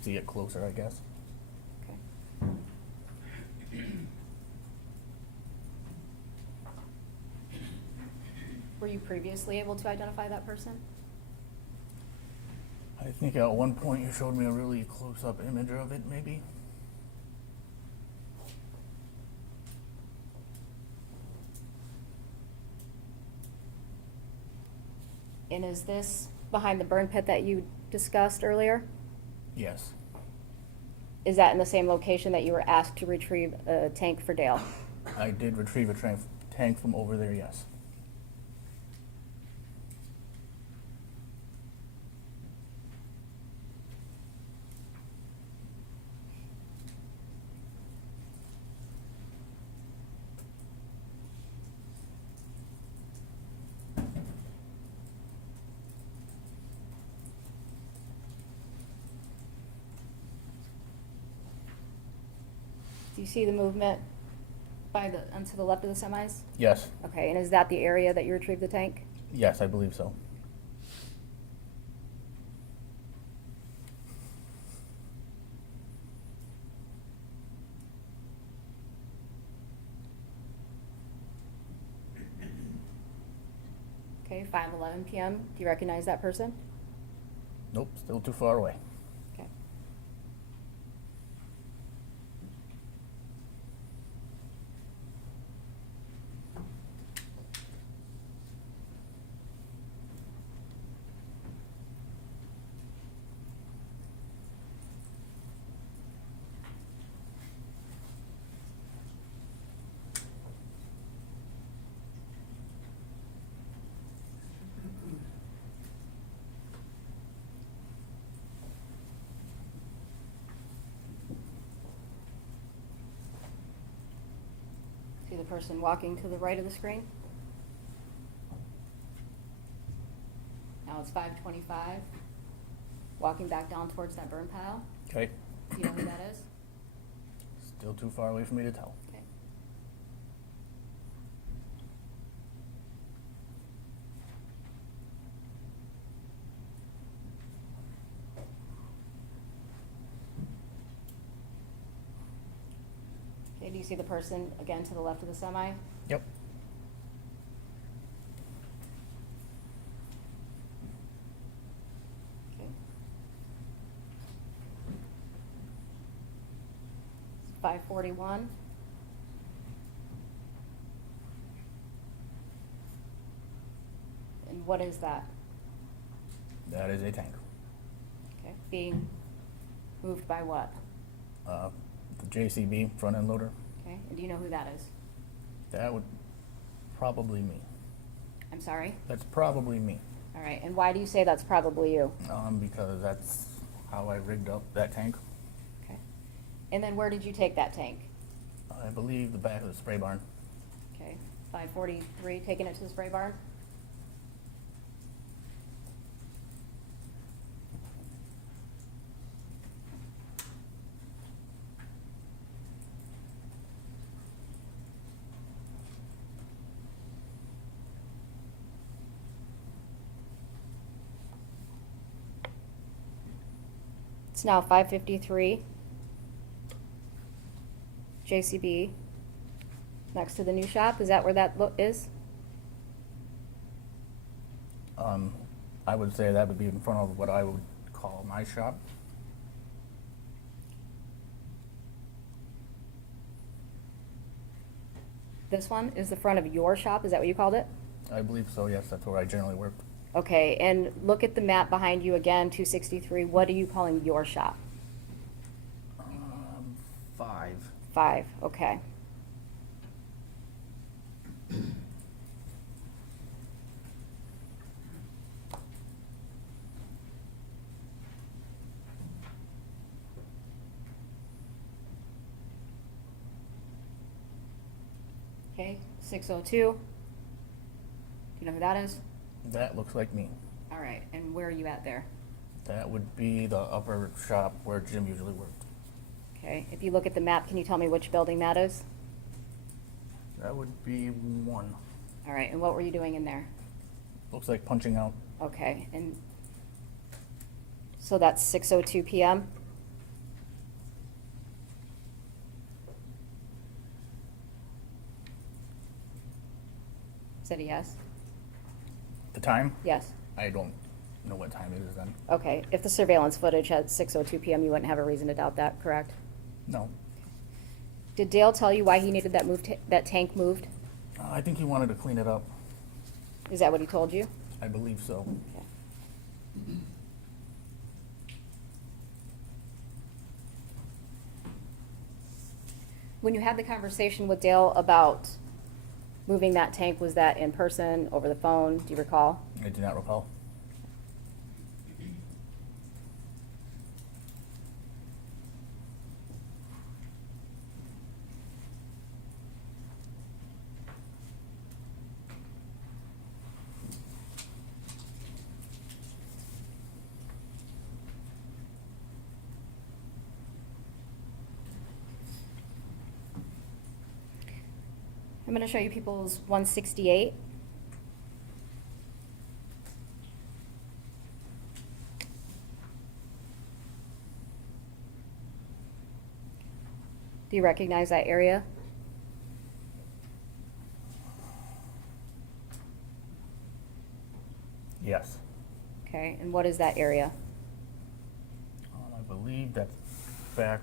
see it closer, I guess. Okay. Were you previously able to identify that person? I think at one point you showed me a really close-up image of it, maybe. And is this behind the burn pit that you discussed earlier? Yes. Is that in the same location that you were asked to retrieve a tank for Dale? I did retrieve a tank from over there, yes. Do you see the movement onto the left of the semis? Yes. Okay, and is that the area that you retrieved the tank? Yes, I believe so. Okay, 5:11 p.m. Do you recognize that person? Nope, still too far away. Okay. See the person walking to the right of the screen? Now it's 5:25. Walking back down towards that burn pile. Okay. Do you know who that is? Still too far away for me to tell. Okay. Okay, do you see the person again to the left of the semi? Yep. Okay. 5:41. And what is that? That is a tank. Okay, being moved by what? The JCB front end loader. Okay, and do you know who that is? That would probably me. I'm sorry? That's probably me. All right, and why do you say that's probably you? Because that's how I rigged up that tank. Okay. And then where did you take that tank? I believe the back of the spray barn. Okay, 5:43, taking it to the spray barn? It's now 5:53. JCB, next to the new shop, is that where that is? I would say that would be in front of what I would call my shop. This one is the front of your shop, is that what you called it? I believe so, yes, that's where I generally work. Okay, and look at the map behind you again, 263, what are you calling your shop? 5. 5, okay. Okay, 602. Do you know who that is? That looks like me. All right, and where are you at there? That would be the upper shop where Jim usually worked. Okay, if you look at the map, can you tell me which building that is? That would be 1. All right, and what were you doing in there? Looks like punching out. Okay, and so that's 6:02 p.m.? Said a yes? The time? Yes. I don't know what time it is then. Okay, if the surveillance footage at 6:02 PM, you wouldn't have a reason to doubt that, correct? No. Did Dale tell you why he needed that tank moved? I think he wanted to clean it up. Is that what he told you? I believe so. Okay. When you had the conversation with Dale about moving that tank, was that in person, over the phone? Do you recall? I do not recall. I'm going to show you people's 168. Do you recognize that area? Yes. Okay, and what is that area? I believe that's back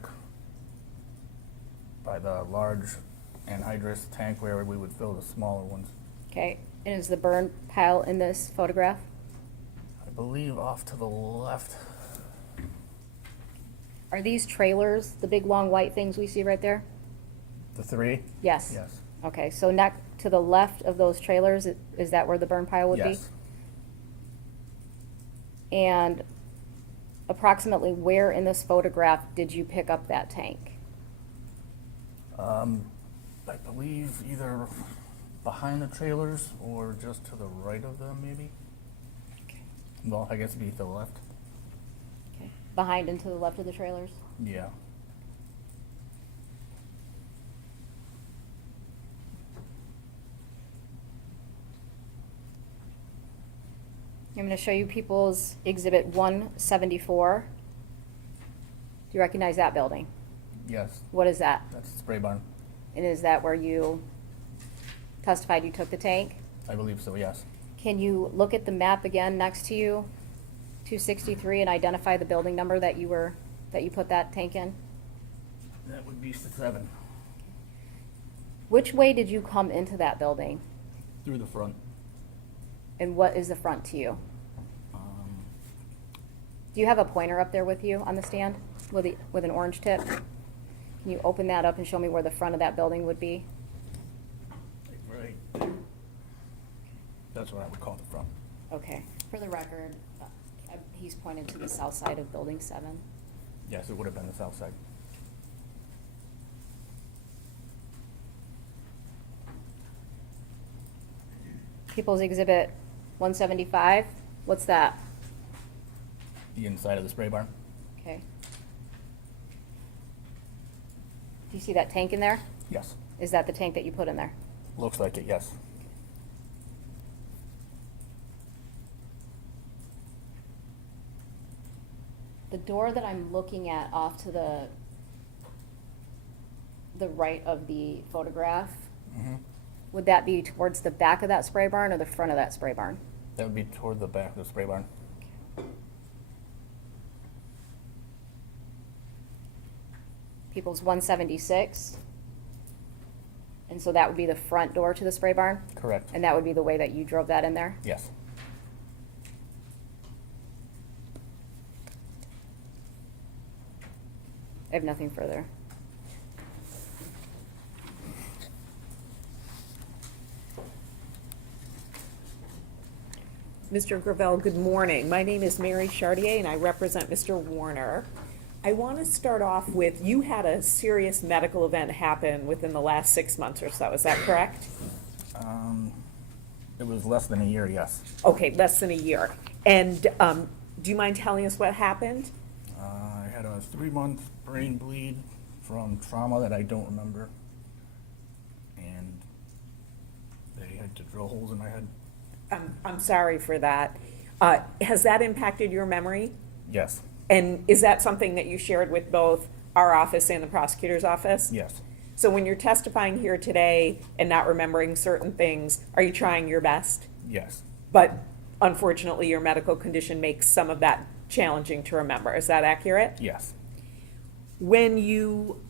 by the large anhydrous tank where we would fill the smaller ones. Okay, and is the burn pile in this photograph? I believe off to the left. Are these trailers, the big long white things we see right there? The three? Yes. Yes. Okay, so next to the left of those trailers, is that where the burn pile would be? Yes. And approximately where in this photograph did you pick up that tank? I believe either behind the trailers or just to the right of them, maybe. Okay. Well, I guess it'd be to the left. Okay. Behind and to the left of the trailers? Yeah. I'm going to show you people's Exhibit 174. Do you recognize that building? Yes. What is that? That's the spray barn. And is that where you testified you took the tank? I believe so, yes. Can you look at the map again next to you, 263, and identify the building number that you put that tank in? That would be 7. Which way did you come into that building? Through the front. And what is the front to you? Do you have a pointer up there with you on the stand with an orange tip? Can you open that up and show me where the front of that building would be? Right there. That's what I would call the front. Okay. For the record, he's pointed to the south side of Building 7. Yes, it would have been the south side. People's Exhibit 175, what's that? The inside of the spray barn? Okay. Do you see that tank in there? Yes. Is that the tank that you put in there? Looks like it, yes. The door that I'm looking at off to the right of the photograph, Mm-hmm. would that be towards the back of that spray barn or the front of that spray barn? That would be toward the back of the spray barn. People's 176. And so that would be the front door to the spray barn? Correct. And that would be the way that you drove that in there? Yes. I have nothing further. Mr. Gravel, good morning. My name is Mary Chartier, and I represent Mr. Warner. I want to start off with, you had a serious medical event happen within the last 6 months or so, is that correct? It was less than a year, yes. Okay, less than a year. And do you mind telling us what happened? I had a 3-month brain bleed from trauma that I don't remember. And they had to drill holes in my head. I'm sorry for that. Has that impacted your memory? Yes. And is that something that you shared with both our office and the prosecutor's office? Yes. So when you're testifying here today and not remembering certain things, are you trying your best? Yes, But unfortunately, your medical condition makes some of that challenging to remember. Is that accurate? yes, When you,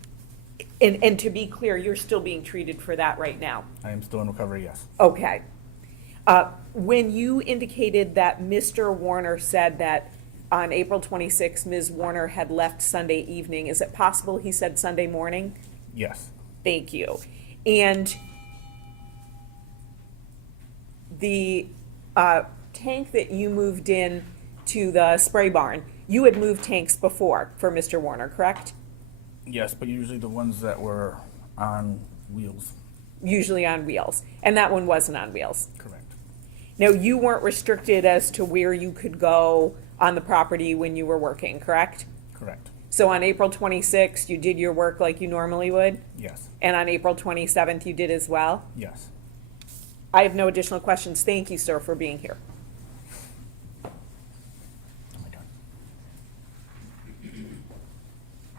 and to be clear, you're still being treated for that right now? I am still in recovery, yes. Okay. When you indicated that Mr. Warner said that on April 26th, Ms. Warner had left Sunday evening, is it possible he said Sunday morning? Yes, Thank you. And the tank that you moved in to the spray barn, you had moved tanks before for Mr. Warner, correct? yes, but usually the ones that were on wheels, Usually on wheels. And that one wasn't on wheels. correct. Now, you weren't restricted as to where you could go on the property when you were working, correct? Correct, So on April 26th, you did your work like you normally would? yes, And on April 27th, you did as well? yes. I have no additional questions. Thank you, sir, for being here. Oh my God.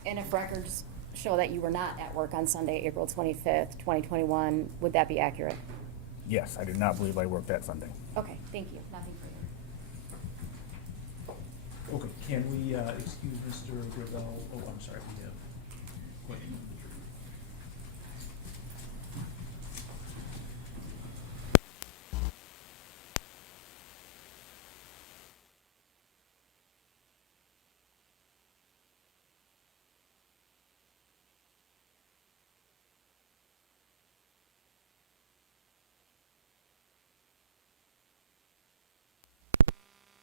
And if records show that you were not at work on Sunday, April 25th, 2021, would that be accurate? Yes, I do not believe I worked that Sunday. Okay, thank you. Nothing further. Okay, can we excuse Mr. Gravel? Oh, I'm sorry, we have question of the jury.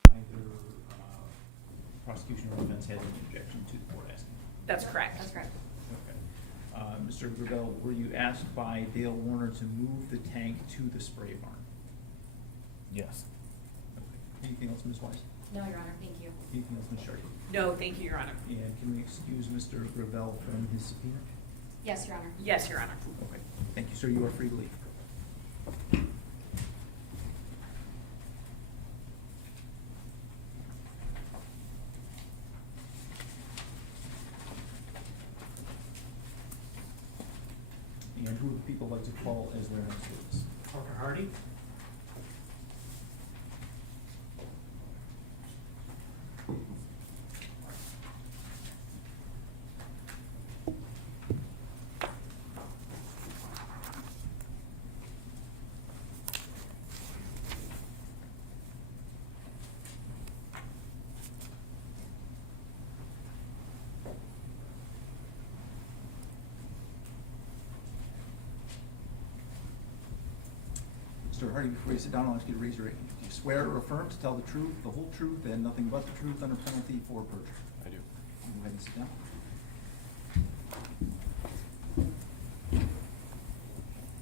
Neither prosecution or defense had any objection to the board asking. That's correct. That's correct. Okay. Mr. Gravel, were you asked by Dale Warner to move the tank to the spray barn? Yes, Okay. Anything else, Ms. Weiss? No, Your Honor, thank you. Anything else, Ms. Sharkey? No, thank you, Your Honor. And can we excuse Mr. Gravel from his subpoena? Yes, Your Honor. Yes, Your Honor. Okay, thank you, sir. You are free to leave. And who would people like to call as their next witness? Parker Hardy? Mr. Hardy, before you sit down, I'll ask you to raise your right hand. Do you swear or affirm to tell the truth, the whole truth, and nothing but the truth under penalty for perjury? I do. Go ahead and sit down.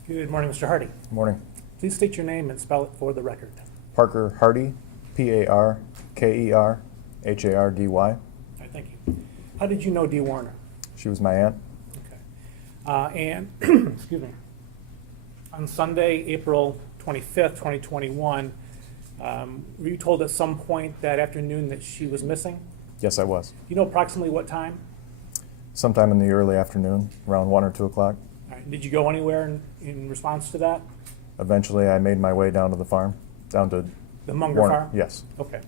Good morning, Mr. Hardy. Morning. Please state your name and spell it for the record. Parker Hardy, Parkerhardy. All right, thank you. How did you know Dee Warner? She was my aunt. Okay. And, excuse me, on Sunday, April 25th, 2021, were you told at some point that afternoon that she was missing? Yes, I was. Do you know approximately what time? Sometime in the early afternoon, around 1 or 2 o'clock. All right, did you go anywhere in response to that? Eventually, I made my way down to the farm, down to The Munger Warner. farm? Yes, Okay.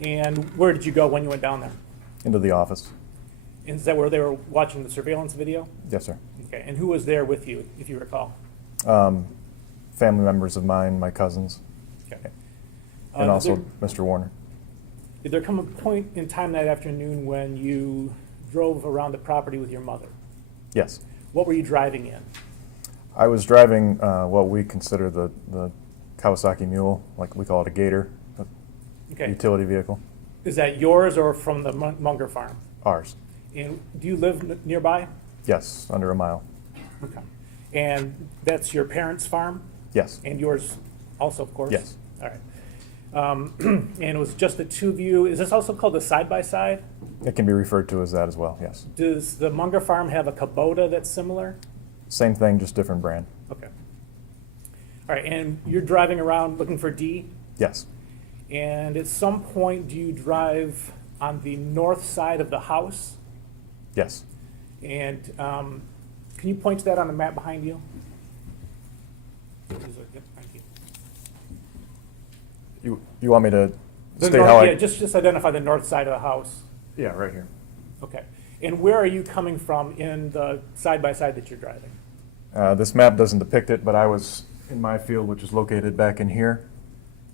And where did you go when you went down there? into the office. Is that where they were watching the surveillance video? Yes, sir. Okay, and who was there with you, if you recall? Family members of mine, my cousins, Okay. and also Did Mr. Warner. there come a point in time that afternoon when you drove around the property with your mother? Yes. What were you driving in? I was driving what we consider the Kawasaki Mule, like we call it a Gator, a Okay. utility vehicle. Is that yours or from the Munger farm? Ours. And do you live nearby? Yes, under a mile. Okay. And that's your parents' farm? Yes. And yours also, of course? Yes. All right. And it was just the two of you. Is this also called a side-by-side? It can be referred to as that as well, yes. Does the Munger farm have a Kubota that's similar? Same thing, just different brand. Okay. All right, and you're driving around looking for Dee? Yes. And at some point, do you drive on the north side of the house? Yes. And Can you point to that on the map behind you? Yep, thank you. You want me to The state north- how yeah, I? just identify the north side of the house. Yeah, right here. Okay. And where are you coming from in the side-by-side that you're driving? This map doesn't depict it, but I was in my field, which is located back in here.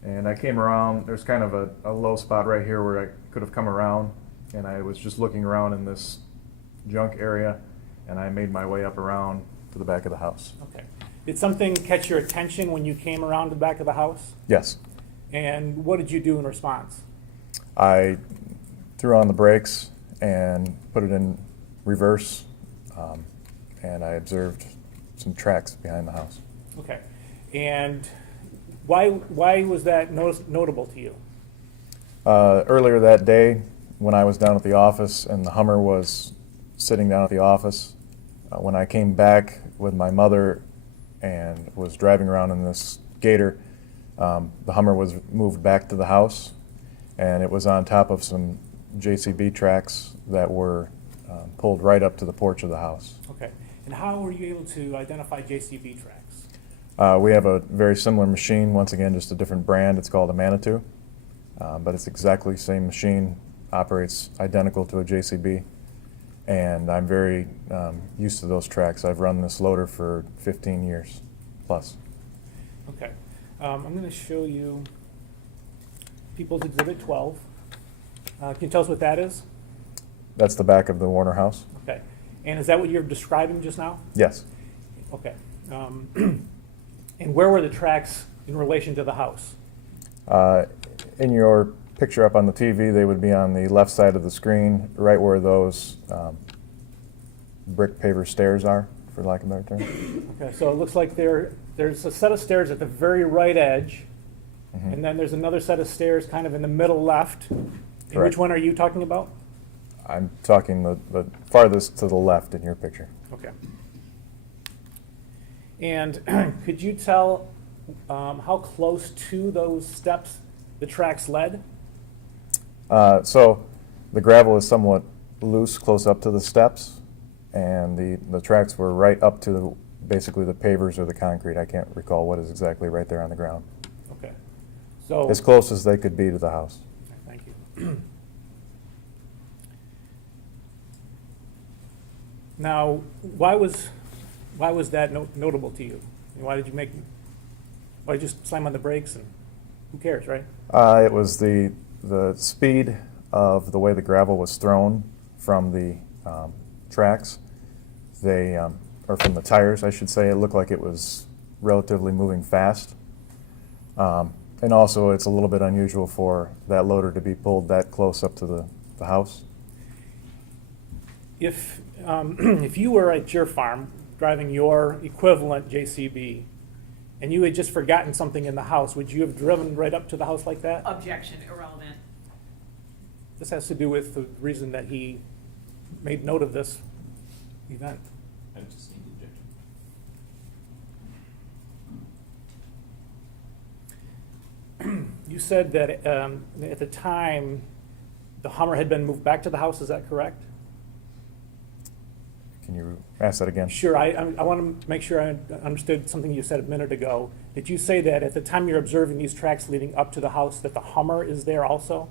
And I came around, there's kind of a low spot right here where I could have come around. And I was just looking around in this junk area, and I made my way up around to the back of the house. Okay. Did something catch your attention when you came around the back of the house? Yes. And what did you do in response? I threw on the brakes and put it in reverse, and I observed some tracks behind the house. Okay. And why was that notable to you? Earlier that day, when I was down at the office and the Hummer was sitting down at the office, when I came back with my mother and was driving around in this Gator, the Hummer was moved back to the house, and it was on top of some JCB tracks that were pulled right up to the porch of the house. Okay. And how were you able to identify JCB tracks? We have a very similar machine, once again, just a different brand. It's called a Manitou, but it's exactly the same machine, operates identical to a JCB, and I'm very used to those tracks. I've run this loader for 15 years plus. Okay. I'm going to show you People's Exhibit 12. Can you tell us what that is? That's the back of the Warner house? Okay. And is that what you're describing just now? Yes. Okay. And where were the tracks in relation to the house? In your picture up on the TV, they would be on the left side of the screen, right where those brick paver stairs are, for lack of a better term. Okay, so it looks like there's a set of stairs at the very right edge, and then there's another set of stairs kind of in the middle left. And Correct. which one are you talking about? I'm talking the farthest to the left in your picture. Okay. And could you tell how close to those steps the tracks led? So the gravel is somewhat loose close up to the steps, and the tracks were right up to basically the pavers or the concrete. I can't recall what is exactly right there on the ground. Okay. So As close as they could be to the house. thank you. Now, why was that notable to you? Why did you just slam on the brakes and who cares, right? It was the speed of the way the gravel was thrown from the tracks. Or from the tires, I should say. It looked like it was relatively moving fast. And also, it's a little bit unusual for that loader to be pulled that close up to the house. If if you were at your farm driving your equivalent JCB and you had just forgotten something in the house, would you have driven right up to the house like that? Objection, irrelevant. This has to do with the reason that he made note of this event. I would just need the objection. You said that at the time the Hummer had been moved back to the house, is that correct? Can you ask that again? Sure, I want to make sure I understood something you said a minute ago. Did you say that at the time you're observing these tracks leading up to the house that the Hummer is there also?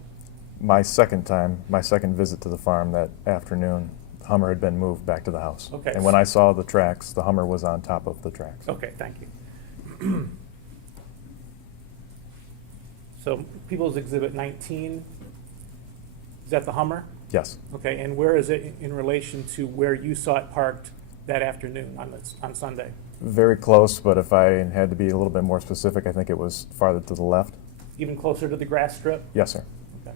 My second visit to the farm that afternoon, the Hummer had been moved back to the house. Okay. And when I saw the tracks, the Hummer was on top of the tracks. Okay, thank you. So People's Exhibit 19, is that the Hummer? Yes. Okay, and where is it in relation to where you saw it parked that afternoon on Sunday? Very close, but if I had to be a little bit more specific, I think it was farther to the left. Even closer to the grass strip? Yes, sir. Okay.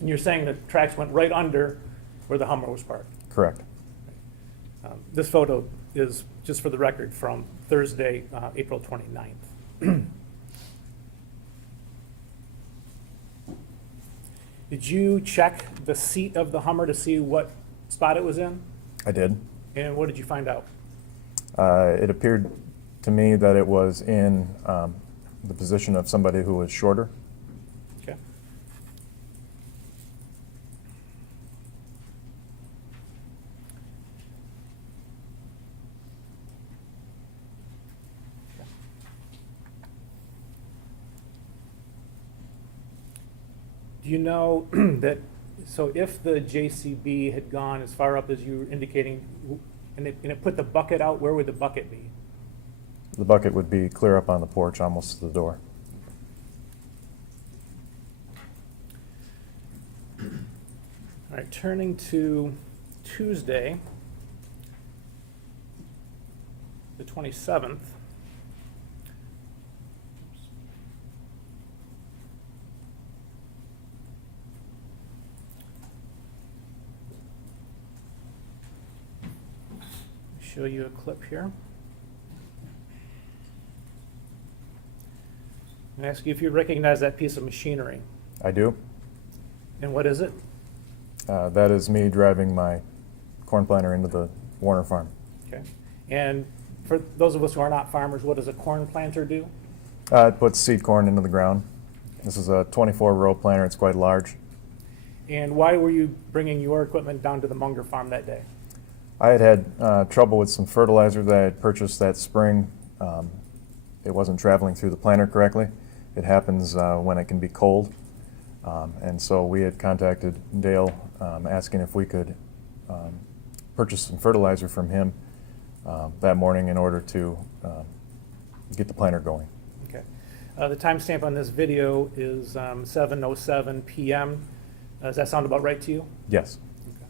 And you're saying the tracks went right under where the Hummer was parked? Correct. This photo is, just for the record, from Thursday, April 29th. Did you check the seat of the Hummer to see what spot it was in? I did. And what did you find out? It appeared to me that it was in the position of somebody who was shorter. Okay. Do you know that, so if the JCB had gone as far up as you were indicating, and it put the bucket out, where would the bucket be? The bucket would be clear up on the porch, almost to the door. All right, turning to Tuesday, the 27th. Show you a clip here. And ask you if you recognize that piece of machinery. I do. And what is it? That is me driving my corn planter into the Warner farm. Okay. And for those of us who are not farmers, what does a corn planter do? It puts seed corn into the ground. This is a 24-row planter. It's quite large. And why were you bringing your equipment down to the Munger farm that day? I had trouble with some fertilizer that I had purchased that spring. It wasn't traveling through the planter correctly. It happens when it can be cold. And so we had contacted Dale asking if we could purchase some fertilizer from him that morning in order to get the planter going. Okay. The timestamp on this video is 7:07 p.m. Does that sound about right to you? Yes. Okay.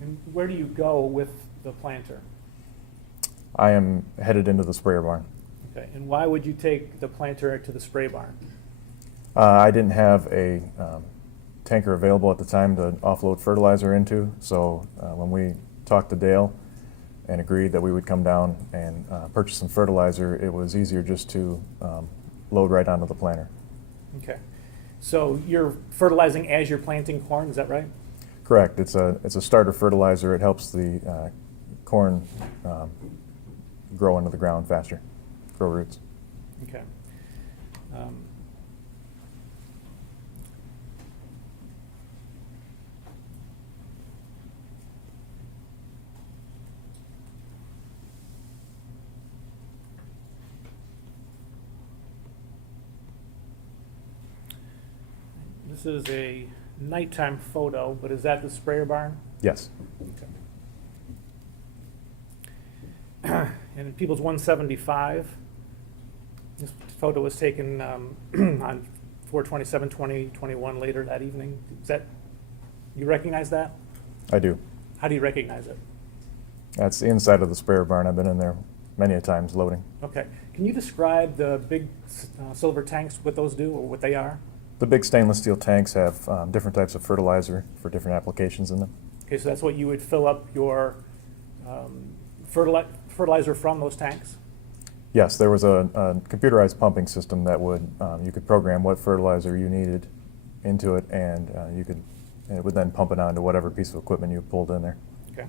And where do you go with the planter? I am headed into the sprayer barn. Okay. And why would you take the planter to the spray barn? I didn't have a tanker available at the time to offload fertilizer into, so when we talked to Dale and agreed that we would come down and purchase some fertilizer, it was easier just to load right onto the planter. Okay. So you're fertilizing as you're planting corn, is that right? Correct. It's a starter fertilizer. It helps the corn grow into the ground faster, grow roots. Okay. This is a nighttime photo, but is that the sprayer barn? Yes. Okay. And People's 175. This photo was taken on 4/27/2021 later that evening. Is that, you recognize that? I do. How do you recognize it? That's the inside of the sprayer barn. I've been in there many a times loading. Okay. Can you describe the big silver tanks, what those do or what they are? The big stainless steel tanks have different types of fertilizer for different applications in them. Okay, so that's what you would fill up your fertilizer from, those tanks? Yes, there was a computerized pumping system that would you could program what fertilizer you needed into it, and it would then pump it onto whatever piece of equipment you pulled in there. Okay.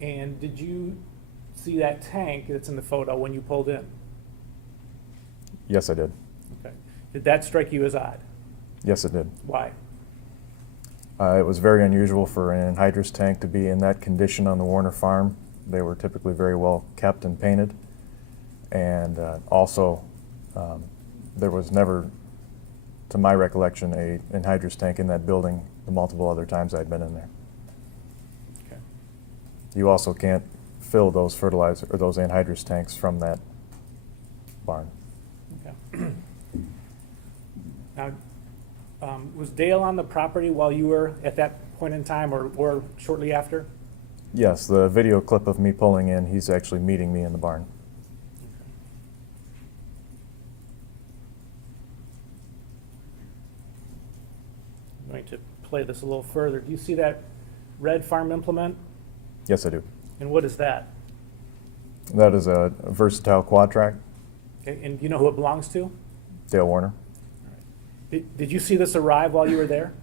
And did you see that tank that's in the photo when you pulled in? Yes, I did. Okay. Did that strike you as odd? Yes, it did. Why? It was very unusual for an anhydrous tank to be in that condition on the Warner farm. They were typically very well kept and painted. And also, there was never, to my recollection, a anhydrous tank in that building the multiple other times I'd been in there. Okay. You also can't fill those fertilizer or those anhydrous tanks from that barn. Okay. Now, was Dale on the property while you were at that point in time or shortly after? Yes, the video clip of me pulling in, he's actually meeting me in the barn. I'm going to play this a little further. Do you see that red farm implement? Yes, I do. And what is that? That is a versatile quad track, Okay, and do you know who it belongs to? Dale Warner. Did you see this arrive while you were there?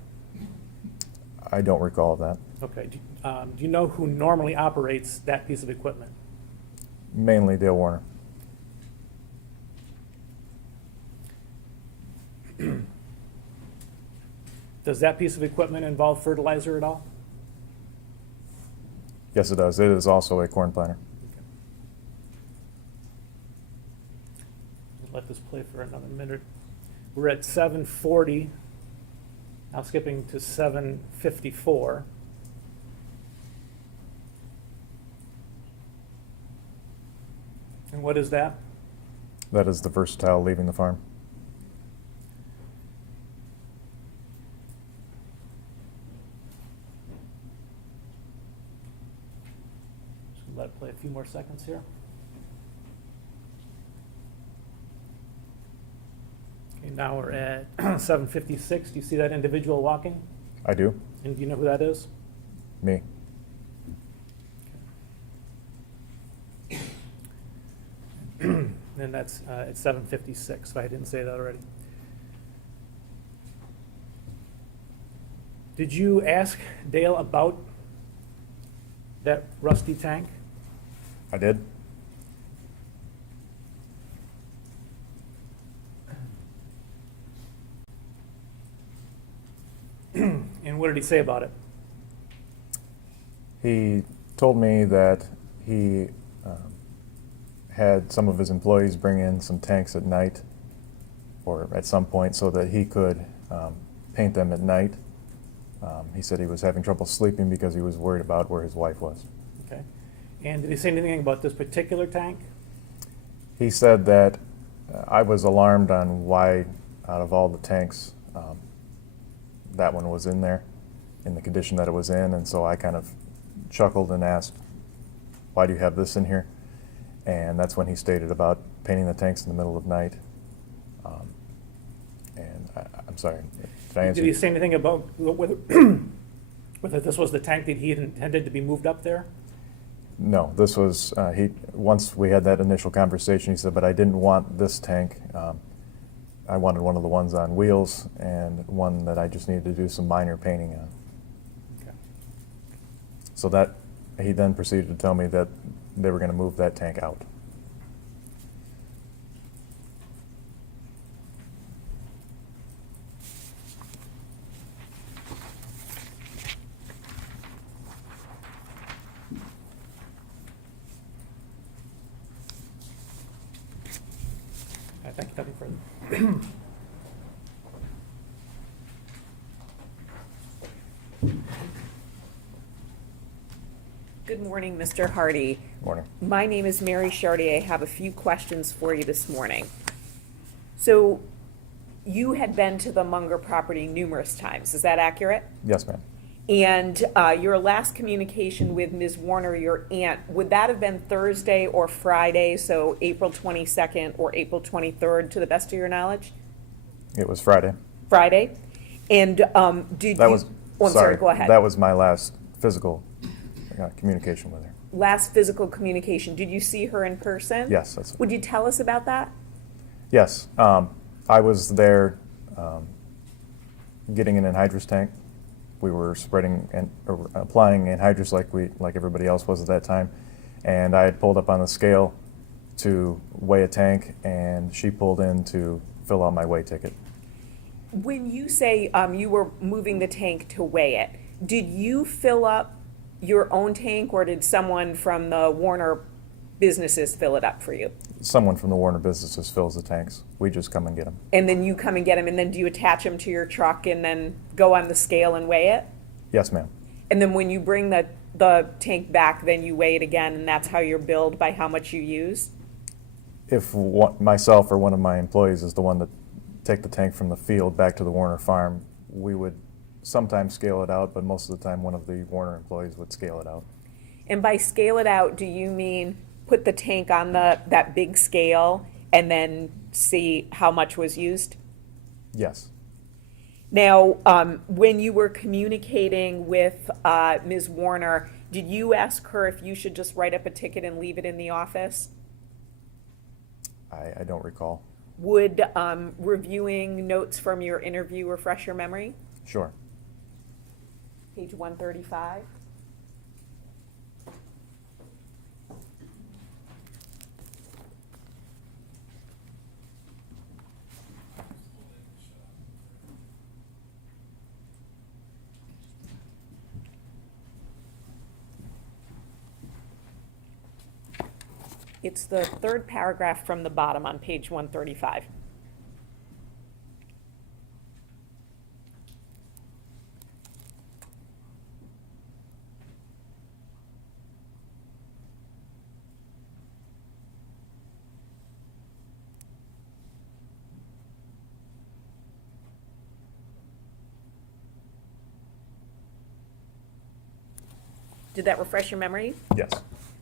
I don't recall that. Okay. Do you know who normally operates that piece of equipment? Mainly Dale Warner. Does that piece of equipment involve fertilizer at all? Yes, it does. It is also a corn planter. let this play for another minute. We're at 7:40, now skipping to 7:54. And what is that? That is the Versatile leaving the farm. Just gonna let it play a few more seconds here. Okay, now we're at 7:56. Do you see that individual walking? I do. And do you know who that is? Me. And that's at 7:56, if I didn't say that already. Did you ask Dale about that rusty tank? I did. And what did he say about it? He told me that he had some of his employees bring in some tanks at night or at some point so that he could paint them at night. He said he was having trouble sleeping because he was worried about where his wife was. Okay. And did he say anything about this particular tank? He said that I was alarmed on why, out of all the tanks, that one was in there, in the condition that it was in, and so I kind of chuckled and asked, why do you have this in here? And that's when he stated about painting the tanks in the middle of night. And I'm sorry, did I answer? Did he say anything about whether, whether this was the tank that he had intended to be moved up there? No, this was, once we had that initial conversation, he said, but I didn't want this tank. I wanted one of the ones on wheels and one that I just needed to do some minor painting on. Okay. So that, he then proceeded to tell me that they were going to move that tank out. I think nothing further. Good morning, Mr. Hardy. Morning. My name is Mary Chartier. I have a few questions for you this morning. So you had been to the Munger property numerous times, is that accurate? Yes, ma'am. And your last communication with Ms. Warner, your aunt, would that have been Thursday or Friday, so April 22nd or April 23rd, to the best of your knowledge? It was Friday. Friday? And did That you... was, Oh, I'm sorry, go ahead. That was my last physical communication with her. Last physical communication, did you see her in person? Yes, that's. Would you tell us about that? Yes, I was there getting an anhydrous tank. We were spreading and or applying anhydrous like everybody else was at that time, and I had pulled up on the scale to weigh a tank, and she pulled in to fill out my weigh ticket. When you say you were moving the tank to weigh it, did you fill up your own tank, or did someone from the Warner businesses fill it up for you? Someone from the Warner businesses fills the tanks. We just come and get them. And then you come and get them, and then do you attach them to your truck and then go on the scale and weigh it? Yes, ma'am. And then when you bring the tank back, then you weigh it again, and that's how you're billed by how much you use? If myself or one of my employees is the one that take the tank from the field back to the Warner farm, we would sometimes scale it out, but most of the time one of the Warner employees would scale it out. And by scale it out, do you mean put the tank on that big scale and then see how much was used? Yes. Now, when you were communicating with Ms. Warner, did you ask her if you should just write up a ticket and leave it in the office? I don't recall. Would reviewing notes from your interview refresh your memory? Sure. Page 135. It's the third paragraph from the bottom on page 135. Did that refresh your memory? Yes,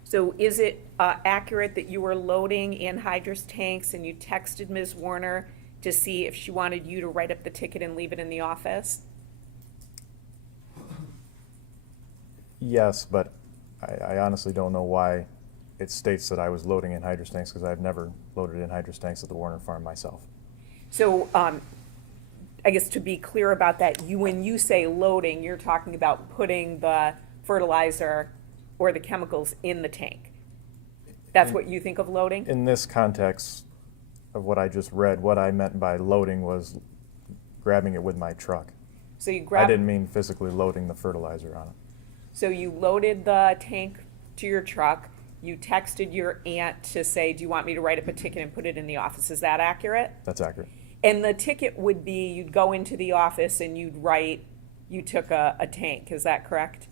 So is it accurate that you were loading anhydrous tanks and you texted Ms. Warner to see if she wanted you to write up the ticket and leave it in the office? yes, but I honestly don't know why it states that I was loading anhydrous tanks, because I've never loaded anhydrous tanks at the Warner farm myself. So I guess to be clear about that, when you say loading, you're talking about putting the fertilizer or the chemicals in the tank. That's what you think of loading? In this context of what I just read, what I meant by loading was grabbing it with my truck. So you I grab, didn't mean physically loading the fertilizer on it. so you loaded the tank to your truck, you texted your aunt to say, do you want me to write up a ticket and put it in the office? Is that accurate? That's accurate. And the ticket would be, you'd go into the office and you'd write, you took a tank, is that correct?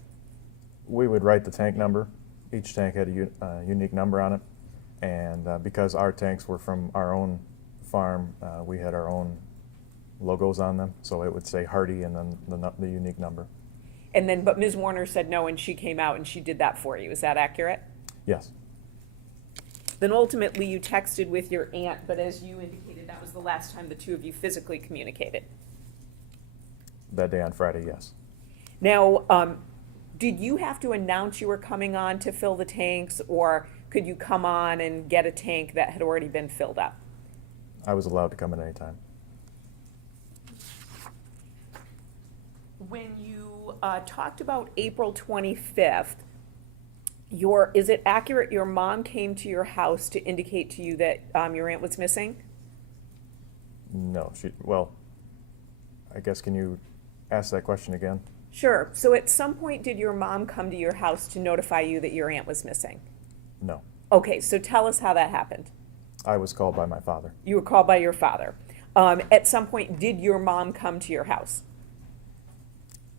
We would write the tank number. Each tank had a unique number on it. And because our tanks were from our own farm, we had our own logos on them. So it would say Hardy and then the unique number. And then, but Ms. Warner said no, and she came out and she did that for you, is that accurate? Yes, Then ultimately you texted with your aunt, but as you indicated, that was the last time the two of you physically communicated. that day on Friday, yes. Now, did you have to announce you were coming on to fill the tanks, or could you come on and get a tank that had already been filled up? I was allowed to come in anytime. When you talked about April 25th, is it accurate your mom came to your house to indicate to you that your aunt was missing? No, well, I guess, can you ask that question again? Sure. So at some point, did your mom come to your house to notify you that your aunt was missing? No. Okay, so tell us how that happened. I was called by my father. You were called by your father. At some point, did your mom come to your house?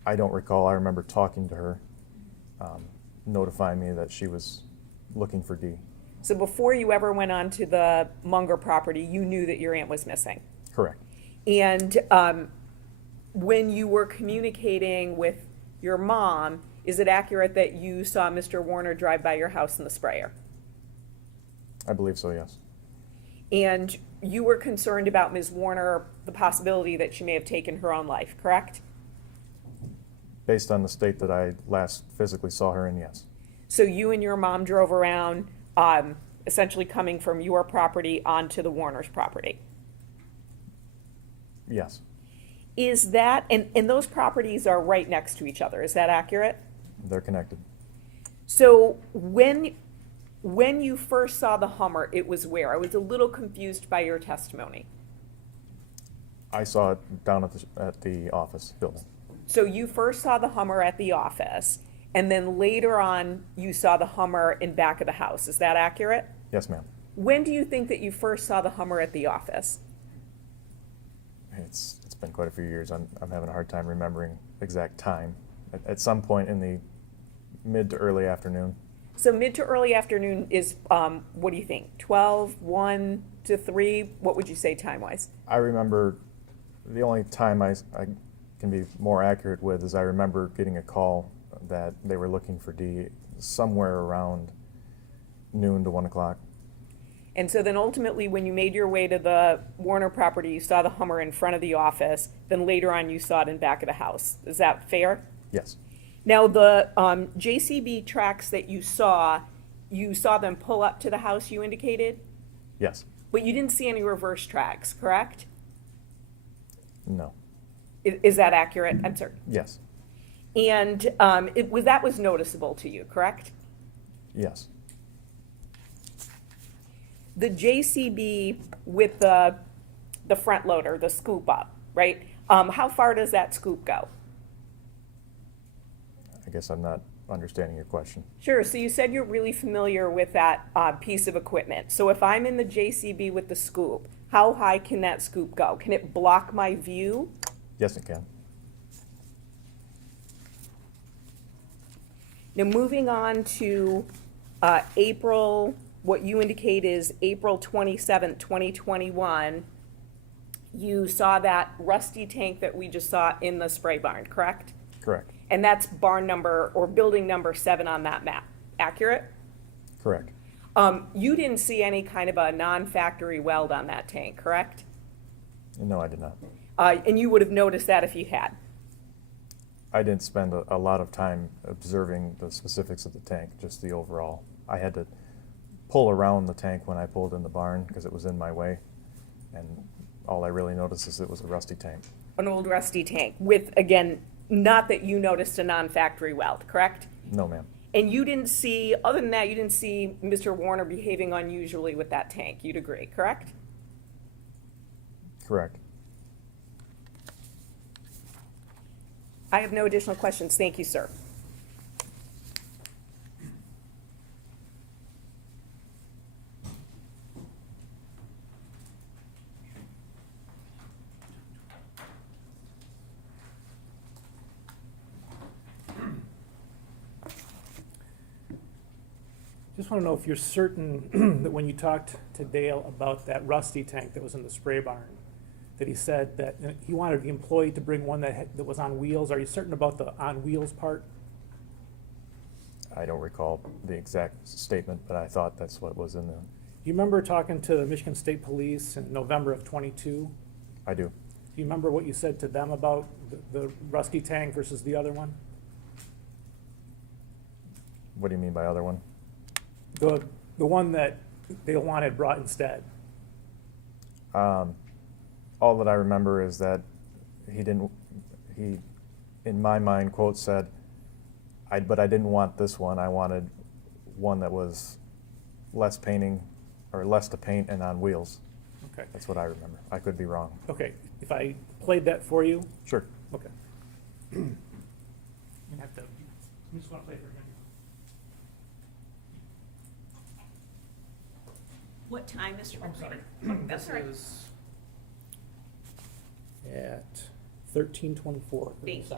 I don't recall. I remember talking to her, notifying me that she was looking for Dee. So before you ever went on to the Munger property, you knew that your aunt was missing. Correct. And when you were communicating with your mom, is it accurate that you saw Mr. Warner drive by your house in the sprayer? I believe so, yes. And you were concerned about Ms. Warner, the possibility that she may have taken her own life, correct? Based on the state that I last physically saw her in, yes. So you and your mom drove around, essentially coming from your property onto the Warner's property. Yes, Is that, and those properties are right next to each other, is that accurate? they're connected. So when you first saw the Hummer, it was where? I was a little confused by your testimony. I saw it down at the office building. So you first saw the Hummer at the office, and then later on, you saw the Hummer in back of the house, is that accurate? Yes, ma'am. When do you think that you first saw the Hummer at the office? It's been quite a few years. I'm having a hard time remembering exact time. At some point in the mid to early afternoon. So mid to early afternoon is, what do you think, 12, 1 to 3? What would you say time-wise? I remember the only time I can be more accurate with is I remember getting a call that they were looking for Dee somewhere around noon to 1 o'clock. And so then ultimately, when you made your way to the Warner property, you saw the Hummer in front of the office, then later on you saw it in back of the house. Is that fair? Yes, Now, the JCB tracks that you saw them pull up to the house you indicated, yes, but you didn't see any reverse tracks, correct? no, Is that accurate? I'm sorry. yes, And that was noticeable to you, correct? yes. The JCB with the front loader, the scoop up, right? How far does that scoop go? I guess I'm not understanding your question. Sure, so you said you're really familiar with that piece of equipment. So if I'm in the JCB with the scoop, how high can that scoop go? Can it block my view? Yes, it can. Now, moving on to April, what you indicate is April 27th, 2021, you saw that rusty tank that we just saw in the spray barn, correct? Correct. And that's barn number or building number 7 on that map, accurate? Correct. You didn't see any kind of a non-factory weld on that tank, correct? No, I did not. And you would have noticed that if you had. I didn't spend a lot of time observing the specifics of the tank, just the overall. I had to pull around the tank when I pulled in the barn because it was in my way. And all I really noticed is it was a rusty tank. An old rusty tank with, again, not that you noticed a non-factory weld, correct? No, ma'am. And you didn't see, other than that, you didn't see Mr. Warner behaving unusually with that tank, you'd agree, correct? Correct. I have no additional questions. Thank you, sir. Just want to know if you're certain that when you talked to Dale about that rusty tank that was in the spray barn, that he said that he wanted the employee to bring one that was on wheels. Are you certain about the on wheels part? I don't recall the exact statement, but I thought that's what was in the. You remember talking to the Michigan State Police in November of '22? I do. Do you remember what you said to them about the rusty tank versus the other one? What do you mean by other one? The one that they wanted brought instead. All that I remember is that he, in my mind, quote, said, but I didn't want this one. I wanted one that was less painting, or less to paint and on wheels. Okay. That's what I remember. I could be wrong. Okay. If I played that for you? Sure. Okay. You have to, you just want to play for him. What time, Mr. I'm sorry. That's all right. This is at 13:24. Thank you.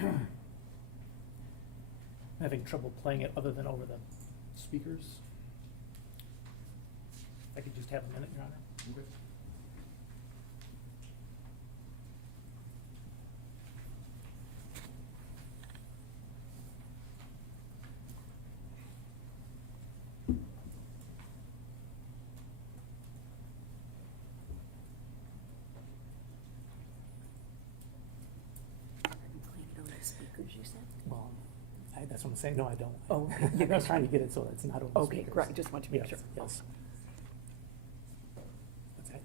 I'm having trouble playing it other than over the speakers. If I could just have a minute, Your Honor. Well, that's what I'm saying. No, I don't. Oh, I'm not trying to get it so it's not over the Okay, speakers. great. Just want to make Yes, sure. yes. What's that?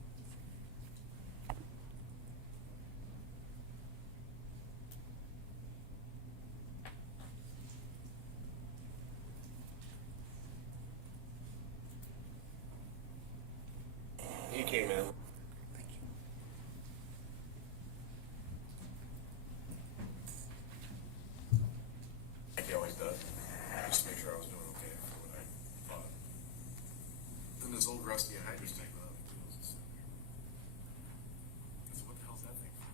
He came in. Thank you. Like he always does. Just to make sure I was doing okay for what I thought. Then this old rusty Hazardous tank without any tools is sitting there. I said, what the hell's that thing for?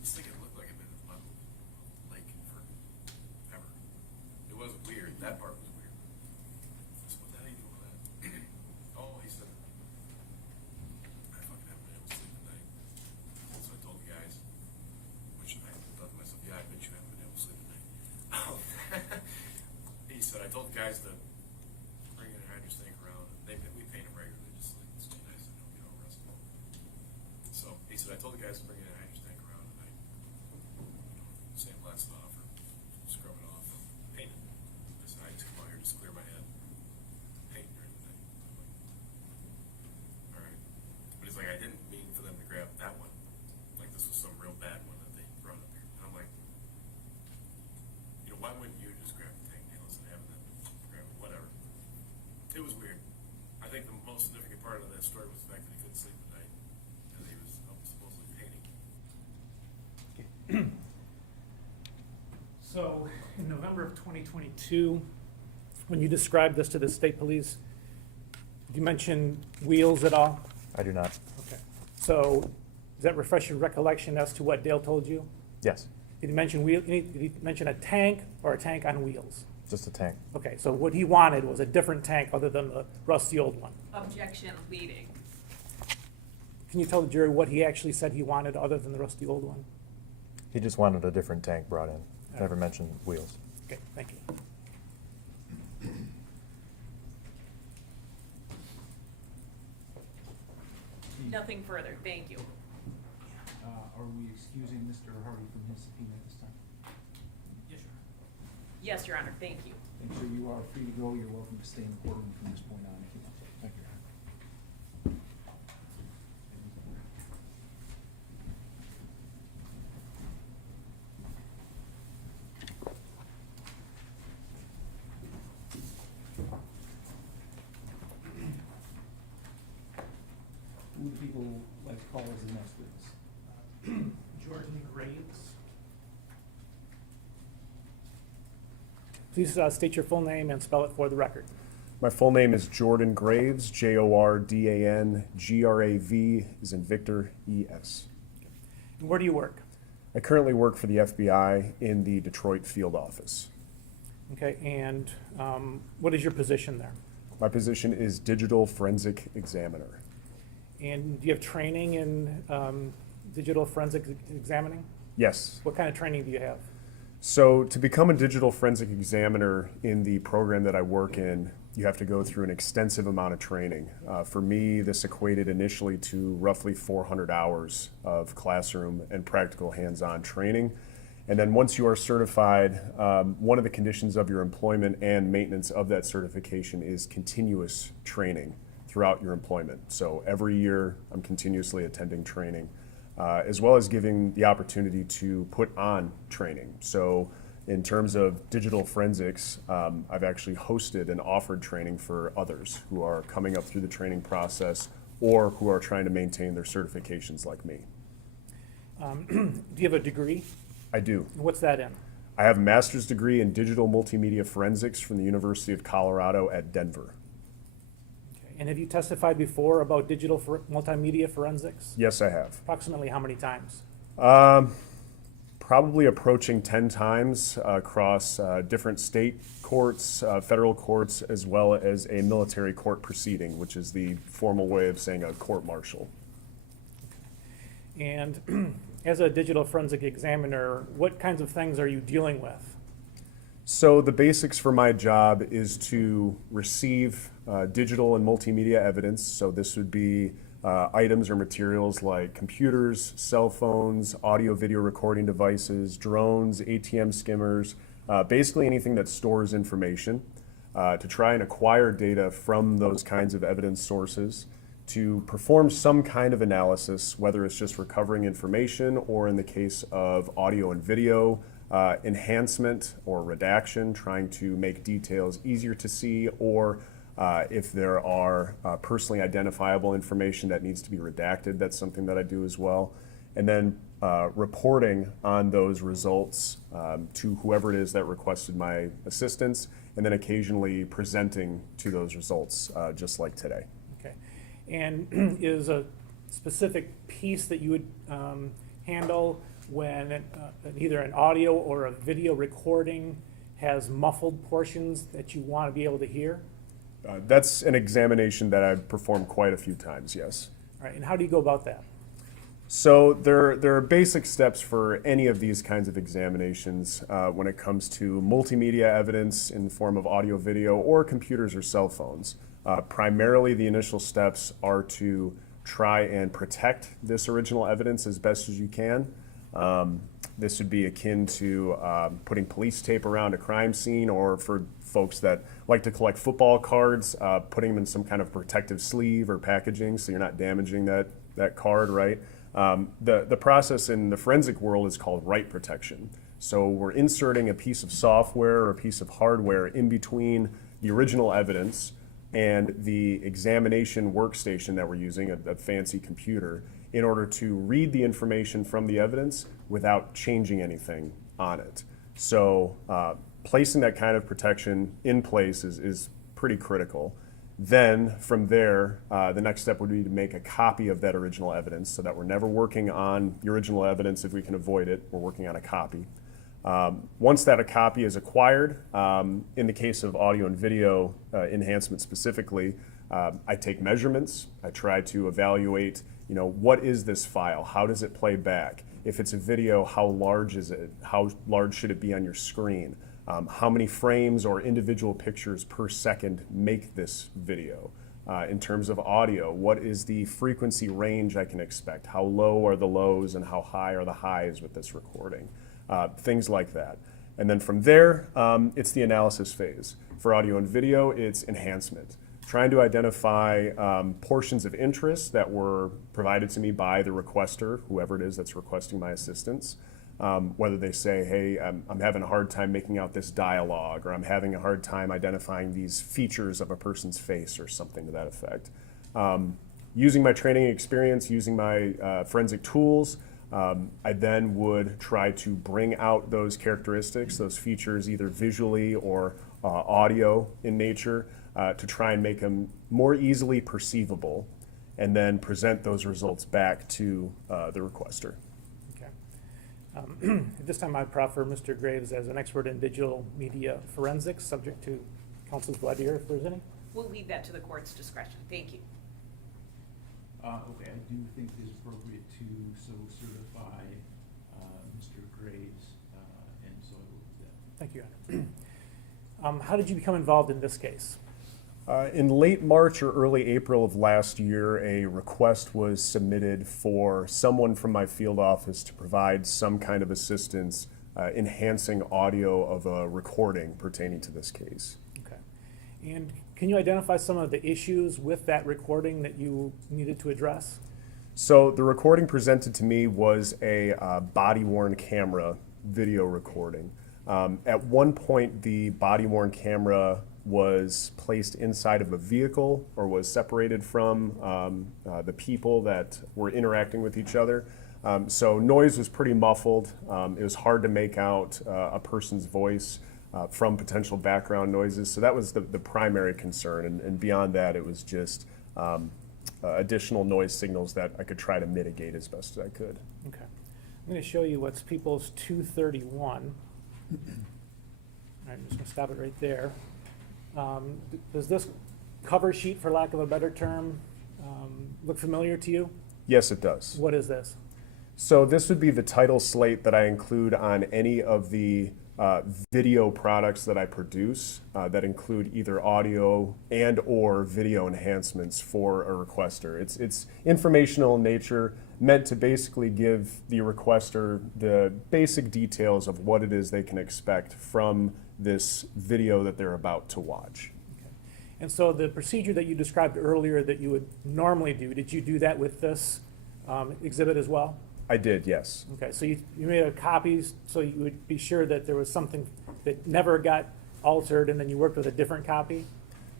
This thing had looked like it had been in the lake forever. It wasn't weird. That part was weird. I said, what the hell are you doing with that? Oh, he said, I fucking haven't been able to sleep at night. So I told the guys, which I thought to myself, yeah, I bet you haven't been guys bringing a hydrogen tank around and sandblast it off or scrub it off and paint it. I said, I just come out here, just clear my head, paint during the day. I'm like, all right. But he's like, I didn't mean for them to grab that one. Like this was some real bad one that they brought up here. And I'm like, why wouldn't you just grab the tank nails and have them grab it? Whatever. It was weird. I think the most significant part of that story was the fact that he couldn't sleep at night and he was supposedly painting. So, in November of 2022, when you described this to the state police, did you mention wheels at all? I do not. Okay. So, does that refresh your recollection as to what Dale told you? Yes, Did he mention did he mention a tank or a tank on wheels? just a tank. Okay, so what he wanted was a different tank other than the rusty old one. Objection leading. Can you tell the jury what he actually said he wanted other than the rusty old one? He just wanted a different tank brought in. Never mentioned wheels. Okay, thank you. Nothing further, thank you. Are we excusing Mr. Hardy from his subpoena this time? Yes, Your Honor, thank you. Make sure you are free to go. You're welcome to stay in the courtroom from this point on if you want. Thank you. Who do people like to call as the next witness? Jordan Graves. Please state your full name and spell it for the record. My full name is Jordan Graves, Jordan Grav, as in Victor, ES. And where do you work? I currently work for the FBI in the Detroit field office. Okay, and what is your position there? My position is digital forensic examiner. And do you have training in digital forensic examining? Yes. What kind of training do you have? So to become a digital forensic examiner in the program that I work in, you have to go through an extensive amount of training. For me, this equated initially to roughly 400 hours of classroom and practical hands-on training. And then once you are certified, one of the conditions of your employment and maintenance of that certification is continuous training throughout your employment. So every year I'm continuously attending training, as well as giving the opportunity to put on training. So in terms of digital forensics, I've actually hosted and offered training for others who are coming up through the training process or who are trying to maintain their certifications like me. Do you have a degree? I do. What's that in? I have a master's degree in digital multimedia forensics from the University of Colorado at Denver. Okay. And have you testified before about digital multimedia forensics? Yes, I have. Approximately how many times? Probably approaching 10 times across different state courts, federal courts, as well as a military court proceeding, which is the formal way of saying a court-martial. And as a digital forensic examiner, what kinds of things are you dealing with? So the basics for my job is to receive digital and multimedia evidence. So this would be items or materials like computers, cell phones, audio video recording devices, drones, ATM skimmers, basically anything that stores information, to try and acquire data from those kinds of evidence sources, to perform some kind of analysis, whether it's just recovering information or in the case of audio and video, enhancement or redaction, trying to make details easier to see, or if there are personally identifiable information that needs to be redacted, that's something that I do as well. And then reporting on those results to whoever it is that requested my assistance, and then occasionally presenting to those results, just like today. Okay. And is a specific piece that you would handle when either an audio or a video recording has muffled portions that you want to be able to hear? That's an examination that I've performed quite a few times, yes. All right, and how do you go about that? So there are basic steps for any of these kinds of examinations when it comes to multimedia evidence in the form of audio, video, or computers or cell phones. Primarily, the initial steps are to try and protect this original evidence as best as you can. This would be akin to putting police tape around a crime scene, or for folks that like to collect football cards, putting them in some kind of protective sleeve or packaging so you're not damaging that card, right? The process in the forensic world is called write protection. So we're inserting a piece of software or a piece of hardware in between the original evidence and the examination workstation that we're using, a fancy computer, in order to read the information from the evidence without changing anything on it. So placing that kind of protection in place is pretty critical. Then from there, the next step would be to make a copy of that original evidence, so that we're never working on the original evidence if we can avoid it. We're working on a copy. Once that a copy is acquired, in the case of audio and video enhancement specifically, I take measurements. I try to evaluate, what is this file? How does it play back? If it's a video, how large is it? How large should it be on your screen? How many frames or individual pictures per second make this video? In terms of audio, what is the frequency range I can expect? How low are the lows and how high are the highs with this recording? Things like that. And then from there, it's the analysis phase. For audio and video, it's enhancement. Trying to identify portions of interest that were provided to me by the requester, whoever it is that's requesting my assistance. Whether they say, hey, I'm having a hard time making out this dialogue, or I'm having a hard time identifying these features of a person's face, or something to that effect. Using my training experience, using my forensic tools, I then would try to bring out those characteristics, those features, either visually or audio in nature, to try and make them more easily perceivable, and then present those results back to the requester. Okay. At this time, I proffer Mr. Graves as an expert in digital media forensics, subject to counsel's blood here, if there's any. We'll leave that to the court's discretion. Thank you. Okay, I do think it is appropriate to so certify Mr. Graves, and so I will do that. Thank you. How did you become involved in this case? In late March or early April of last year, a request was submitted for someone from my field office to provide some kind of assistance enhancing audio of a recording pertaining to this case. Okay. And can you identify some of the issues with that recording that you needed to address? So the recording presented to me was a body-worn camera video recording. At one point, the body-worn camera was placed inside of a vehicle, or was separated from the people that were interacting with each other. So noise was pretty muffled. It was hard to make out a person's voice from potential background noises. So that was the primary concern. And beyond that, it was just additional noise signals that I could try to mitigate as best as I could. Okay. I'm going to show you what's People's 231. All right, I'm just going to stop it right there. Does this cover sheet, for lack of a better term, look familiar to you? Yes, it does. What is this? So this would be the title slate that I include on any of the video products that I produce that include either audio and or video enhancements for a requester. It's informational in nature, meant to basically give the requester the basic details of what it is they can expect from this video that they're about to watch. Okay. And so the procedure that you described earlier that you would normally do, did you do that with this exhibit as well? I did, yes. Okay, so you made a copy so you would be sure that there was something that never got altered, and then you worked with a different copy?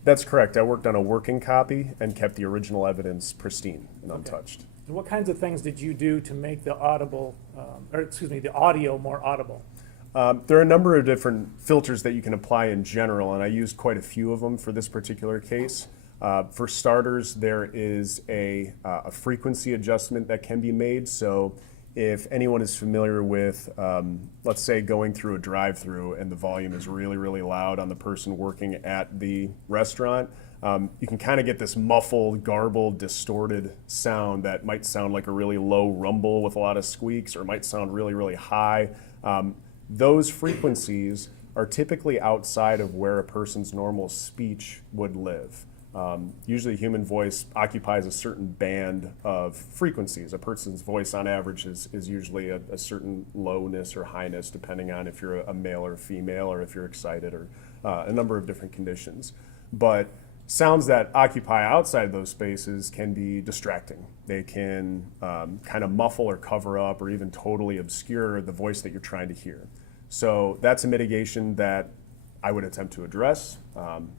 That's correct. I worked on a working copy and kept the original evidence pristine and untouched. And what kinds of things did you do to make the the audio more audible? There are a number of different filters that you can apply in general, and I used quite a few of them for this particular case. For starters, there is a frequency adjustment that can be made. So if anyone is familiar with, let's say, going through a drive-through and the volume is really, really loud on the person working at the restaurant, you can kind of get this muffled, garbled, distorted sound that might sound like a really low rumble with a lot of squeaks, or it might sound really, really high. Those frequencies are typically outside of where a person's normal speech would live. Usually human voice occupies a certain band of frequencies. A person's voice on average is usually a certain lowness or highness, depending on if you're a male or female, or if you're excited, or a number of different conditions. But sounds that occupy outside those spaces can be distracting. They can kind of muffle or cover up or even totally obscure the voice that you're trying to hear. So that's a mitigation that I would attempt to address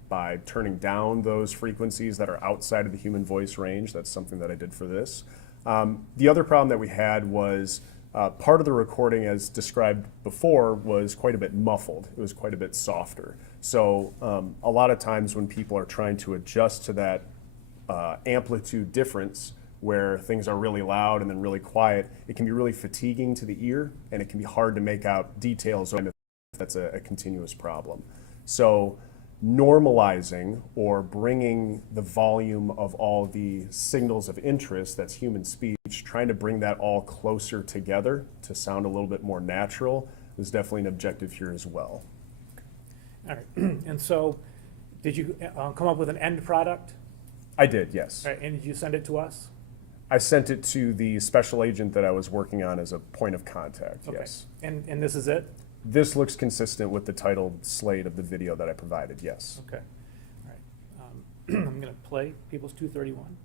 by turning down those frequencies that are outside of the human voice range. That's something that I did for this. The other problem that we had was part of the recording, as described before, was quite a bit muffled. It was quite a bit softer. So a lot of times when people are trying to adjust to that amplitude difference, where things are really loud and then really quiet, it can be really fatiguing to the ear, and it can be hard to make out details if that's a continuous problem. So normalizing or bringing the volume of all the signals of interest, that's human speech, trying to bring that all closer together to sound a little bit more natural is definitely an objective here as well. All right, and so did you come up with an end product? I did, yes. All right, and did you send it to us? I sent it to the special agent that I was working on as a point of contact, Okay. yes. And this is it? This looks consistent with the titled slate of the video that I provided, yes. Okay, all right. I'm gonna play People's 231.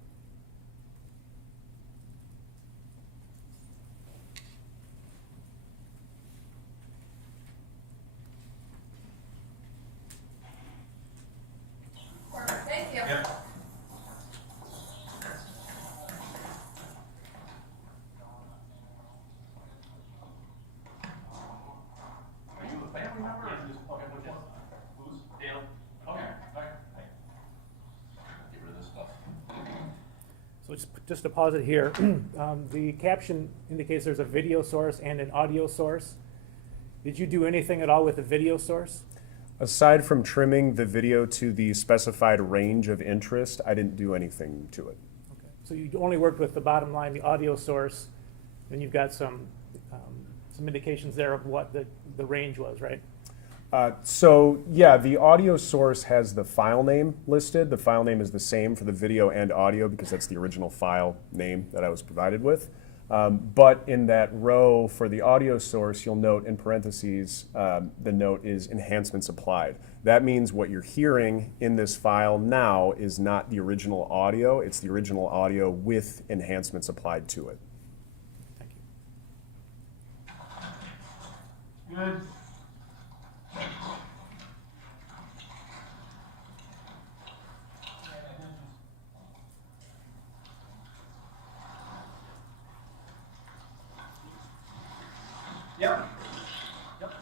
Thank you. Are you a family member or just, okay, which one? Who's? Dale. Okay, alright. Get rid of this stuff. So just to pause it here, the caption indicates there's a video source and an audio source. Did you do anything at all with the video source? Aside from trimming the video to the specified range of interest, I didn't do anything to it. Okay. So you only worked with the bottom line, the audio source, and you've got some indications there of what the range was, right? So yeah, the audio source has the file name listed. The file name is the same for the video and audio because that's the original file name that I was provided with. But in that row for the audio source, you'll note in parentheses, the note is enhancements applied. That means what you're hearing in this file now is not the original audio, it's the original audio with enhancements applied to it. Thank you. Good. Yep. Yep.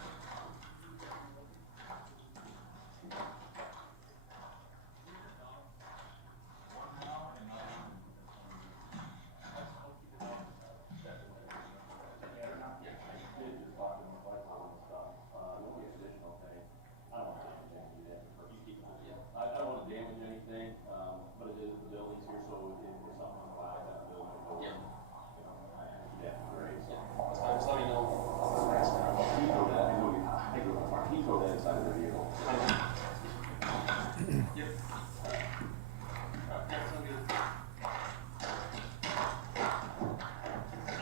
I don't want to damage anything, but it is the buildings here, so if something on fire, that building will go. Yeah. Yeah, great. That's fine, just let me know. He throw that, he throw that inside of the vehicle. Yep.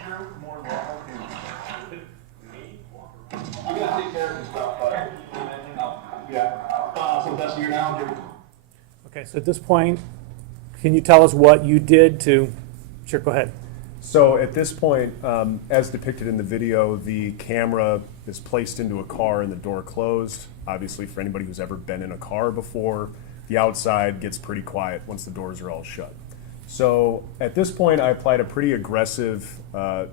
You're more than welcome. I'm gonna take care of this stuff, but, yeah, so that's your now, Okay, so at this point, can you tell us what you did to, sure, go ahead. So at this point, as depicted in the video, the camera is placed into a car and the door closed. Obviously, for anybody who's ever been in a car before, the outside gets pretty quiet once the doors are all shut. So at this point, I applied a pretty aggressive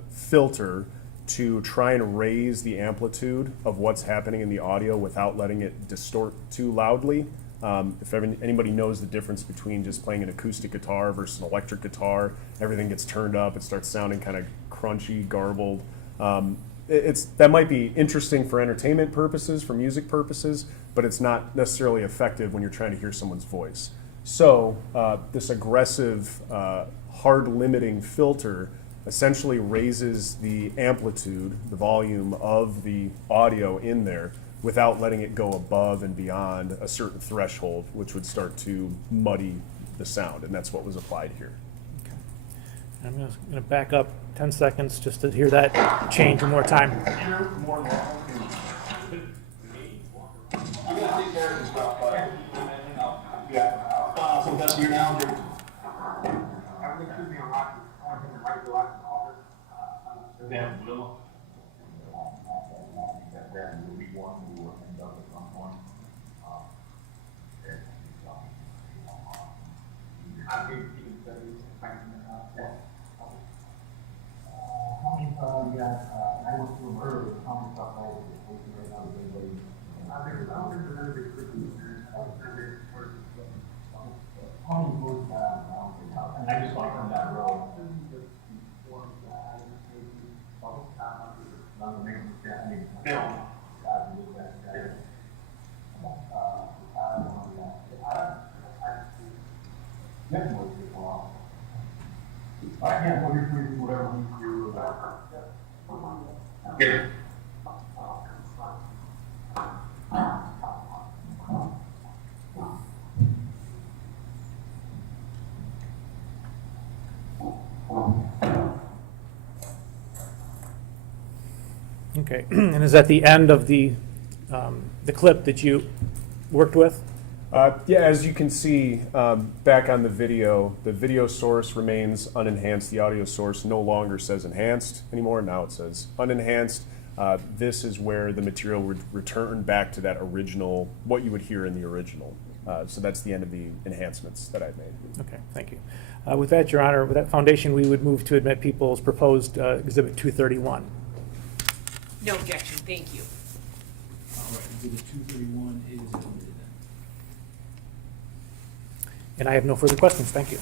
filter to try and raise the amplitude of what's happening in the audio without letting it distort too loudly. If anybody knows the difference between just playing an acoustic guitar versus an electric guitar, everything gets turned up, it starts sounding kind of crunchy, garbled. That might be interesting for entertainment purposes, for music purposes, but it's not necessarily effective when you're trying to hear someone's voice. So this aggressive, hard limiting filter essentially raises the amplitude, the volume of the audio in there without letting it go above and beyond a certain threshold, which would start to muddy the sound, and that's what was applied here. I'm gonna back up 10 seconds just to hear that change one more time. Okay, and is that the end of the clip that you worked with? Yeah, as you can see back on the video source remains unenhanced. The audio source no longer says enhanced anymore. Now it says unenhanced. This is where the material would return back to that original, what you would hear in the original. So that's the end of the enhancements that I've made. Okay, thank you. With that, Your Honor, with that foundation, we would move to admit people's proposed Exhibit 231. No objection, thank you. All right, Exhibit 231 is admitted then. And I have no further questions, thank you.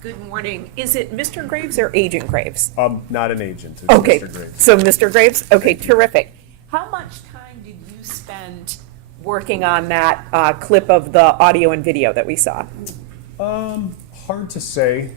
Good morning. Is it Mr. Graves or Agent Graves? Not an agent, it's Okay, Mr. Graves. so Mr. Graves, okay, terrific. How much time did you spend working on that clip of the audio and video that we saw? Hard to say.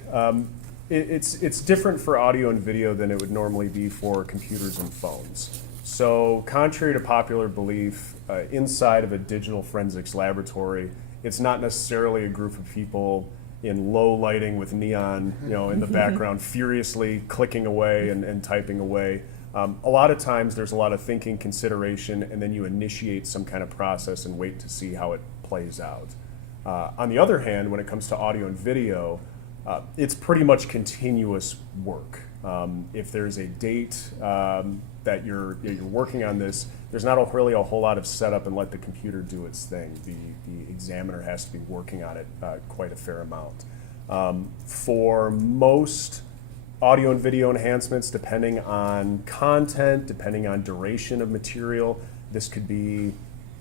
It's different for audio and video than it would normally be for computers and phones. So contrary to popular belief, inside of a digital forensics laboratory, it's not necessarily a group of people in low lighting with neon, in the background, furiously clicking away and typing away. A lot of times there's a lot of thinking, consideration, and then you initiate some kind of process and wait to see how it plays out. On the other hand, when it comes to audio and video, it's pretty much continuous work. If there's a date that you're working on this, there's not really a whole lot of setup and let the computer do its thing. The examiner has to be working on it quite a fair amount. For most audio and video enhancements, depending on content, depending on duration of material, this could be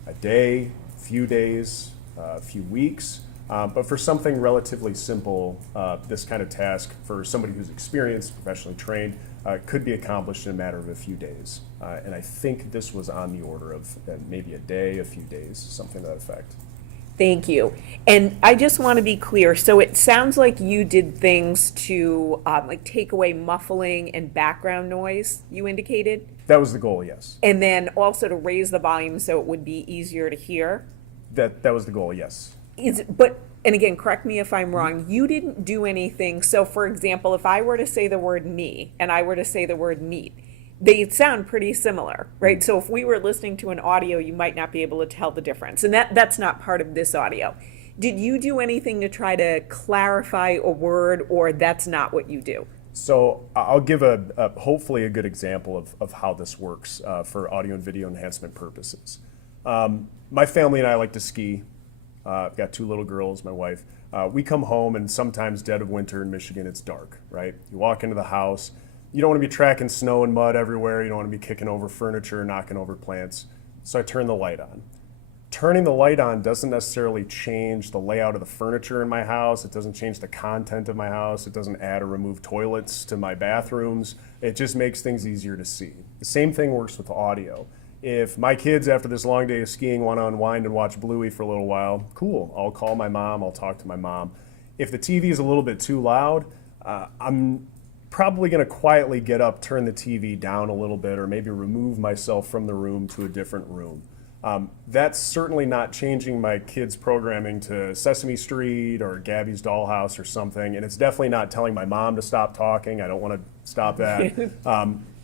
a day, a few days, a few weeks. But for something relatively simple, this kind of task for somebody who's experienced, professionally trained, could be accomplished in a matter of a few days. And I think this was on the order of maybe a day, a few days, something to that effect. Thank you. And I just want to be clear, so it sounds like you did things to like take away muffling and background noise, you indicated? That was the goal, yes. And then also to raise the volume so it would be easier to hear? That was the goal, yes. And again, correct me if I'm wrong, you didn't do anything. So for example, if I were to say the word knee and I were to say the word meat, they sound pretty similar, right? So if we were listening to an audio, you might not be able to tell the difference. And that's not part of this audio. Did you do anything to try to clarify a word, or that's not what you do? So I'll give hopefully a good example of how this works for audio and video enhancement purposes. My family and I like to ski. I've got 2 little girls, my wife. We come home, and sometimes dead of winter in Michigan, it's dark, right? You walk into the house. You don't want to be tracking snow and mud everywhere. You don't want to be kicking over furniture, knocking over plants. So I turn the light on. Turning the light on doesn't necessarily change the layout of the furniture in my house. It doesn't change the content of my house. It doesn't add or remove toilets to my bathrooms. It just makes things easier to see. The same thing works with audio. If my kids, after this long day of skiing, want to unwind and watch Bluey for a little while, cool. I'll call my mom. I'll talk to my mom. If the TV is a little bit too loud, I'm probably going to quietly get up, turn the TV down a little bit, or maybe remove myself from the room to a different room. That's certainly not changing my kids' programming to Sesame Street or Gabby's Dollhouse or something, and it's definitely not telling my mom to stop talking. I don't want to stop that.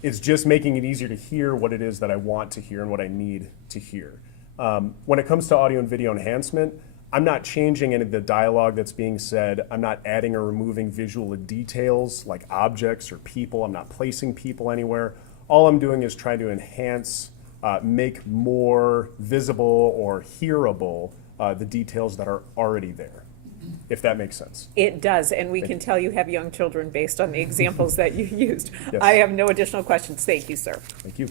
It's just making it easier to hear what it is that I want to hear and what I need to hear. When it comes to audio and video enhancement, I'm not changing any of the dialogue that's being said. I'm not adding or removing visual details like objects or people. I'm not placing people anywhere. All I'm doing is trying to enhance, make more visible or hearable the details that are already there, if that makes sense. It does, and we Thank can you. tell you have young children based on the examples that you used. Yes. I have no additional questions. Thank you, sir. Thank you.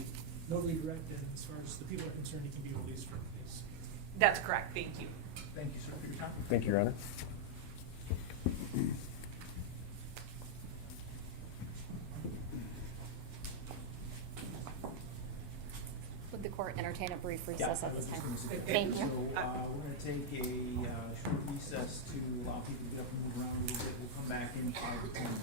Notary direct, and as far as the people are concerned, he can be released from his. That's correct. Thank you. Thank you, sir, for your time. Thank you, Your Honor. Would the court entertain a brief Yeah, recess I at was this just time? gonna say that. Thank you. So, we're gonna take a, short recess to allow people to get up and move around a little bit. We'll come back in 5 to 10 minutes.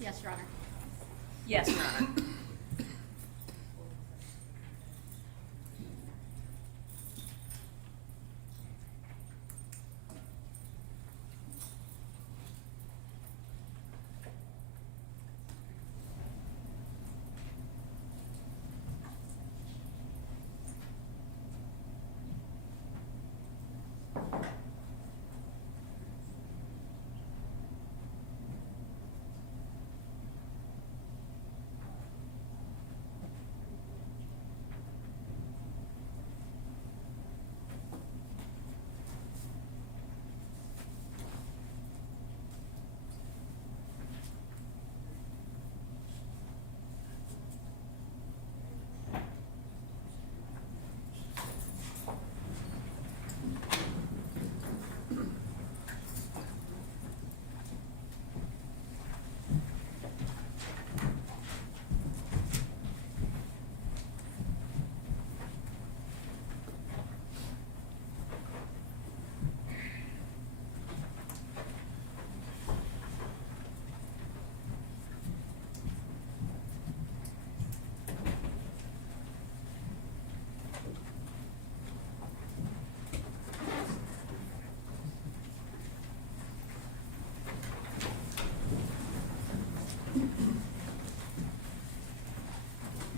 Yes, Your Honor. Yes, Your Honor.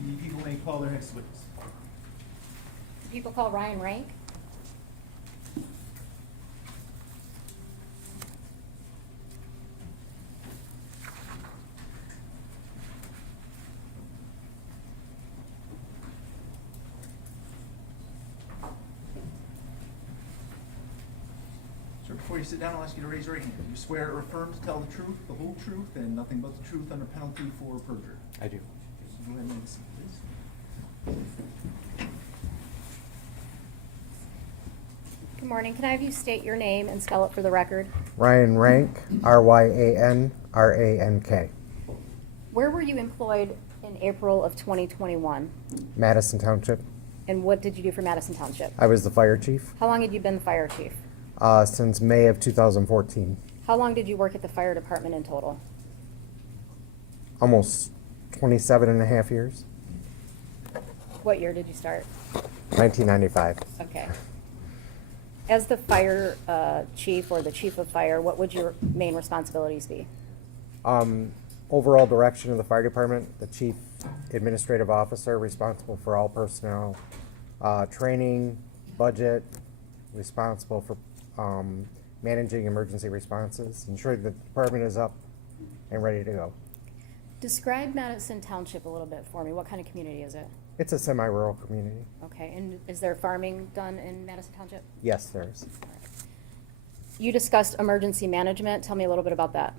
The people may call their next witness. People call Ryan Rank. Sir, before you sit down, I'll ask you to raise your right hand. Do you swear or affirm to tell the truth, the whole truth, and nothing but the truth under penalty for perjury? I do. Go ahead and have a seat, please. Good morning. Can I have you state your name and spell it for the record? Ryan Rank, RyanRank. Where were you employed in April of 2021? Madison Township. And what did you do for Madison Township? I was the fire chief How long had you been the fire chief? since May of 2014. How long did you work at the fire department in total? Almost 27 and a half years. What year did you start? 1995. Okay. As the fire chief or the chief of fire, what would your main responsibilities be? Overall direction of the fire department, the chief administrative officer responsible for all personnel, training, budget, responsible for managing emergency responses, ensuring the department is up and ready to go. Describe Madison Township a little bit for me. What kind of community is it? It's a semi-rural community. Okay, and is there farming done in Madison Township? Yes, there is. You discussed emergency management. Tell me a little bit about that.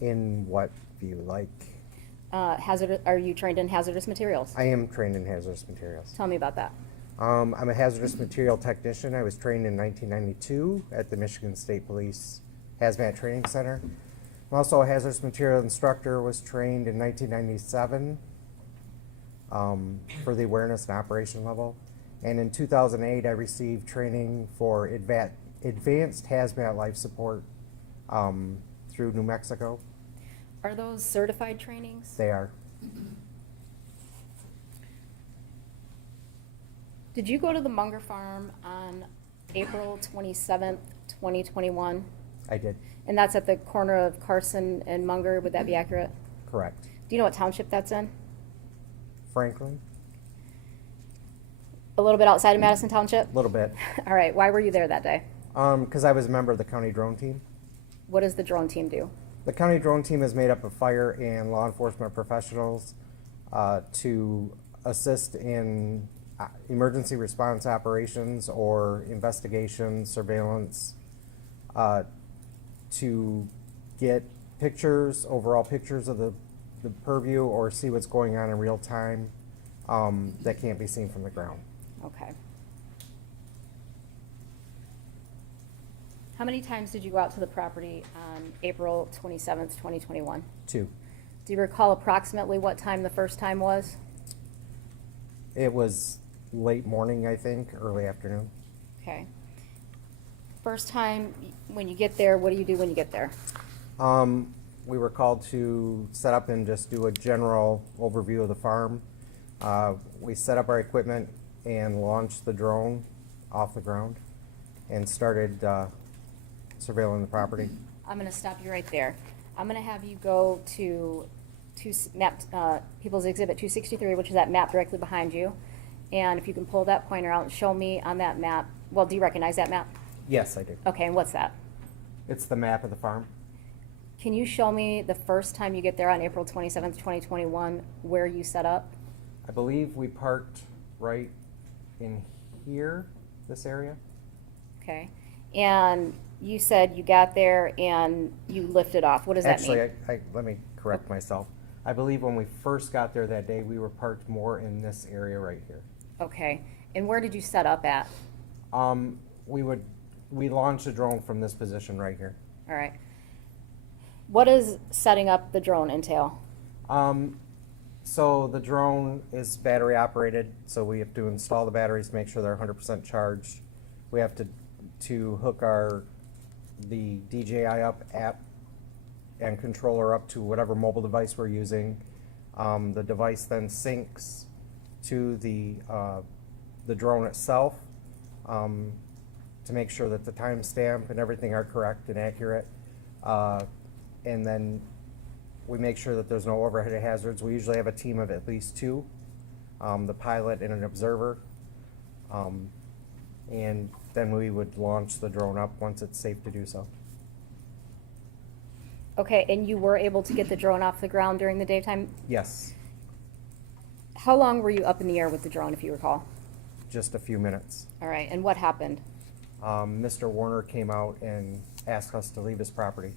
In what view? Like, Are you trained in hazardous materials? I am trained in hazardous materials. Tell me about that. I'm a hazardous material technician. I was trained in 1992 at the Michigan State Police Hazmat Training Center. I'm also a hazardous material instructor, was trained in 1997 for the awareness and operation level. And in 2008, I received training for advanced hazmat life support through New Mexico. Are those certified trainings? They are. Did you go to the Munger Farm on April 27th, 2021? I did. And that's at the corner of Carson and Munger, would that be accurate? Correct. Do you know what township that's in? Franklin, A little bit outside of Madison Township? a little bit. All right, why were you there that day? Because I was a member of the county drone team. What does the drone team do? The county drone team is made up of fire and law enforcement professionals to assist in emergency response operations or investigation, surveillance, to get pictures, overall pictures of the purview or see what's going on in real time that can't be seen from the ground. Okay. How many times did you go out to the property on April 27th, 2021? 2. Do you recall approximately what time the first time was? It was late morning, I think, early afternoon. Okay. First time, when you get there, what do you do when you get there? we were called to set up and just do a general overview of the farm. We set up our equipment and launched the drone off the ground and started surveilling the property. I'm gonna stop you right there. I'm gonna have you go to People's Exhibit 263, which is that map directly behind you. And if you can pull that pointer out and show me on that map, well, do you recognize that map? Yes, I do. Okay, and what's that? It's the map of the farm. Can you show me the first time you get there on April 27th, 2021, where you set up? I believe we parked right in here, this area. Okay, and you said you got there and you lifted off. What does that mean? Actually, let me correct myself. I believe when we first got there that day, we were parked more in this area right here. Okay, and where did you set up at? We launched a drone from this position right here. All right. What does setting up the drone entail? So the drone is battery operated, so we have to install the batteries, make sure they're 100% charged. We have to hook the DJI up app and controller up to whatever mobile device we're using. The device then syncs to the drone itself to make sure that the timestamp and everything are correct and accurate. And then we make sure that there's no overhead hazards. We usually have a team of at least two, the pilot and an observer. And then we would launch the drone up once it's safe to do so. Okay, and you were able to get the drone off the ground during the daytime? Yes, How long were you up in the air with the drone, if you recall? just a few minutes. All right, and what happened? Mr. Warner came out and asked us to leave his property.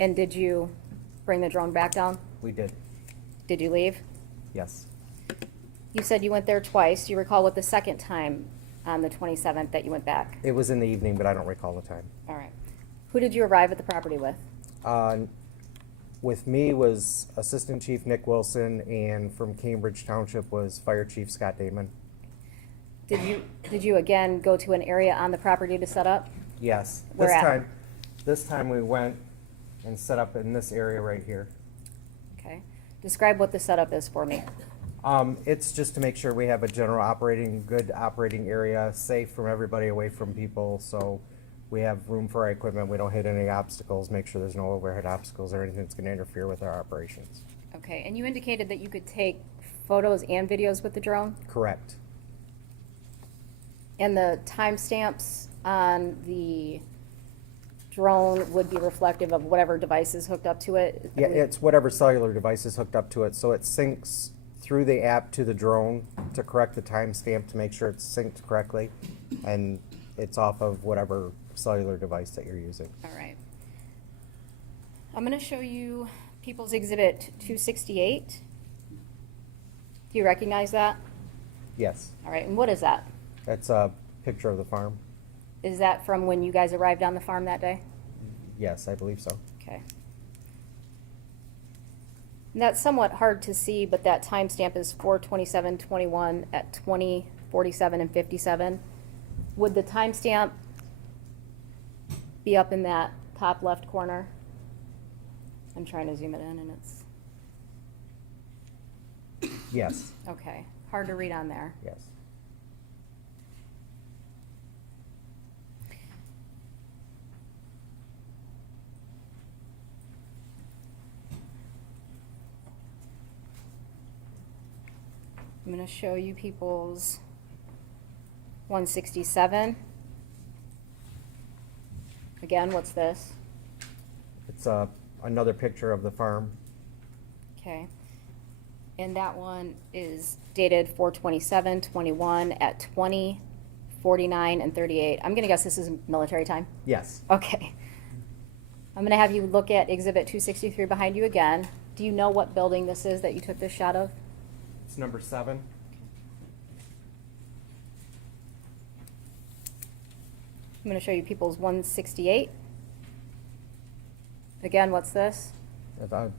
And did you bring the drone back down? We did, Did you leave? yes. You said you went there twice. Do you recall what the second time on the 27th that you went back? It was in the evening, but I don't recall the time. All right. Who did you arrive at the property with? With me was Assistant Chief Nick Wilson, and from Cambridge Township was Fire Chief Scott Damon. Did you again go to an area on the property to set up? Yes. Where at? This time we went and set up in this area right here. Okay. Describe what the setup is for me. It's just to make sure we have a general good operating area, safe from everybody, away from people, so we have room for our equipment, we don't hit any obstacles, make sure there's no overhead obstacles or anything that's gonna interfere with our operations. Okay, and you indicated that you could take photos and videos with the drone? Correct. And the timestamps on the drone would be reflective of whatever device is hooked up to it? Yeah, it's whatever cellular device is hooked up to it, so it syncs through the app to the drone to correct the timestamp to make sure it's synced correctly, and it's off of whatever cellular device that you're using. All right. I'm going to show you People's Exhibit 268. Do you recognize that? Yes, All right, and what is that? that's a picture of the farm. Is that from when you guys arrived on the farm that day? Yes, I believe so. Okay. And that's somewhat hard to see, but that timestamp is 4/27/21 at 20:47 and 57. Would the timestamp be up in that top left corner? I'm trying to zoom it in and it's, Yes, okay, hard to read on there. yes. I'm going to show you People's 167. Again, what's this? It's another picture of the farm. Okay. And that one is dated 4/27/21 at 20:49 and 38. I'm gonna guess this is military time? Yes. Okay. I'm gonna have you look at Exhibit 263 behind you again. Do you know what building this is that you took this shot of? It's number 7. I'm gonna show you People's 168. Again, what's this?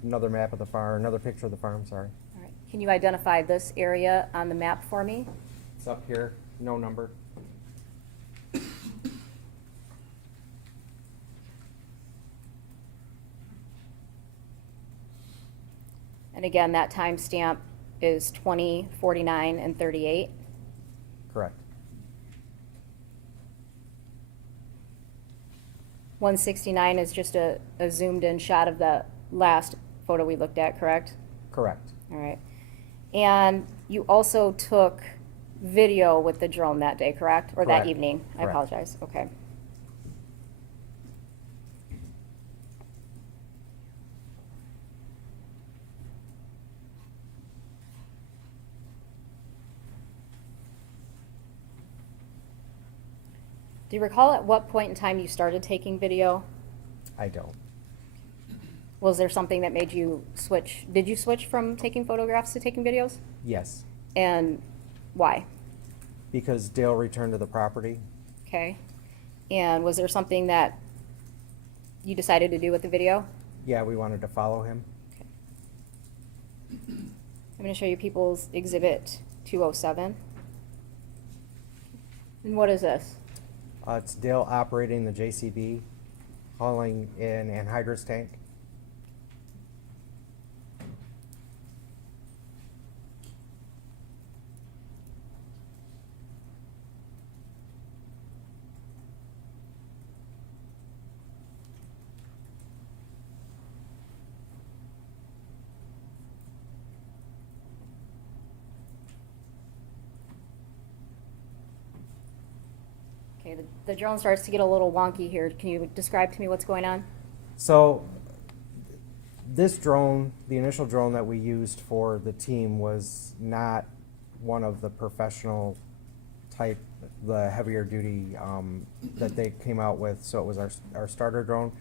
Another map of the farm, another picture of the farm, sorry. All right. Can you identify this area on the map for me? It's up here, no number. And again, that timestamp is 20, 49, and 38. Correct. 169 is just a zoomed-in shot of the last photo we looked at, correct? Correct. All right. And you also took video with the drone that day, correct? Or that Correct. evening? I Correct. apologize. Okay. Do you recall at what point in time you started taking video? I don't. Was there something that made you switch? Did you switch from taking photographs to taking videos? Yes, And why? because Dale returned to the property. Okay. And was there something that you decided to do with the video? Yeah, we wanted to follow him. I'm going to show you People's Exhibit 207. And what is this? It's Dale operating the JCB, hauling an anhydrous tank. Okay, the drone starts to get a little wonky here. Can you describe to me what's going on? So this drone, the initial drone that we used for the team, was not one of the professional type, the heavier duty that they came out with. So it was our starter drone.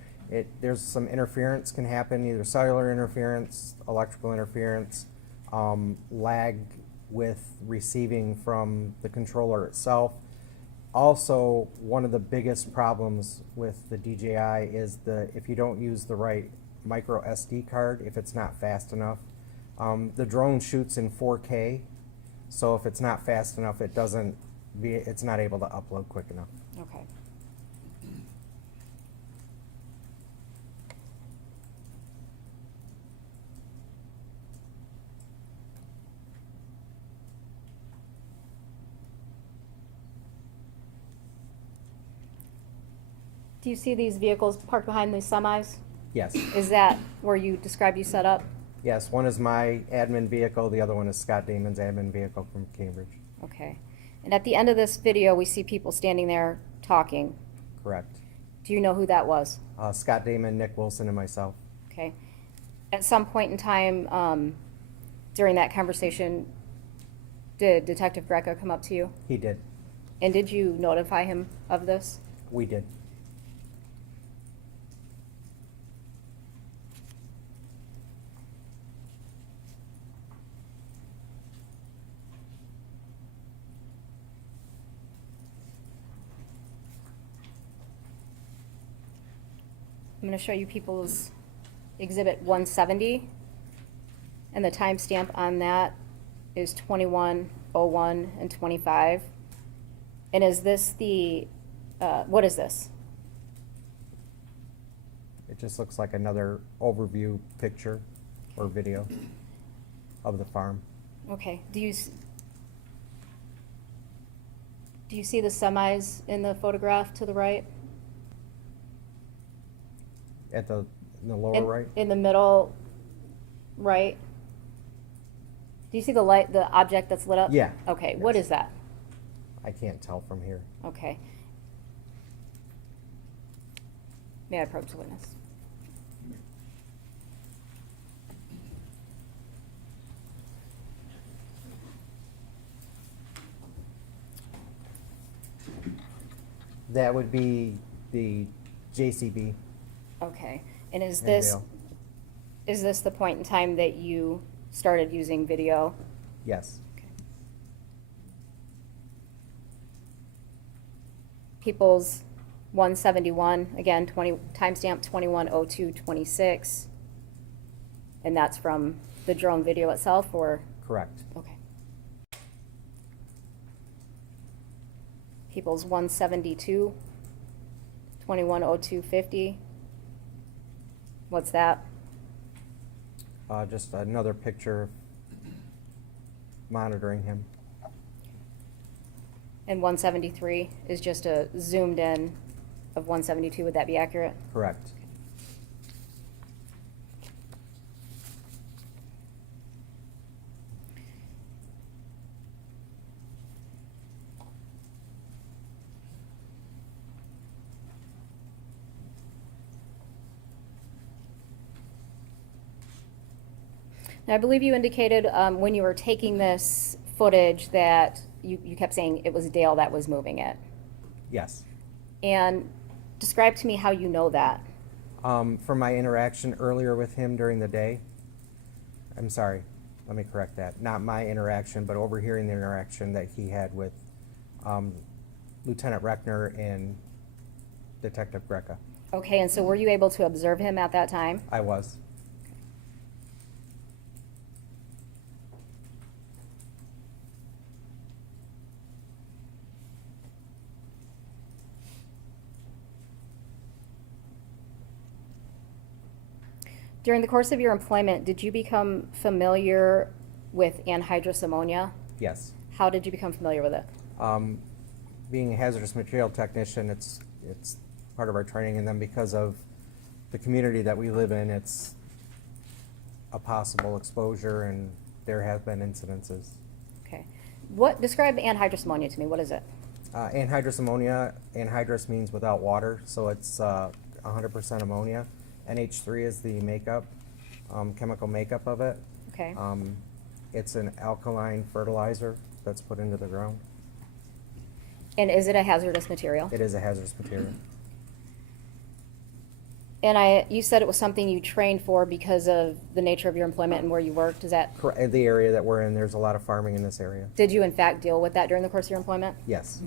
There's some interference can happen, either cellular interference, electrical interference, lag with receiving from the controller itself. Also, one of the biggest problems with the DJI is if you don't use the right micro SD card, if it's not fast enough. The drone shoots in 4K, so if it's not fast enough, it's not able to upload quick enough. Okay. Do you see these vehicles parked behind these semis? Yes. Is that where you described you set up? Yes, one is my admin vehicle, the other one is Scott Damon's admin vehicle from Cambridge. Okay. And at the end of this video, we see people standing there talking. Correct. Do you know who that was? Scott Damon, Nick Wilson, and myself. Okay. At some point in time during that conversation, did Detective Greco come up to you? He did. And did you notify him of this? We did. I'm going to show you People's Exhibit 170, and the timestamp on that is 21:01 and 25. And is this what is this? It just looks like another overview picture or video of the farm. Okay. Do you see the semis in the photograph to the right? In the lower right? In the middle right? Do you see the light, the object that's lit up? Yeah. Okay, what Yes. is that? I can't tell from here. Okay. May I approach the witness? That would be the JCB. Okay, and is And this, Dale. is this the point in time that you started using video? Yes. Okay. People's 171, again, timestamp 21:02:26. And that's from the drone video itself, or? Correct. Okay. People's 172, 21:02:50. What's that? just another picture monitoring him. And 173 is just a zoomed in of 172, would that be accurate? Correct. Now, I believe you indicated when you were taking this footage that you kept saying it was Dale that was moving it. Yes. And describe to me how you know that. From my interaction earlier with him during the day. I'm sorry, let me correct that. Not my interaction, but overhearing the interaction that he had with Lieutenant Reckner and Detective Greca. Okay, and so were you able to observe him at that time? I was. During the course of your employment, did you become familiar with anhydrous ammonia? Yes. How did you become familiar with it? Being a hazardous material technician, it's part of our training, and then because of the community that we live in, it's a possible exposure, and there have been incidences. Okay. Describe anhydrous ammonia to me. What is it? Anhydrous ammonia, anhydrous means without water, so it's 100% ammonia. NH3 is the makeup, chemical makeup of it. Okay. It's an alkaline fertilizer that's put into the ground. And is it a hazardous material? It is a hazardous material. And you said it was something you trained for because of the nature of your employment and where you worked. Is that? Correct. The area that we're in, there's a lot of farming in this area. Did you in fact deal with that during the course of your employment? Yes.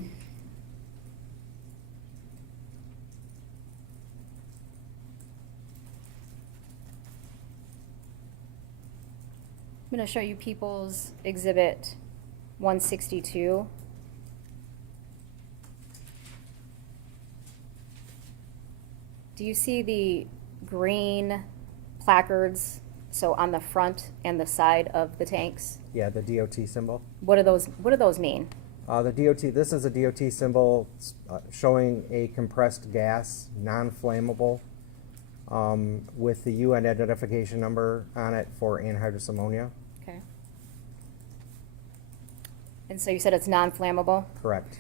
I'm going to show you People's Exhibit 162. Do you see the green placards, so on the front and the side of the tanks? Yeah, the DOT symbol. What do those mean? The DOT, this is a DOT symbol showing a compressed gas, non-flammable, with the UN identification number on it for anhydrous ammonia. Okay. And so you said it's non-flammable? Correct.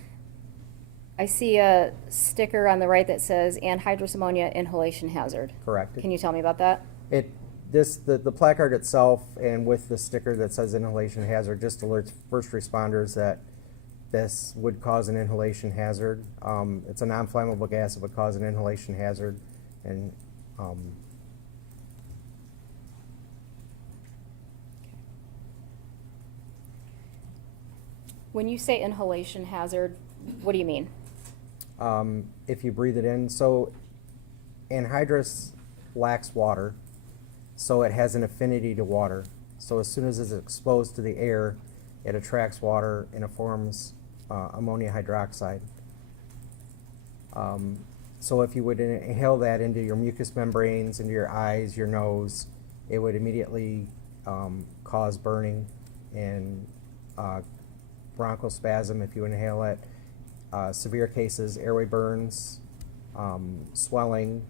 I see a sticker on the right that says anhydrous ammonia inhalation hazard. Correct. Can you tell me about that? The placard itself, and with the sticker that says inhalation hazard, just alerts first responders that this would cause an inhalation hazard. It's a non-flammable gas. It would cause an inhalation hazard, and When you say inhalation hazard, what do you mean? if you breathe it in. So anhydrous lacks water, so it has an affinity to water. So as soon as it's exposed to the air, it attracts water and it forms ammonia hydroxide. So if you would inhale that into your mucous membranes, into your eyes, your nose, it would immediately cause burning and bronchospasm if you inhale it. Severe cases, airway burns, swelling,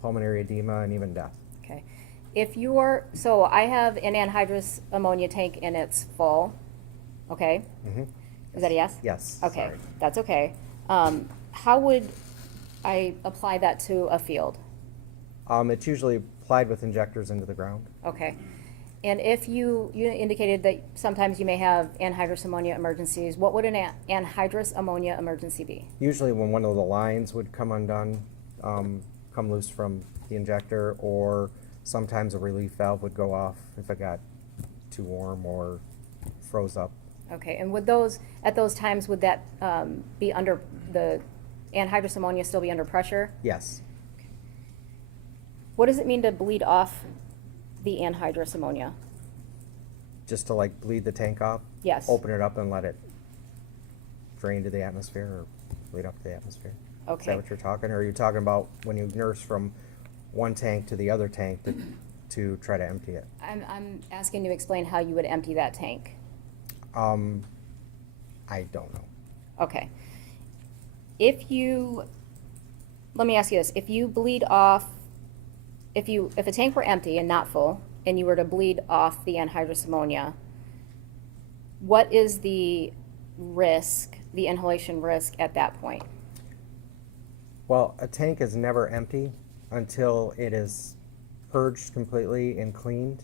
pulmonary edema, and even death. Okay. So I have an anhydrous ammonia tank and it's full, okay? Mm-hmm. Is that a yes? Yes. Okay, Sorry. that's okay. How would I apply that to a field? It's usually applied with injectors into the ground. Okay. And if you indicated that sometimes you may have anhydrous ammonia emergencies, what would an anhydrous ammonia emergency be? Usually when one of the lines would come undone, come loose from the injector, or sometimes a relief valve would go off if it got too warm or froze up. Okay, and at those times, would that be under, the anhydrous ammonia still be under pressure? Yes. What does it mean to bleed off the anhydrous ammonia? Just to like bleed the tank off? Yes. Open it up and let it drain to the atmosphere or bleed up to the atmosphere. Is Okay. that what you're talking? Or are you talking about when you nurse from one tank to the other tank, to try to empty it. I'm asking to explain how you would empty that tank. I don't know. Okay. Let me ask you this, if you bleed off, if a tank were empty and not full, and you were to bleed off the anhydrous ammonia, what is the risk, the inhalation risk at that point? Well, a tank is never empty until it is purged completely and cleaned.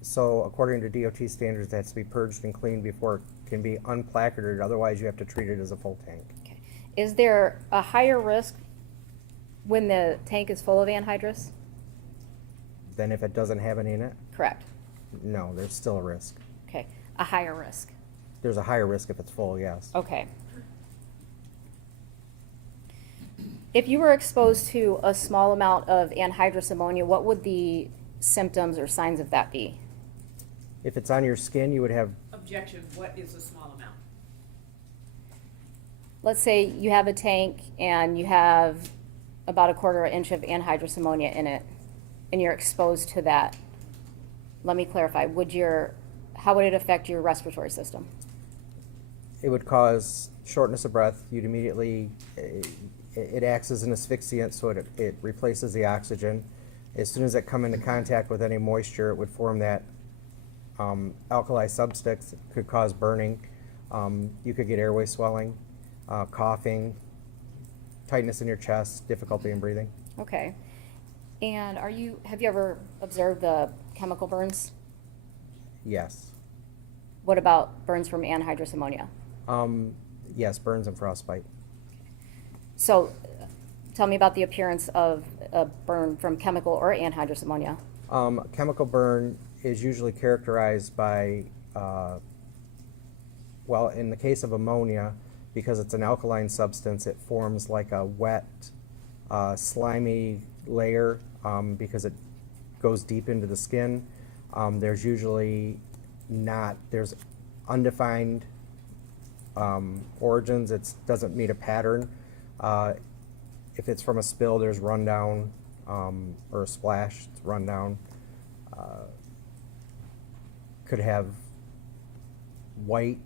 So according to DOT standards, it has to be purged and cleaned before it can be unplacarted, otherwise you have to treat it as a full tank. Okay. Is there a higher risk when the tank is full of anhydrous? Then if it doesn't have any in it, Correct. no, there's still a risk. Okay, a higher risk. There's a higher risk if it's full, yes. Okay. If you were exposed to a small amount of anhydrous ammonia, what would the symptoms or signs of that be? If it's on your skin, you would have, Objection, what is a small amount? Let's say you have a tank and you have about a quarter inch of anhydrous ammonia in it, and you're exposed to that. Let me clarify, how would it affect your respiratory system? it would cause shortness of breath. You'd immediately, it acts as an asphyxiant, so it replaces the oxygen. As soon as it come into contact with any moisture, it would form that alkali substance. It could cause burning. You could get airway swelling, coughing, tightness in your chest, difficulty in breathing. Okay. And have you ever observed the chemical burns? Yes. What about burns from anhydrous ammonia? Yes, burns and frostbite. So tell me about the appearance of a burn from chemical or anhydrous ammonia. Chemical burn is usually characterized by, well, in the case of ammonia, because it's an alkaline substance, it forms like a wet, slimy layer because it goes deep into the skin. There's usually there's undefined origins. It doesn't meet a pattern. If it's from a spill, there's rundown, or a splash, it's rundown. Could have white,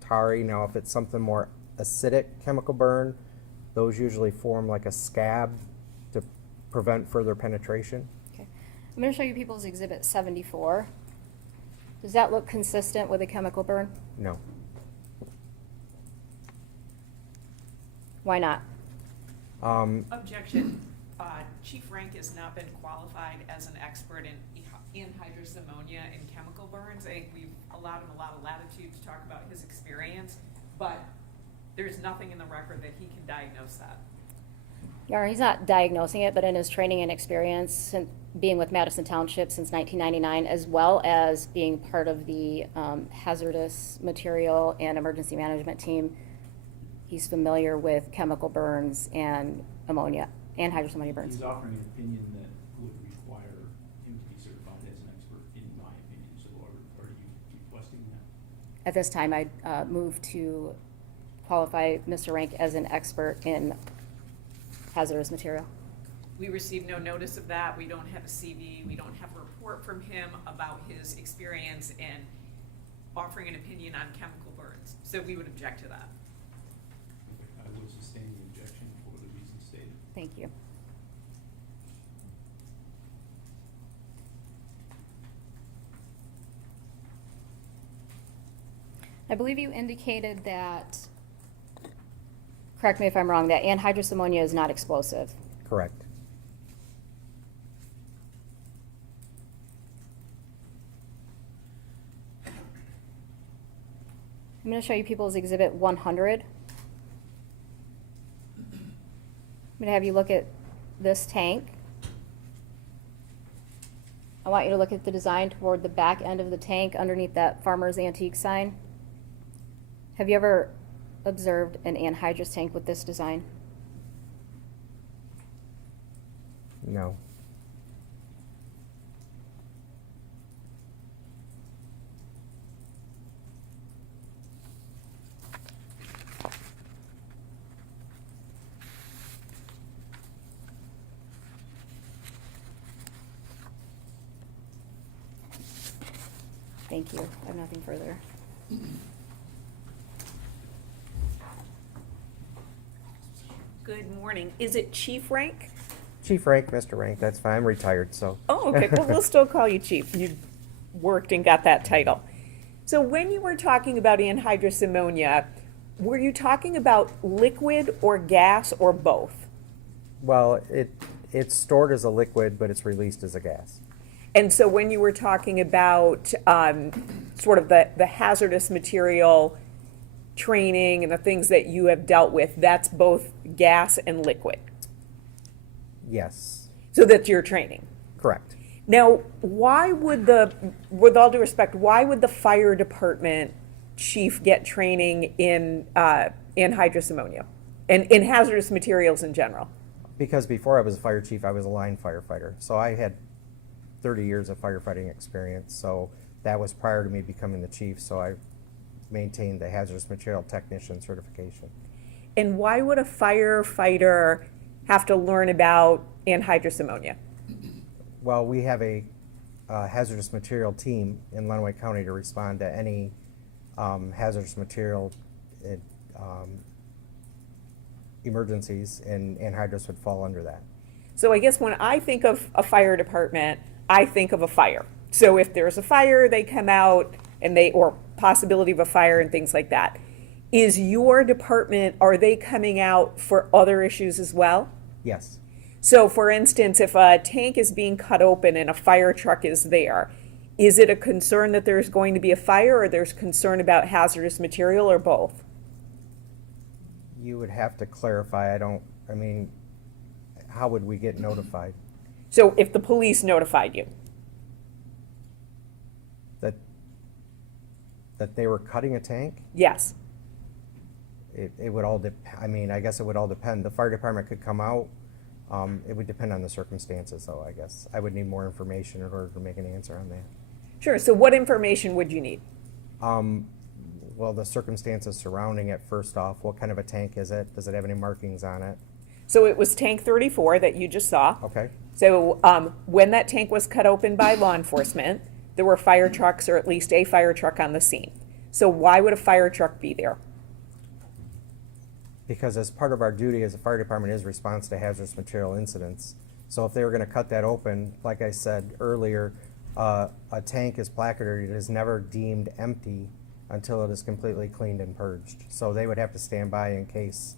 tarry. Now, if it's something more acidic chemical burn, those usually form like a scab to prevent further penetration. Okay. I'm going to show you People's Exhibit 74. Does that look consistent with a chemical burn? No. Why not? Objection. Chief Rank has not been qualified as an expert in anhydrous ammonia and chemical burns. I think we've allowed him a lot of latitude to talk about his experience, but there's nothing in the record that he can diagnose that. Yeah, he's not diagnosing it, but in his training and experience, and being with Madison Township since 1999, as well as being part of the hazardous material and emergency management team, he's familiar with chemical burns and ammonia, anhydrous ammonia burns. He's offering an opinion that would require him to be certified as an expert, in my opinion. So are you requesting that? At this time, I'd move to qualify Mr. Rank as an expert in hazardous material. We received no notice of that. We don't have a CV. We don't have a report from him about his experience in offering an opinion on chemical burns. So we would object to that. I would sustain the objection for the reasons stated. Thank you. I believe you indicated that, correct me if I'm wrong, that anhydrous ammonia is not explosive. Correct. I'm going to show you People's Exhibit 100. I'm going to have you look at this tank. I want you to look at the design toward the back end of the tank underneath that Farmer's Antique sign. Have you ever observed an anhydrous tank with this design? No. Thank you. I have nothing further. Good morning. Is it chief rank? Chief Rank, Mr. Rank, that's fine, I'm retired, so. Oh, okay, well, we'll still call you chief. You worked and got that title. So when you were talking about anhydrous ammonia, were you talking about liquid or gas or both? Well, it's stored as a liquid, but it's released as a gas. And so when you were talking about sort of the hazardous material training and the things that you have dealt with, that's both gas and liquid. Yes, So that's your training. correct. Now, why would with all due respect, why would the fire department chief get training in anhydrous ammonia and in hazardous materials in general? Because before I was a fire chief, I was a line firefighter. So I had 30 years of firefighting experience. So that was prior to me becoming the chief. So I maintained the hazardous material technician certification. And why would a firefighter have to learn about anhydrous ammonia? Well, we have a hazardous material team in Lenawee County to respond to any hazardous material emergencies, and anhydrous would fall under that. So I guess when I think of a fire department, I think of a fire. So if there's a fire, they come out and or possibility of a fire and things like that. Is your department, are they coming out for other issues as well? Yes, So for instance, if a tank is being cut open and a fire truck is there, is it a concern that there's going to be a fire, or there's concern about hazardous material, or both? you would have to clarify. How would we get notified? So if the police notified you, That they were cutting a tank? yes. It would all I guess it would all depend. The fire department could come out. It would depend on the circumstances, though, I guess. I would need more information in order to make an answer on that. Sure, so what information would you need? Well, the circumstances surrounding it, first off, what kind of a tank is it? Does it have any markings on it? So it was tank 34 that you just saw. Okay, So when that tank was cut open by law enforcement, there were fire trucks, or at least a fire truck on the scene. So why would a fire truck be there? because as part of our duty as a fire department is response to hazardous material incidents. So if they were gonna cut that open, like I said earlier, a tank is placarded, it is never deemed empty until it is completely cleaned and purged. So they would have to stand by in case,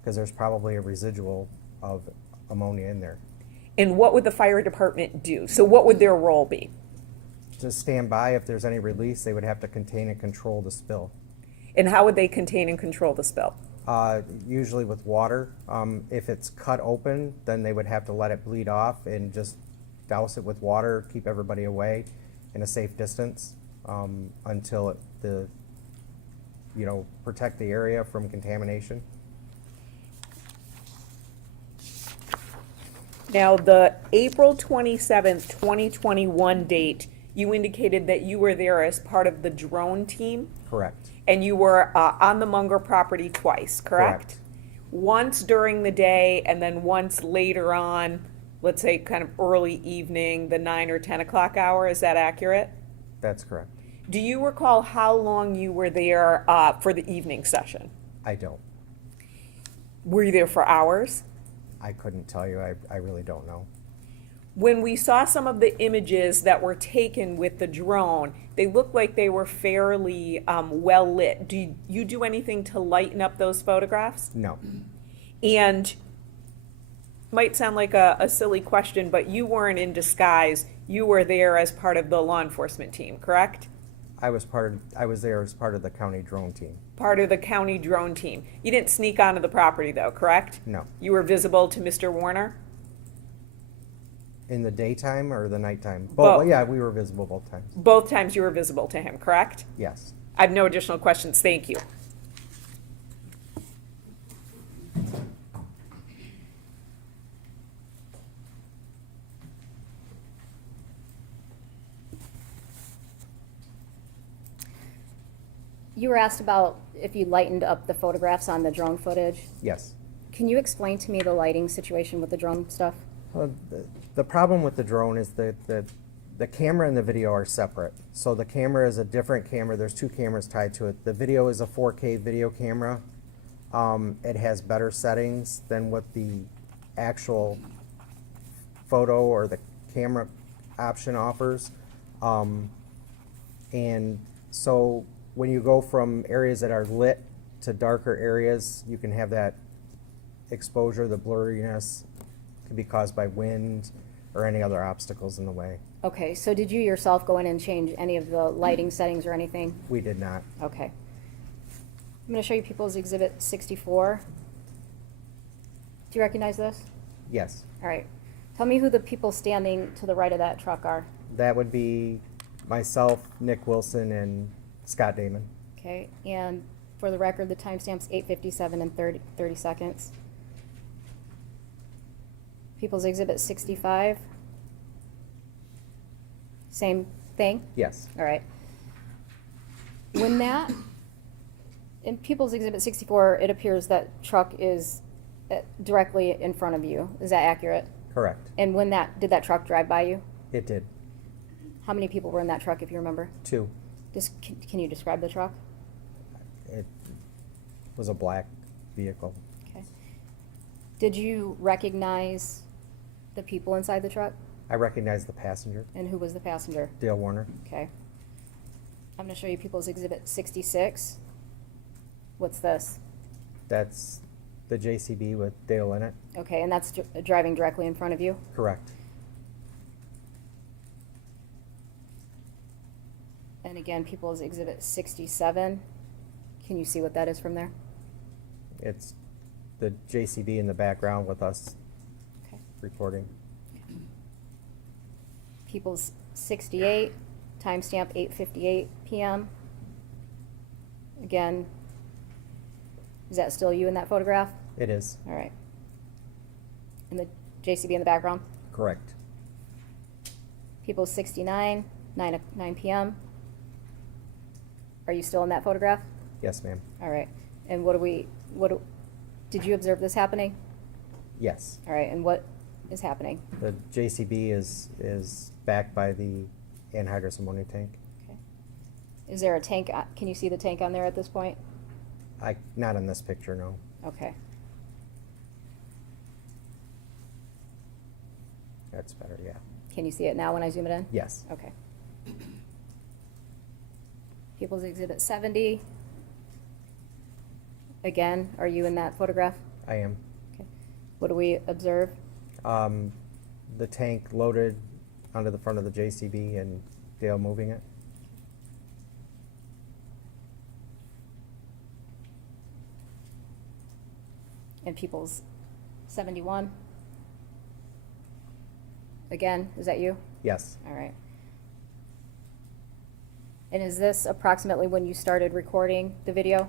because there's probably a residual of ammonia in there. And what would the fire department do? So what would their role be? To stand by, if there's any release, they would have to contain and control the spill. And how would they contain and control the spill? Usually with water. If it's cut open, then they would have to let it bleed off and just douse it with water, keep everybody away in a safe distance until protect the area from contamination. Now, the April 27th, 2021 date, you indicated that you were there as part of the drone team, Correct. and you were on the Munger property twice, correct? Once during the day, and then once later on, let's say kind of early evening, the 9 or 10 o'clock hour, is that accurate? That's correct. Do you recall how long you were there for the evening session? I don't. Were you there for hours? I couldn't tell you. I really don't know. When we saw some of the images that were taken with the drone, they looked like they were fairly well lit. Do you do anything to lighten up those photographs? No. And might sound like a silly question, but you weren't in disguise. You were there as part of the law enforcement team, correct? I was there as part of the county drone team. Part of the county drone team. You didn't sneak onto the property though, correct? No. You were visible to Mr. Warner? In the daytime or the nighttime? Both. Yeah, we were visible both times. Both times you were visible to him, correct? Yes. I have no additional questions. Thank you. You were asked about if you lightened up the photographs on the drone footage. Yes. Can you explain to me the lighting situation with the drone stuff? The problem with the drone is that the camera and the video are separate. So the camera is a different camera. There's two cameras tied to it. The video is a 4K video camera. It has better settings than what the actual photo or the camera option offers. And so when you go from areas that are lit to darker areas, you can have that exposure, the blurriness can be caused by wind or any other obstacles in the way. Okay, so did you yourself go in and change any of the lighting settings or anything? We did not. Okay. I'm gonna show you People's Exhibit 64. Do you recognize this? Yes. All right. Tell me who the people standing to the right of that truck are. That would be myself, Nick Wilson, and Scott Damon. Okay, and for the record, the timestamp's 8:57 and 30 seconds. People's Exhibit 65. Same thing? Yes. All right. When that, in People's Exhibit 64, it appears that truck is directly in front of you. Is that accurate? Correct. And when did that truck drive by you? It did. How many people were in that truck, if you remember? 2. Just, can you describe the truck? It was a black vehicle. Okay. Did you recognize the people inside the truck? I recognized the passenger, And who was the passenger? Dale Warner. Okay. I'm gonna show you People's Exhibit 66. What's this? That's the JCB with Dale in it. Okay, and that's driving directly in front of you? Correct. And again, People's Exhibit 67. Can you see what that is from there? It's the JCB in the background with us Okay. reporting. People's 68, timestamp 8:58 p.m. Again, is that still you in that photograph? It is. All right. And the JCB in the background? Correct. People's 69, 9 p.m. Are you still in that photograph? Yes, ma'am. All right. And did you observe this happening? Yes. All right, and what is happening? The JCB is backed by the anhydrous ammonia tank. Okay. Is there a tank, can you see the tank on there at this point? Not in this picture, no. Okay. That's better, yeah. Can you see it now when I zoom it in? Yes. Okay. People's Exhibit 70. Again, are you in that photograph? I am. Okay. What do we observe? The tank loaded onto the front of the JCB and Dale moving it. And People's 71. Again, is that you? Yes. All right. And is this approximately when you started recording the video?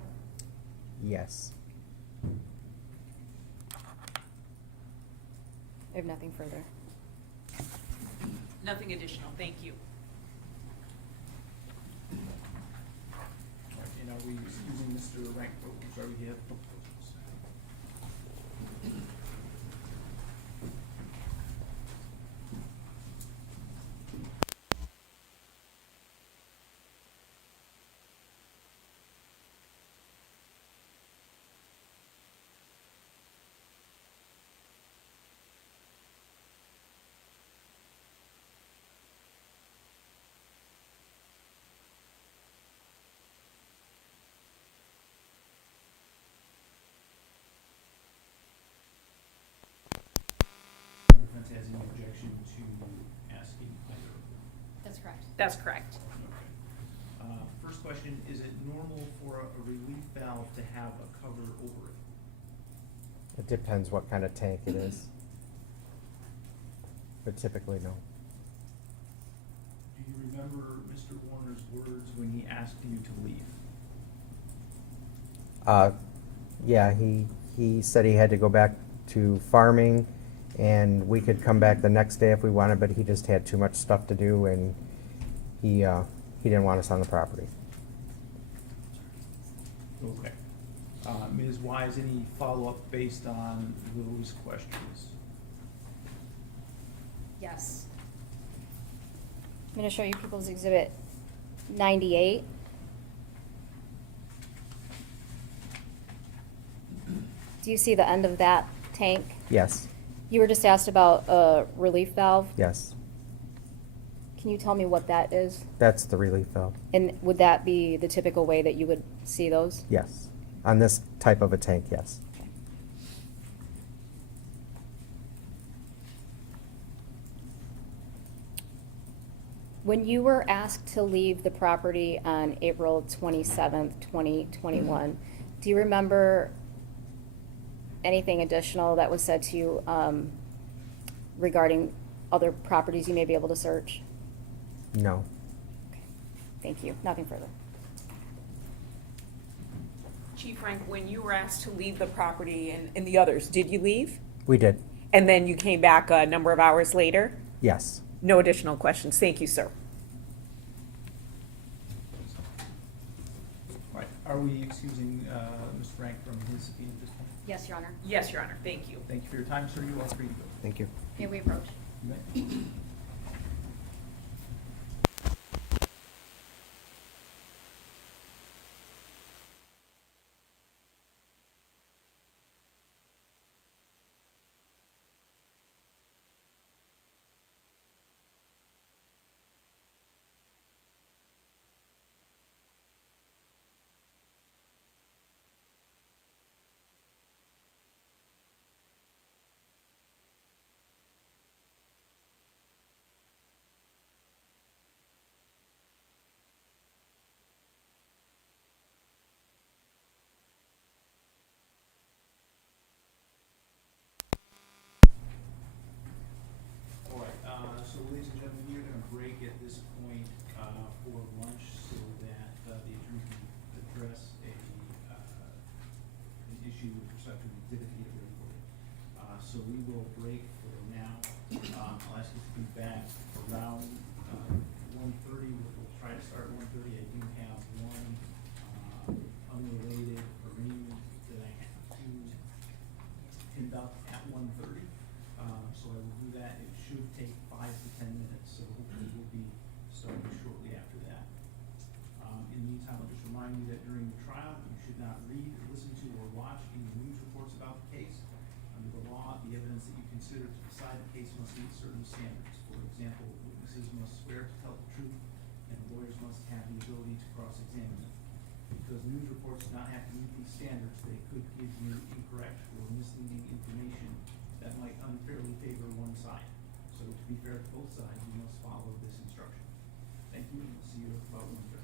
Yes. I have nothing further. Nothing additional, thank you. And are we using Mr. Rank, sorry, we have. Defense has any objection to asking either? That's correct. That's correct. Okay. First question, is it normal for a relief valve to have a cover over it? It depends what kind of tank it is. But typically, no. Do you remember Mr. Warner's words when he asked you to leave? Yeah, he said he had to go back to farming and we could come back the next day if we wanted, but he just had too much stuff to do and he didn't want us on the property. Okay. Ms. Wise, any follow-up based on those questions? Yes. I'm gonna show you People's Exhibit 98. Do you see the end of that tank? Yes, You were just asked about a relief valve. yes. Can you tell me what that is? That's the relief valve. And would that be the typical way that you would see those? Yes. On this type of a tank, yes. When you were asked to leave the property on April 27th, 2021, do you remember anything additional that was said to you regarding other properties you may be able to search? No. Thank you. Nothing further. Chief Frank, when you were asked to leave the property and the others, did you leave? We did. And then you came back a number of hours later? Yes. No additional questions. Thank you, sir. All right, are we excusing Mr. Frank from his subpoena at this point? Yes, Your Honor. Yes, Your Honor. Thank you. Thank you for your time, sir. You are free to go. Thank you. May we approach? You may. All right, so ladies and gentlemen, we are gonna break at this point, for lunch so that, the attorney can address an issue with respect to the exhibit he had reported. So we will break for now. I'll ask you to be back around, 1:30. We'll try to start at 1:30. I do have one, unrelated arraignment that I have to conduct at 1:30. So I will do that. It should take 5 to 10 minutes, so hopefully we'll be starting shortly after that. In the meantime, I'll just remind you that during the trial, you should not read, listen to, or watch any news reports about the case. Under the law, the evidence that you consider to decide the case must meet certain standards. For example, witnesses must swear to tell the truth, and lawyers must have the ability to cross-examine them. Because news reports do not have to meet these standards, they could give you incorrect or misleading information that might unfairly favor one side. So to be fair to both sides, you must follow this instruction. Thank you, and we'll see you at about 1:30.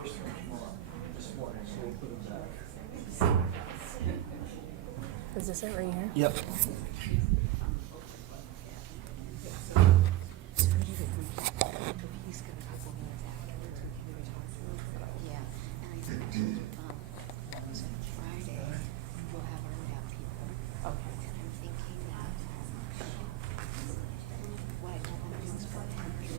first month, this morning, so we'll put them back. Is this it right here? Yep. Yeah, and I think, Friday, we'll have our lab people. Okay. And I'm thinking that, what I don't wanna do is put temperature.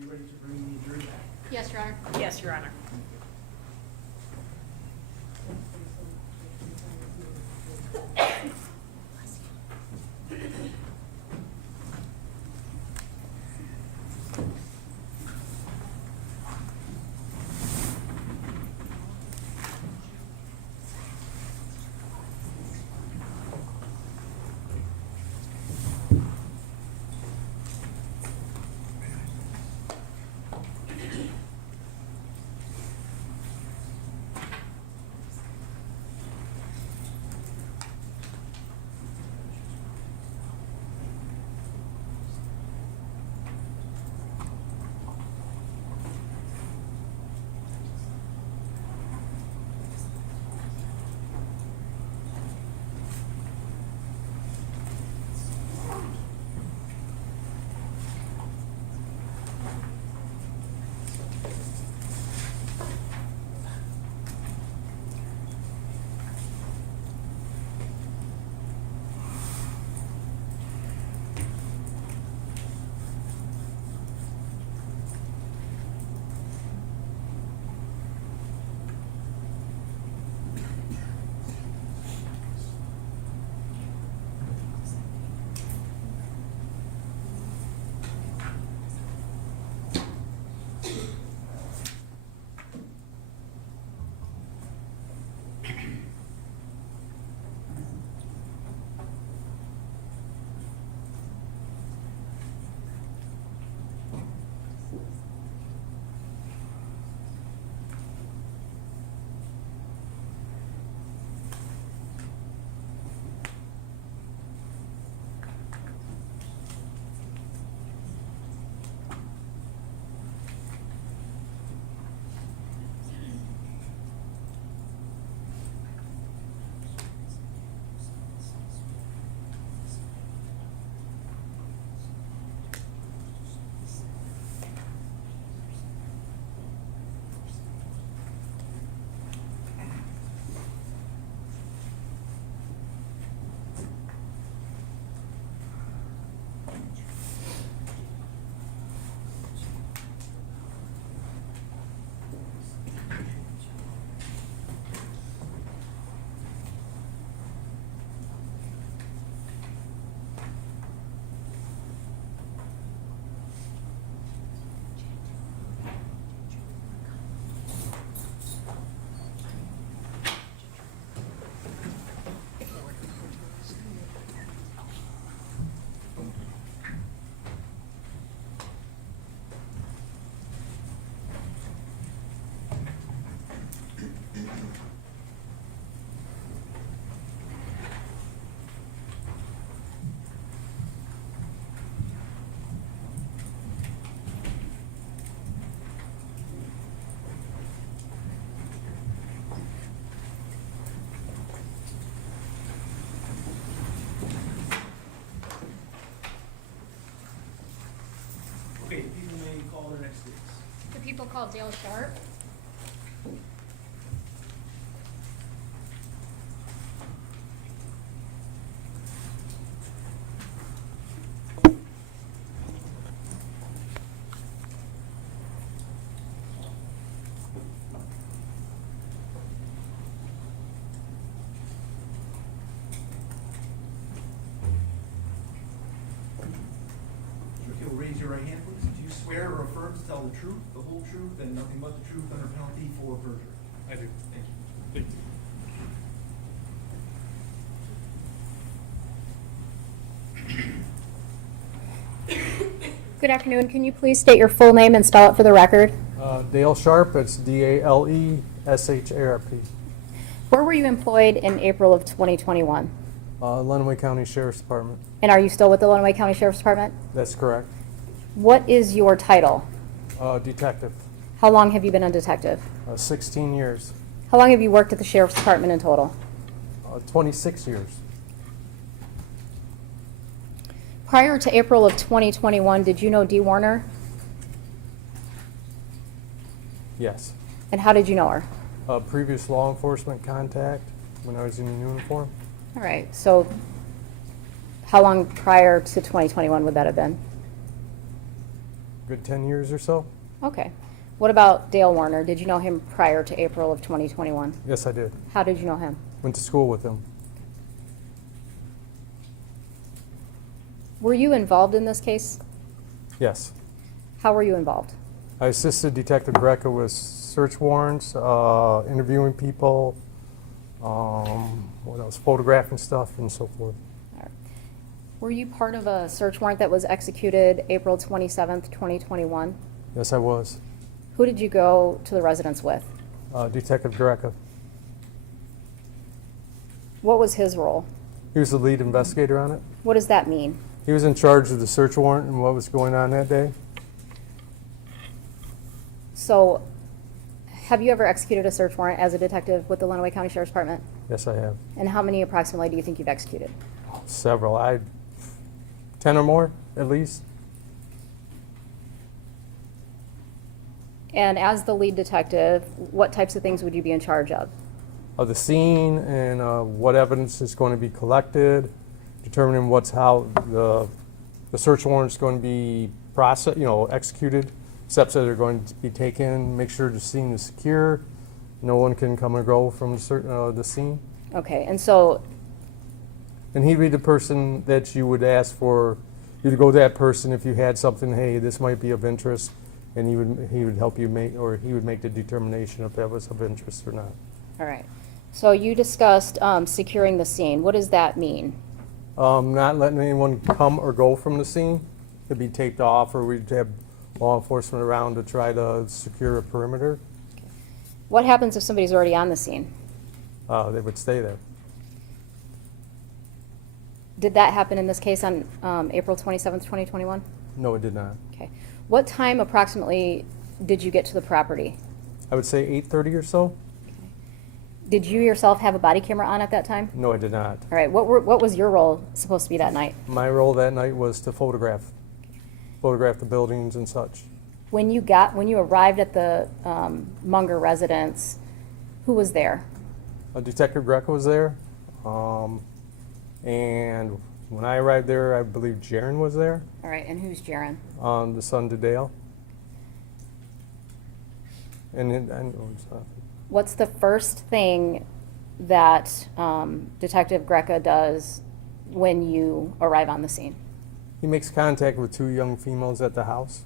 we ready to bring the jury back? Yes, Your Honor. Yes, Your Honor. Okay, people may call their next dates. The people called Dale Sharp. If you'll raise your right hand, please. Do you swear or affirm to tell the truth, the whole truth, and nothing but the truth under penalty for perjury? I do. Thank you. Thank you. Good afternoon. Can you please state your full name and spell it for the record? Dale Sharp, it's DALESHARP. Where were you employed in April of 2021? Lenawee County Sheriff's Department. And are you still with the Lenawee County Sheriff's Department? That's correct. What is your title? Detective. How long have you been a detective? 16 years. How long have you worked at the Sheriff's Department in total? 26 years. Prior to April of 2021, did you know Dee Warner? Yes. And how did you know her? Previous law enforcement contact when I was in uniform. All right, so how long prior to 2021 would that have been? good 10 years or so. Okay. What about Dale Warner? Did you know him prior to April of 2021? Yes, I did. How did you know him? Went to school with him. Were you involved in this case? Yes. How were you involved? I assisted Detective Greca with search warrants, interviewing people, what else, photographing stuff and so forth. Were you part of a search warrant that was executed April 27th, 2021? Yes, I was. Who did you go to the residence with? Detective Greca. What was his role? He was the lead investigator on it. What does that mean? He was in charge of the search warrant and what was going on that day. So, have you ever executed a search warrant as a detective with the Lenawee County Sheriff's Department? Yes, I have. And how many approximately do you think you've executed? Several. 10 or more, at least. And as the lead detective, what types of things would you be in charge of? Of the scene and what evidence is going to be collected, determining how the search warrant is going to be processed, executed, steps that are going to be taken, make sure the scene is secure, no one can come or go from the scene. Okay, and so, And he'd be the person that you would ask for, you'd go to that person if you had something, hey, this might be of interest, and he would help you make, or he would make the determination if that was of interest or not. all right. So you discussed securing the scene. What does that mean? Not letting anyone come or go from the scene. It'd be taped off, or we'd have law enforcement around to try to secure a perimeter. What happens if somebody's already on the scene? They would stay there. Did that happen in this case on April 27th, 2021? No, it did not. Okay. What time approximately did you get to the property? I would say 8:30 or so. Did you yourself have a body camera on at that time? No, I did not. All right. What was your role supposed to be that night? My role that night was to photograph the buildings and such. When you arrived at the Munger residence, who was there? Detective Greco was there. And when I arrived there, I believe Jaron was there. All right. And who's Jaron? The son to Dale. What's the first thing that Detective Greca does when you arrive on the scene? He makes contact with two young females at the house.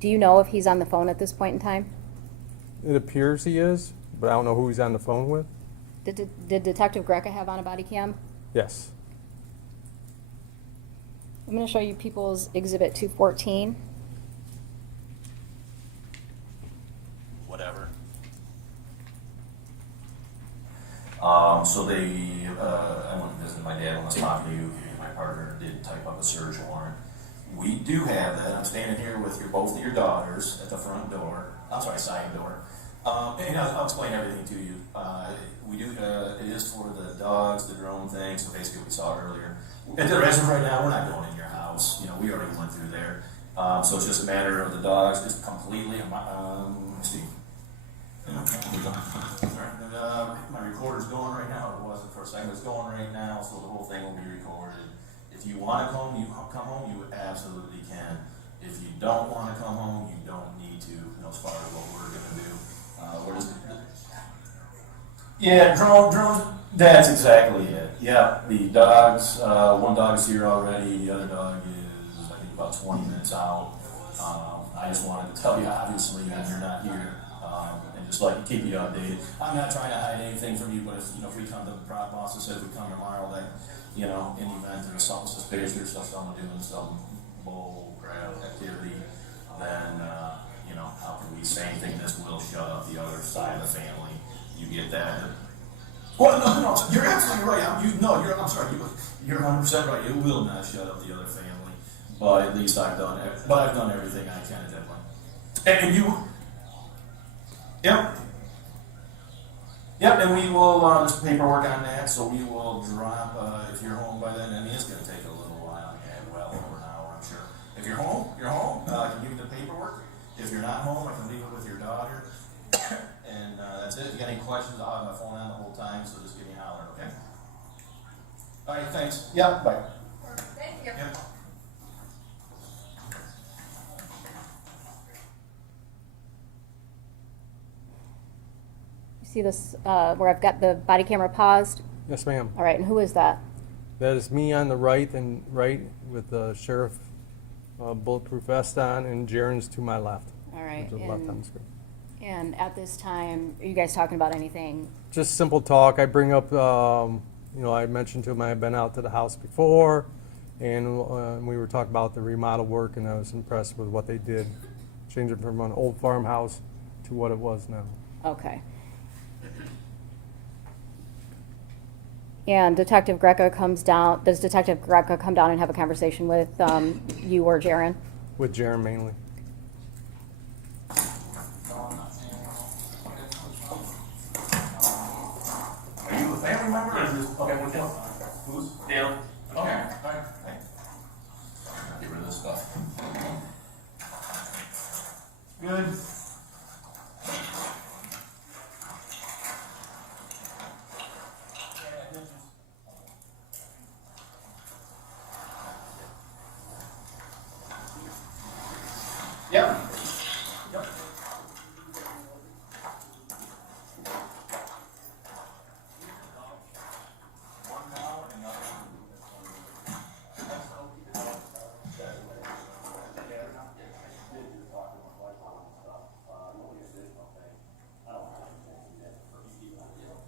Do you know if he's on the phone at this point in time? It appears he is, but I don't know who he's on the phone with. Did Detective Greca have on a body cam? Yes. I'm going to show you People's Exhibit 214. Whatever. So I went to visit my dad on this property. My partner did type up a search warrant. We do have that. I'm standing here with both of your daughters at the front door. I'm sorry, side door. And I'll explain everything to you. We do. It is for the dogs, the drone thing. So basically, we saw earlier. As of right now, we're not going in your house. We already went through there. So it's just a matter of the dogs. It's completely. Let's see. My recorder's going right now. It wasn't for a second. It's going right now, so the whole thing will be recorded. If you want to come home, you absolutely can. If you don't want to come home, you don't need to. As far as what we're going to do, drones. That's exactly it. Yeah, the dogs. One dog is here already. The other dog is, I think, about 20 minutes out. I just wanted to tell you, obviously, that you're not here. Just like keep you updated. I'm not trying to hide anything from you, but if we come to the prop boss and says we come tomorrow, that in the event there's something suspicious or someone doing some bull crap activity, then how can we say anything? This will shut up the other side of the family. You get that? Well, no, you're absolutely right. I'm sorry. You're 100% right. It will not shut up the other family, but at least I've done it. But I've done everything I can at that point. And you. Yep, and we will, there's paperwork on that, so we will drop, if you're home by then, it's going to take a little while, over an hour, I'm sure. If you're home, I can give you the paperwork. If you're not home, I can leave it with your daughter, and that's it. If you got any questions, I'll have my phone on the whole time, so just give me a holler, okay? All right, thanks. Yep, bye. Thank you. Yep. See this, where I've got the body camera paused? Yes, ma'am. All right, and who is that? That is me on the right with the sheriff bulletproof vest on, and Jaren's to my left. All right, To the left on the screen. and at this time, are you guys talking about anything? Just simple talk. I bring up, I mentioned to him I had been out to the house before, and we were talking about the remodel work, and I was impressed with what they did, changing from an old farmhouse to what it was now. Okay. And Detective Greca comes down, does Detective Greca come down and have a conversation with you or Jaren? With Jaren mainly. Are you a family member or is this, okay, who's? Dale. Okay, all right, thanks. Get rid of this stuff. Good. Yep. Yep.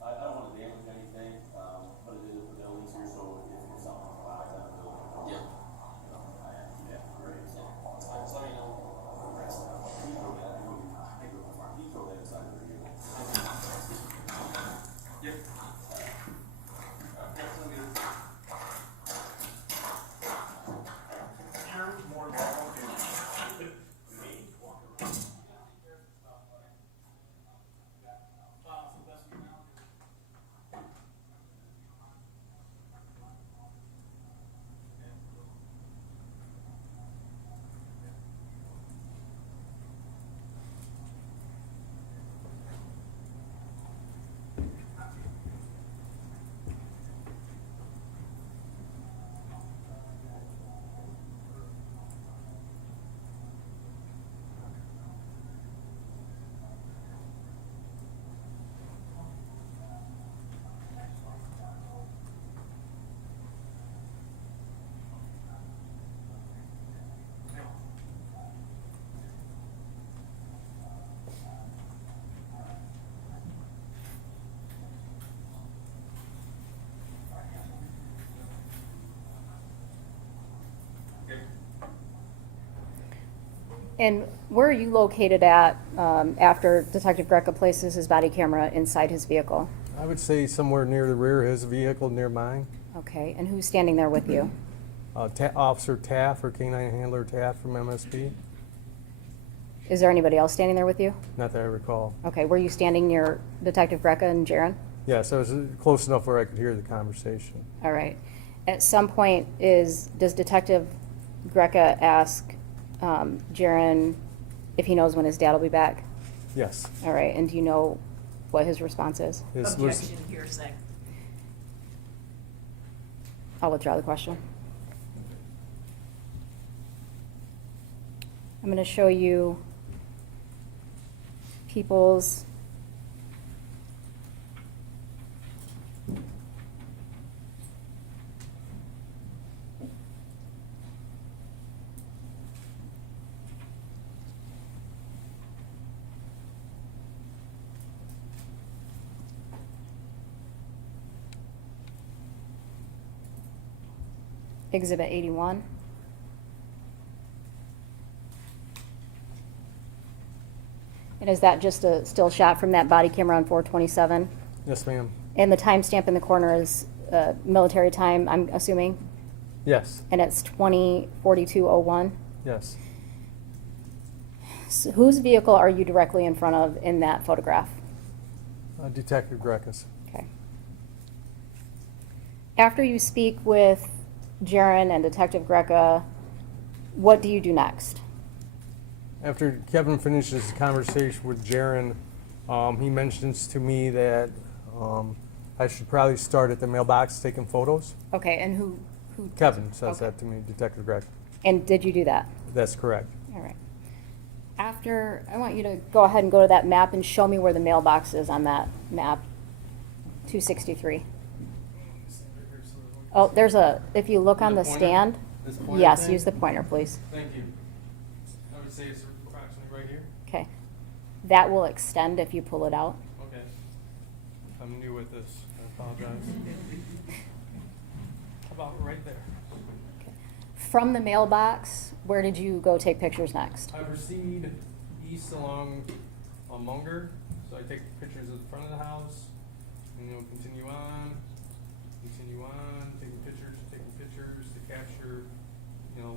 I don't want to damage anything, but it is the buildings here, so if something flies out of the building. Yeah. Yeah, great. So let me know. Yep. You're more than welcome to me. And where are you located at after Detective Greca places his body camera inside his vehicle? I would say somewhere near the rear of his vehicle, near mine. Okay, and who's standing there with you? Officer Taff, or Canine Handler Taff from MSP. Is there anybody else standing there with you? Not that I recall. Okay, were you standing near Detective Greca and Jaren? Yes, I was close enough where I could hear the conversation. All right. At some point, does Detective Greca ask Jaren if he knows when his dad will be back? Yes. All right, and do you know what his response is? Objection, hearsay. I'll withdraw the question. I'm going to show you people's Exhibit 81. And is that just a still shot from that body camera on 427? Yes, ma'am. And the timestamp in the corner is military time, I'm assuming? Yes. And it's 20:42:01? Yes. So whose vehicle are you directly in front of in that photograph? Detective Greca's. Okay. After you speak with Jaren and Detective Greca, what do you do next? After Kevin finishes his conversation with Jaren, he mentions to me that I should probably start at the mailbox taking photos. Okay, and who Kevin says Okay. that to me, Detective Greca. And did you do that? That's correct. All right. After, I want you to go ahead and go to that map and show me where the mailbox is on that map, 263. Oh, there's a, if you look on the pointer? stand, This pointer yes, thing? use the pointer, please. Thank you. I would say it's approximately right here. Okay. That will extend if you pull it out. Okay. I'm new with this. I apologize. How about right there? From the mailbox, where did you go take pictures next? I proceed east along Munger, so I take pictures of the front of the house, and continue on, taking pictures to capture,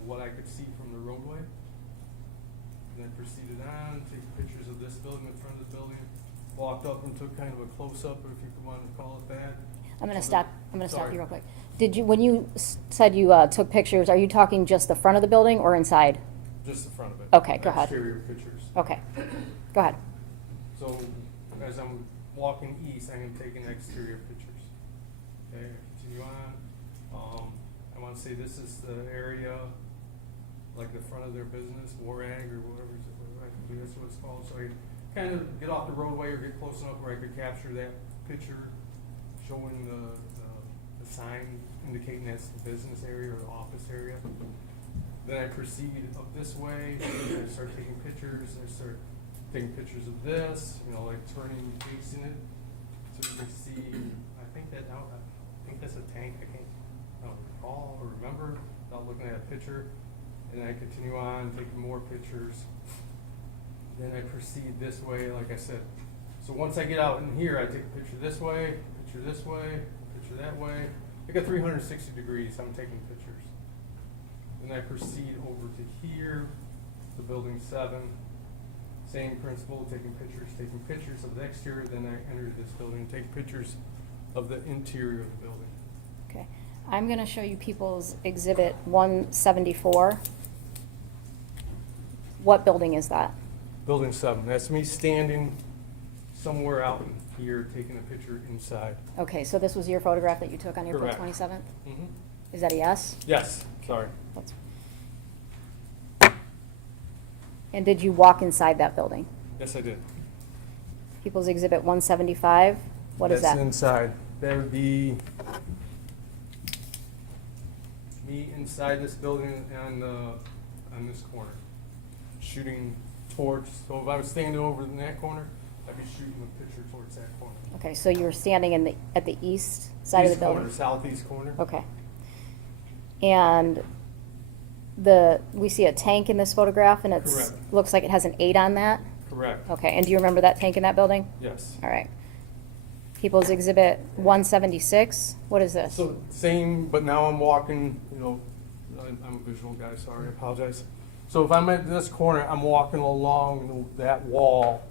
what I could see from the roadway. And then proceeded on, taking pictures of this building, the front of the building, walked up and took kind of a close-up, if you could want to call it that. I'm gonna So stop sorry. you real quick. Did you, when you said you took pictures, are you talking just the front of the building or inside? Just the front of it. Okay, go ahead. Exterior pictures. Okay, go ahead. So as I'm walking east, I am taking exterior pictures. Okay, continue on. I want to say this is the area, like the front of their business, Warag or whatever, I believe that's what it's called. So I kind of get off the roadway or get close enough where I could capture that picture showing the sign indicating that's the business area or the office area. Then I proceed up this way, I start taking pictures, of this, like turning, facing it, so you can see, I think that's a tank, I don't recall or remember, without looking at a picture. And then I continue on, taking more pictures. Then I proceed this way, like I said. So once I get out in here, I take a picture this way, picture that way. I got 360 degrees, I'm taking pictures. Then I proceed over to here, to building 7. Same principle, taking pictures of the exterior, then I enter this building, take pictures of the interior of the building. Okay. I'm gonna show you People's Exhibit 174. What building is that? Building 7, that's me standing somewhere out in here, taking a picture inside. Okay, so this was your photograph that you took on April Correct. 27th? Mm-hmm. Is that a yes? Yes, sorry. That's- And did you walk inside that building? Yes, I did. People's Exhibit 175, what is that? That's inside. That would be me inside this building on this corner, shooting towards, so if I was standing over in that corner, I'd be shooting the picture towards that corner. Okay, so you were standing at the east side of the building? East corner, southeast corner. Okay. And we see a tank in this photograph, and it's, Correct. looks like it has an 8 on that? Correct. Okay, and do you remember that tank in that building? Yes. All right. People's Exhibit 176, what is this? So same, but now I'm walking, I'm a visual guy, sorry, I apologize. So if I'm at this corner, I'm walking along that wall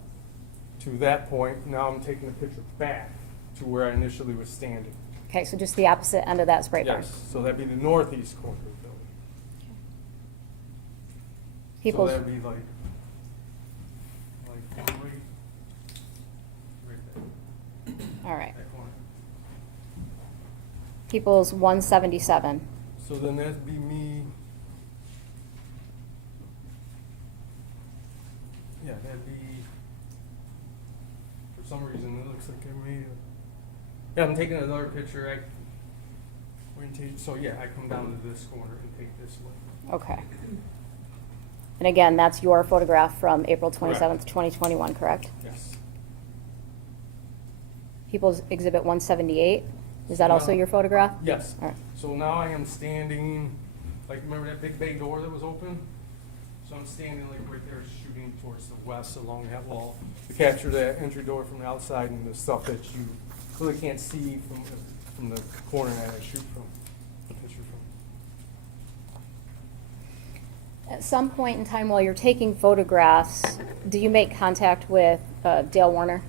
to that point. Now I'm taking the picture back to where I initially was standing. Okay, so just the opposite end of that spray bar. Yes, so that'd be the northeast corner of the building. People's, So that'd be like right there, all right. that corner. People's 177. So then that'd be me. Yeah, that'd be, for some reason, it looks like I made yeah, I'm taking another picture. So yeah, I come down to this corner and take this one. Okay. And again, that's your photograph from April 27th, Correct. 2021, correct? Yes. People's Exhibit 178, is that So also now- your photograph? Yes. All right. So now I am standing, remember that big bay door that was open? So I'm standing right there shooting towards the west along that wall to capture that entry door from the outside and the stuff that you really can't see from the corner that I shoot from, the picture from. At some point in time while you're taking photographs, do you make contact with Dale Warner?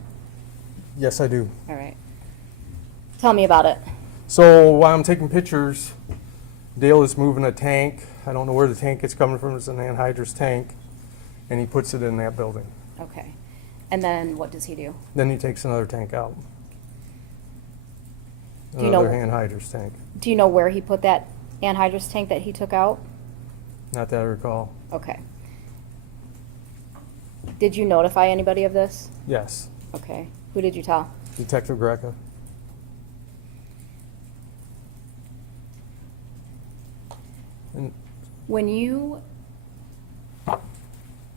Yes, I do. All right. Tell me about it. So while I'm taking pictures, Dale is moving a tank. I don't know where the tank is coming from. It's an anhydrous tank, and he puts it in that building. Okay. And then what does he do? Then he takes another tank out. Do you know- Another anhydrous tank. Do you know where he put that anhydrous tank that he took out? Not that I recall. Okay. Did you notify anybody of this? Yes. Okay. Who did you tell? Detective Greca. And When you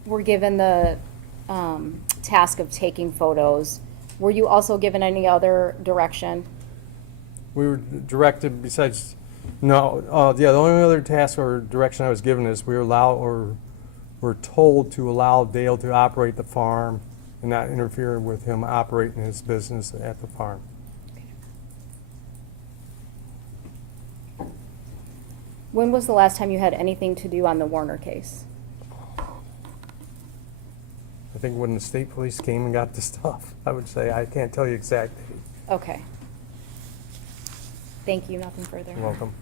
were given the task of taking photos, were you also given any other direction? we were directed, besides, no, yeah, the only other task or direction I was given is we were told to allow Dale to operate the farm and not interfere with him operating his business at the farm. When was the last time you had anything to do on the Warner case? I think when the state police came and got the stuff, I would say. I can't tell you exact date. Okay. Thank you, nothing further. You're welcome.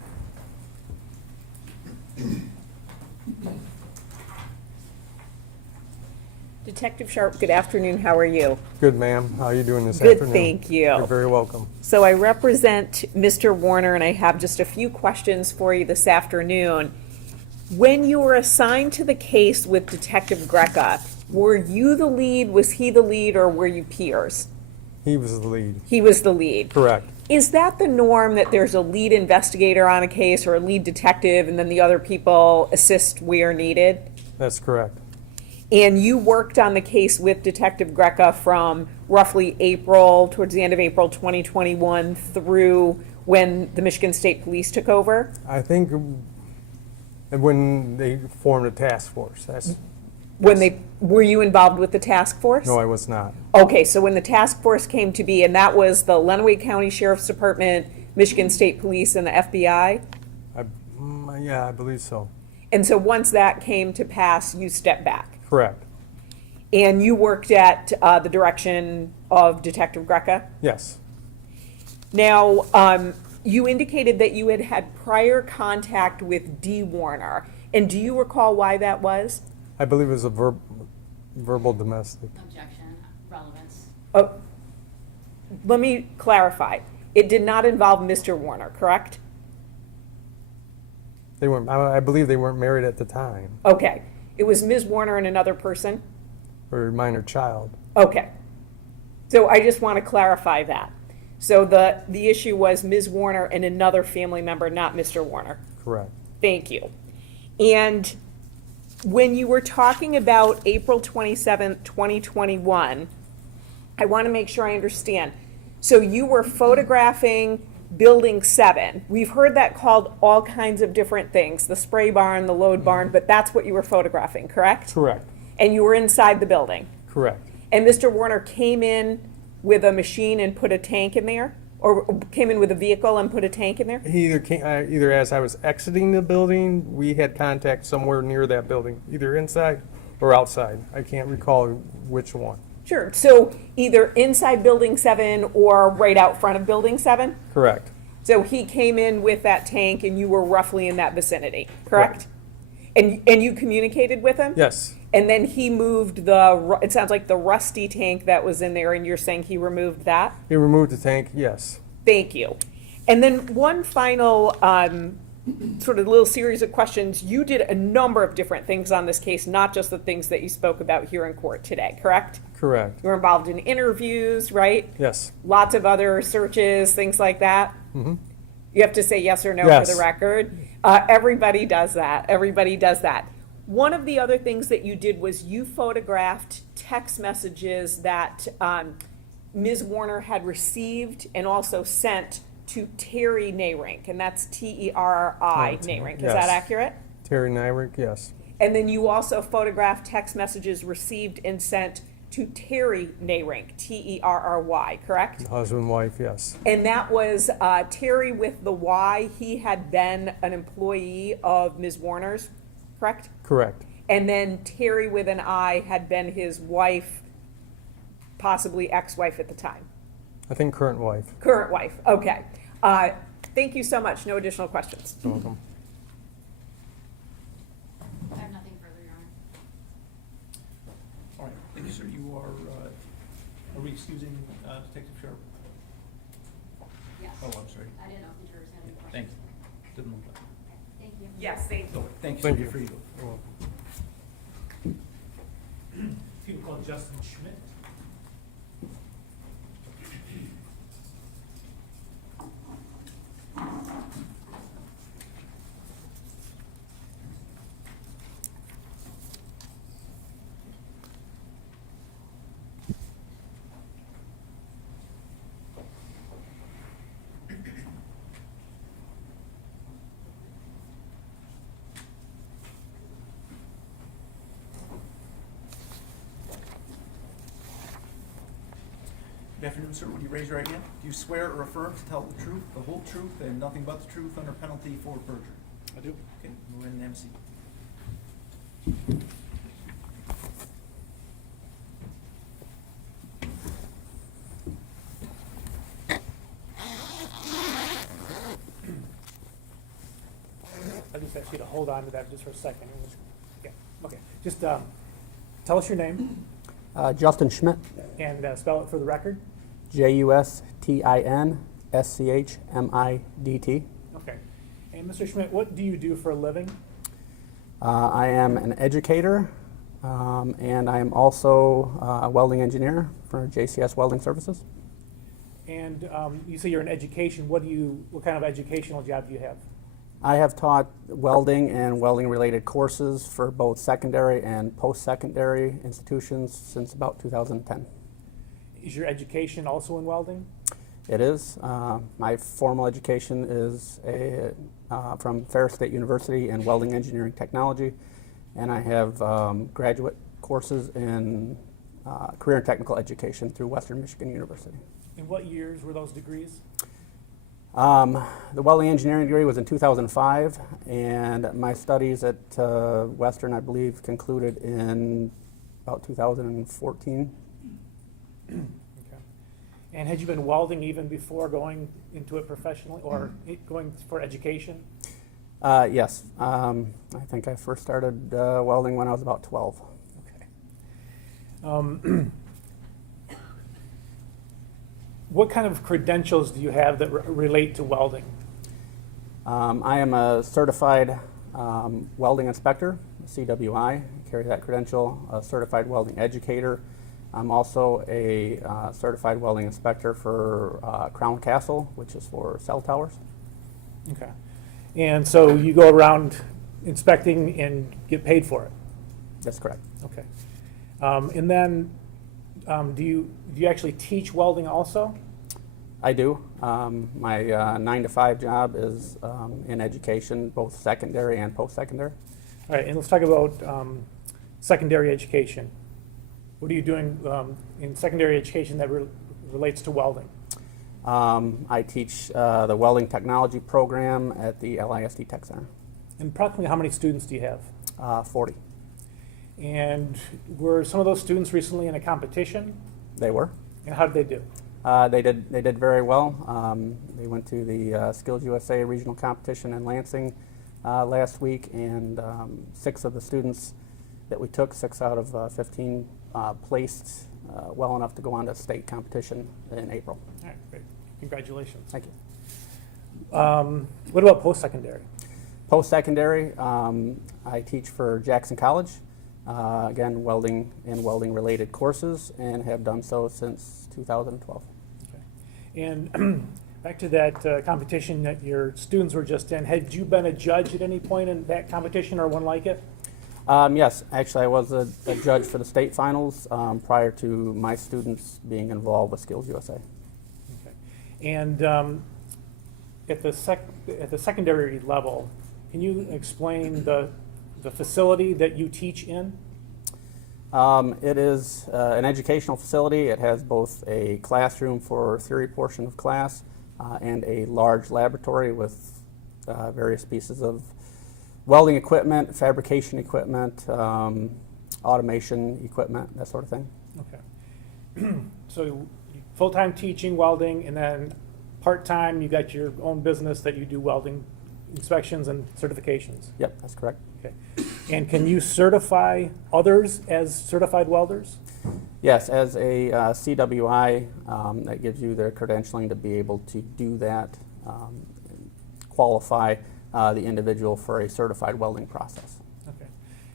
Detective Sharp, good afternoon, how are you? Good, ma'am. How are you doing this Good, afternoon? thank you. You're very welcome. So I represent Mr. Warner, and I have just a few questions for you this afternoon. When you were assigned to the case with Detective Greca, were you the lead, was he the lead, or were you peers? He was the lead. He was the lead. Correct. Is that the norm, that there's a lead investigator on a case or a lead detective, and then the other people assist where needed? That's correct. And you worked on the case with Detective Greca from roughly April, towards the end of April 2021 through when the Michigan State Police took over? I think when they formed a task force. That's, Were you involved with the task force? no, I was not. Okay, so when the task force came to be, and that was the Lenawee County Sheriff's Department, Michigan State Police, and the FBI? Yeah, I believe so. And so once that came to pass, you stepped back? Correct. And you worked at the direction of Detective Greca? Yes. Now, you indicated that you had had prior contact with Dee Warner. And do you recall why that was? I believe it was a verbal domestic. Objection, relevance. Let me clarify. It did not involve Mr. Warner, correct? They weren't. I believe they weren't married at the time, Okay. It was Ms. Warner and another person? or a minor child. Okay. So I just want to clarify that. So the issue was Ms. Warner and another family member, not Mr. Warner. Correct. Thank you. And when you were talking about April 27th, 2021, I want to make sure I understand. So you were photographing Building 7. We've heard that called all kinds of different things, the spray barn, the load barn, but that's what you were photographing, correct? Correct. And you were inside the building. Correct. And Mr. Warner came in with a machine and put a tank in there? Or came in with a vehicle and put a tank in there? He either came, either as I was exiting the building, we had contact somewhere near that building, either inside or outside. I can't recall which one. Sure. So either inside Building 7 or right out front of Building 7? Correct. So he came in with that tank and you were roughly in that vicinity, correct? And you communicated with him? Yes. And then he moved it sounds like the rusty tank that was in there, and you're saying he removed that? He removed the tank, yes. Thank you. And then one final sort of little series of questions. You did a number of different things on this case, not just the things that you spoke about here in court today, correct? Correct. You were involved in interviews, right? Yes. Lots of other searches, things like that? Mm-hmm. You have to say yes or no Yes. for the record. Everybody does that. Everybody does that. One of the other things that you did was you photographed text messages that Ms. Warner had received and also sent to Terry Nayrink, and that's Terri Nayrink. Is Yes. that accurate? Terry Nayrink, yes. And then you also photographed text messages received and sent to Terry Nayrink, Terry, correct? Husband, wife, yes. And that was Terry with the Y. He had been an employee of Ms. Warner's, correct? Correct. And then Terry with an I had been his wife, possibly ex-wife at the time. I think current wife. Current wife, okay. Thank you so much. No additional questions. You're welcome. I have nothing further, Your Honor. All right, thank you, sir. You are we excusing Detective Sharp? Yes. Oh, I'm sorry. I didn't know if the jurors had any questions. Thank you. Didn't look like it. Thank you. Yes, thank you. Thank you. Thank you. For you. If you would call Justin Schmidt. Good afternoon, sir. Would you raise your right hand? Do you swear or affirm to tell the truth, the whole truth, and nothing but the truth under penalty for perjury? I do. Okay, move in and MC. I just ask you to hold on to that just for a second. Okay. Just tell us your name Justin Schmidt, and spell it for the record. JUSTINSCHMIDT. Okay. And Mr. Schmidt, what do you do for a living? I am an educator, and I am also a welding engineer for JCS Welding Services. And you say you're in education. What kind of educational job do you have? I have taught welding and welding-related courses for both secondary and post-secondary institutions since about 2010. Is your education also in welding? It is. My formal education is from Ferris State University in welding engineering technology, and I have graduate courses in career and technical education through Western Michigan University. In what years were those degrees? The welding engineering degree was in 2005, and my studies at Western, I believe, concluded in about 2014. Okay. And had you been welding even before going into it professionally or going for education? Yes. I think I first started welding when I was about 12. Okay. What kind of credentials do you have that relate to welding? I am a certified welding inspector, CWI, carry that credential, a certified welding educator. I'm also a certified welding inspector for Crown Castle, which is for cell towers. Okay. And so you go around inspecting and get paid for it? That's correct. Okay. And then do you actually teach welding also? I do. My 9-to-5 job is in education, both secondary and post-secondary. All right, and let's talk about secondary education. What are you doing in secondary education that relates to welding? I teach the welding technology program at the LISD Tech Center. And approximately how many students do you have? 40. And were some of those students recently in a competition? They were. And how did they do? They did very well. They went to the Skills USA regional competition in Lansing last week, and 6 of the students that we took, 6 out of 15, placed well enough to go on to state competition in April. All right, great. Congratulations. Thank you. What about post-secondary? Post-secondary, I teach for Jackson College. Again, welding and welding-related courses, and have done so since 2012. Okay. And back to that competition that your students were just in, had you been a judge at any point in that competition or one like it? Yes, actually I was a judge for the state finals prior to my students being involved with Skills USA. Okay. And at the secondary level, can you explain the facility that you teach in? It is an educational facility. It has both a classroom for theory portion of class and a large laboratory with various pieces of welding equipment, fabrication equipment, automation equipment, that sort of thing. Okay. So full-time teaching welding, and then part-time you got your own business that you do welding inspections and certifications. Yep, that's correct. Okay. And can you certify others as certified welders? Yes, as a CWI, that gives you the credentialing to be able to do that, qualify the individual for a certified welding process. Okay.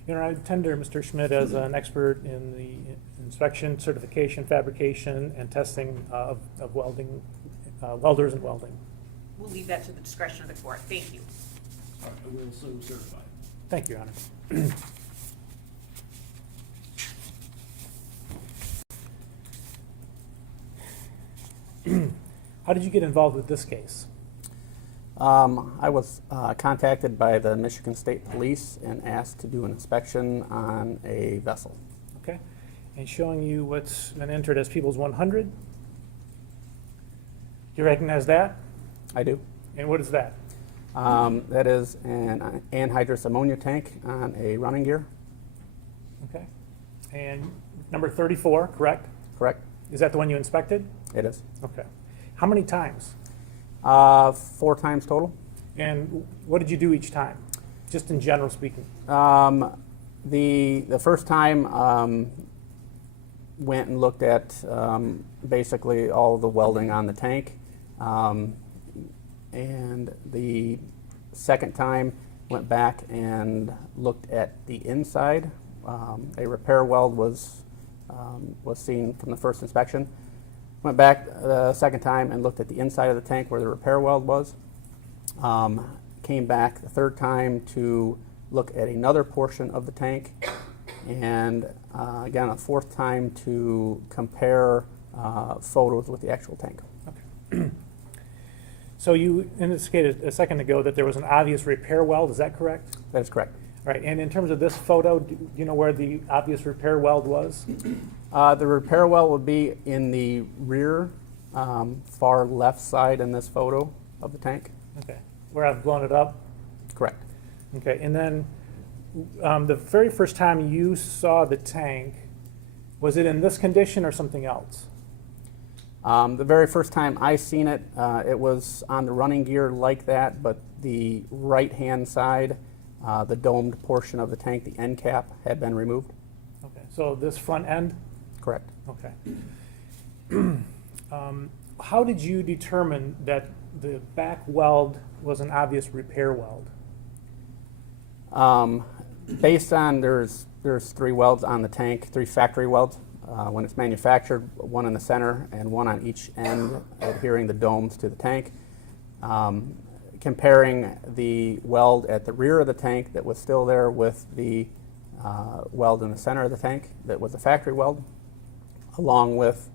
You know, I tender Mr. Schmidt as an expert in inspection, certification, fabrication, and testing of welding, welders and welding. We'll leave that to the discretion of the court. Thank you. I will so certify. Thank you, Your Honor. How did you get involved with this case? I was contacted by the Michigan State Police and asked to do an inspection on a vessel. Okay. And showing you what's been entered as People's 100. Do you recognize that? I do. And what is that? That is an anhydrous ammonia tank on a running gear. Okay. And number 34, correct? Correct. Is that the one you inspected? It is. Okay. How many times? 4 times total. And what did you do each time? Just in general speaking. The first time went and looked at basically all the welding on the tank. And the second time went back and looked at the inside. A repair weld was seen from the first inspection. Went back the second time and looked at the inside of the tank where the repair weld was. Came back the third time to look at another portion of the tank, and again a fourth time to compare photos with the actual tank. Okay. So you indicated a second ago that there was an obvious repair weld, is that correct? That is correct. All right, and in terms of this photo, do you know where the obvious repair weld was? The repair weld would be in the rear, far left side in this photo of the tank. Okay, where I've blown it up? Correct. Okay, and then the very first time you saw the tank, was it in this condition or something else? The very first time I seen it, it was on the running gear like that, but the right-hand side, the domed portion of the tank, the end cap, had been removed. Okay, so this front end? Correct. Okay. How did you determine that the back weld was an obvious repair weld? Based on there's 3 welds on the tank, 3 factory welds. When it's manufactured, 1 in the center and 1 on each end, adhering the domes to the tank. Comparing the weld at the rear of the tank that was still there with the weld in the center of the tank that was a factory weld, along with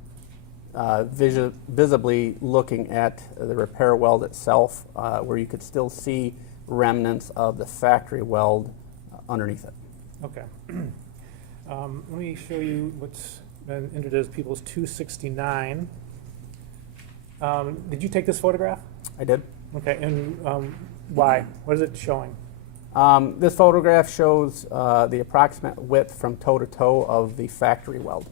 visibly looking at the repair weld itself, where you could still see remnants of the factory weld underneath it. Okay. Let me show you what's been entered as People's 269. Did you take this photograph? I did. Okay, and why? What is it showing? This photograph shows the approximate width from toe to toe of the factory weld.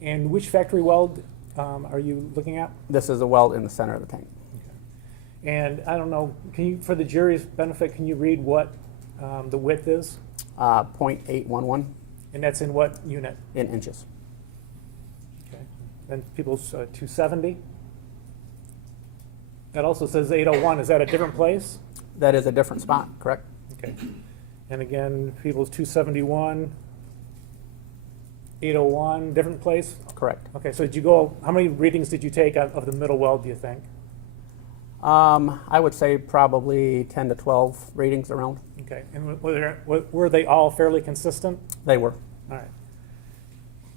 And which factory weld are you looking at? This is a weld in the center of the tank. Okay. And I don't know, can you, for the jury's benefit, can you read what the width is? 0.811. And that's in what unit? In inches. Okay. Then People's 270. That also says 801. Is that a different place? That is a different spot, correct? Okay. And again, People's 271, 801, different place? Correct. Okay, so did you go, how many readings did you take of the middle weld, do you think? I would say probably 10 to 12 readings around. Okay, and were they all fairly consistent? They were. All right.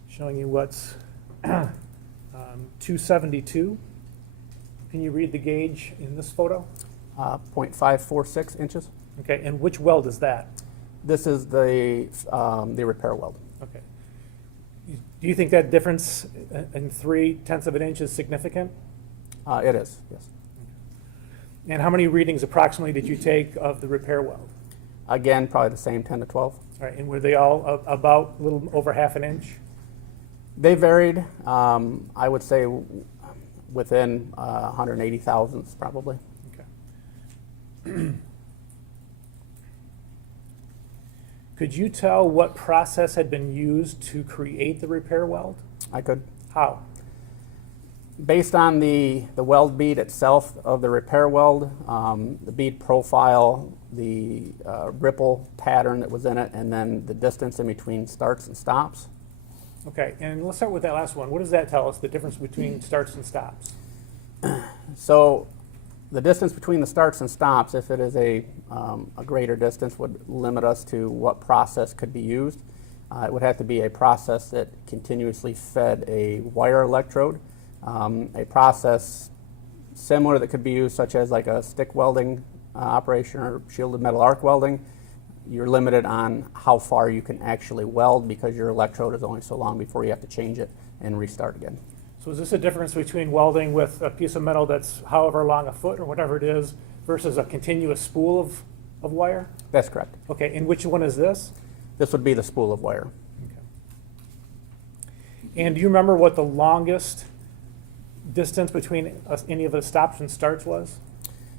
Showing you what's 272. Can you read the gauge in this photo? 0.546 inches. Okay, and which weld is that? This is the repair weld. Okay. Do you think that difference in 0.3 of an inch is significant? It is, yes. And how many readings approximately did you take of the repair weld? Again, probably the same, 10 to 12. All right, and were they all about a little over half an inch? They varied, I would say within 180 thousandths probably. Okay. Could you tell what process had been used to create the repair weld? I could. How? Based on the weld bead itself of the repair weld, the bead profile, the ripple pattern that was in it, and then the distance in between starts and stops, Okay, and let's start with that last one. What does that tell us, the difference between starts and stops? So the distance between the starts and stops, if it is a greater distance, would limit us to what process could be used. It would have to be a process that continuously fed a wire electrode, a process similar that could be used, such as like a stick welding operation or shielded metal arc welding. You're limited on how far you can actually weld because your electrode is only so long before you have to change it and restart again. So is this a difference between welding with a piece of metal that's however long, a foot or whatever it is, versus a continuous spool of wire? That's correct. Okay, and which one is this? This would be the spool of wire. Okay. And do you remember what the longest distance between any of the stops and starts was?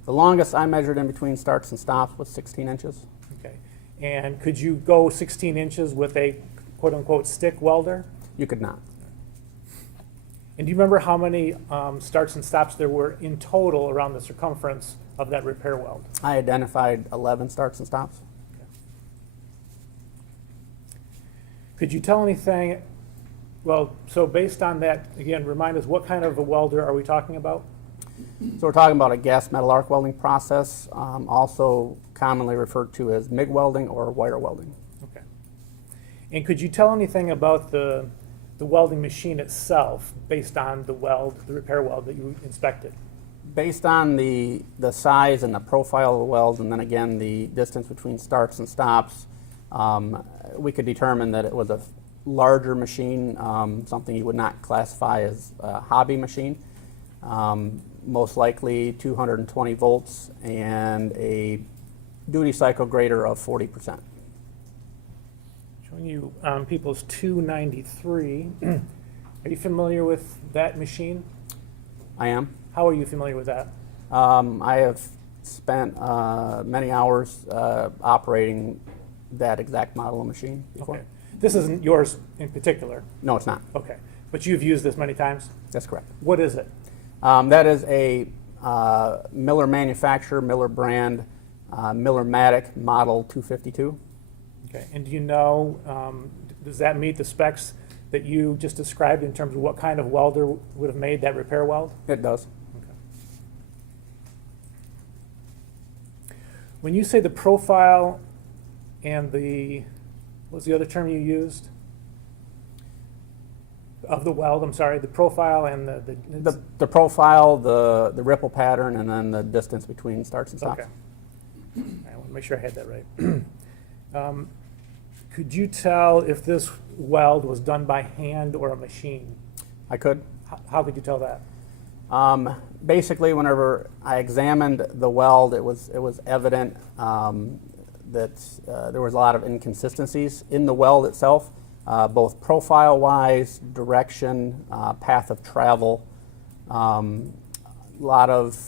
The longest I measured in between starts and stops was 16 inches. Okay. And could you go 16 inches with a quote-unquote stick welder? You could not. And do you remember how many starts and stops there were in total around the circumference of that repair weld? I identified 11 starts and stops. Could you tell anything, well, so based on that, again, remind us, what kind of a welder are we talking about? So we're talking about a gas metal arc welding process, also commonly referred to as MIG welding or wire welding. Okay. And could you tell anything about the welding machine itself based on the repair weld that you inspected? Based on the size and the profile of the weld, and then again the distance between starts and stops, we could determine that it was a larger machine, something you would not classify as a hobby machine. Most likely 220 volts and a duty cycle greater of 40%. Showing you People's 293. Are you familiar with that machine? I am. How are you familiar with that? I have spent many hours operating that exact model of machine before. Okay. This isn't yours in particular? No, it's not. Okay. But you've used this many times? That's correct. What is it? That is a Miller manufacturer, Miller brand, Miller-Matic Model 252. Okay. And do you know, does that meet the specs that you just described in terms of what kind of welder would have made that repair weld? It does. Okay. When you say the profile and what was the other term you used? Of the weld, I'm sorry, the profile and the profile, the ripple pattern, and then the distance between starts and stops. Okay. I want to make sure I had that right. Could you tell if this weld was done by hand or a machine? I could. How could you tell that? Basically, whenever I examined the weld, it was evident that there was a lot of inconsistencies in the weld itself, both profile-wise, direction, path of travel, a lot of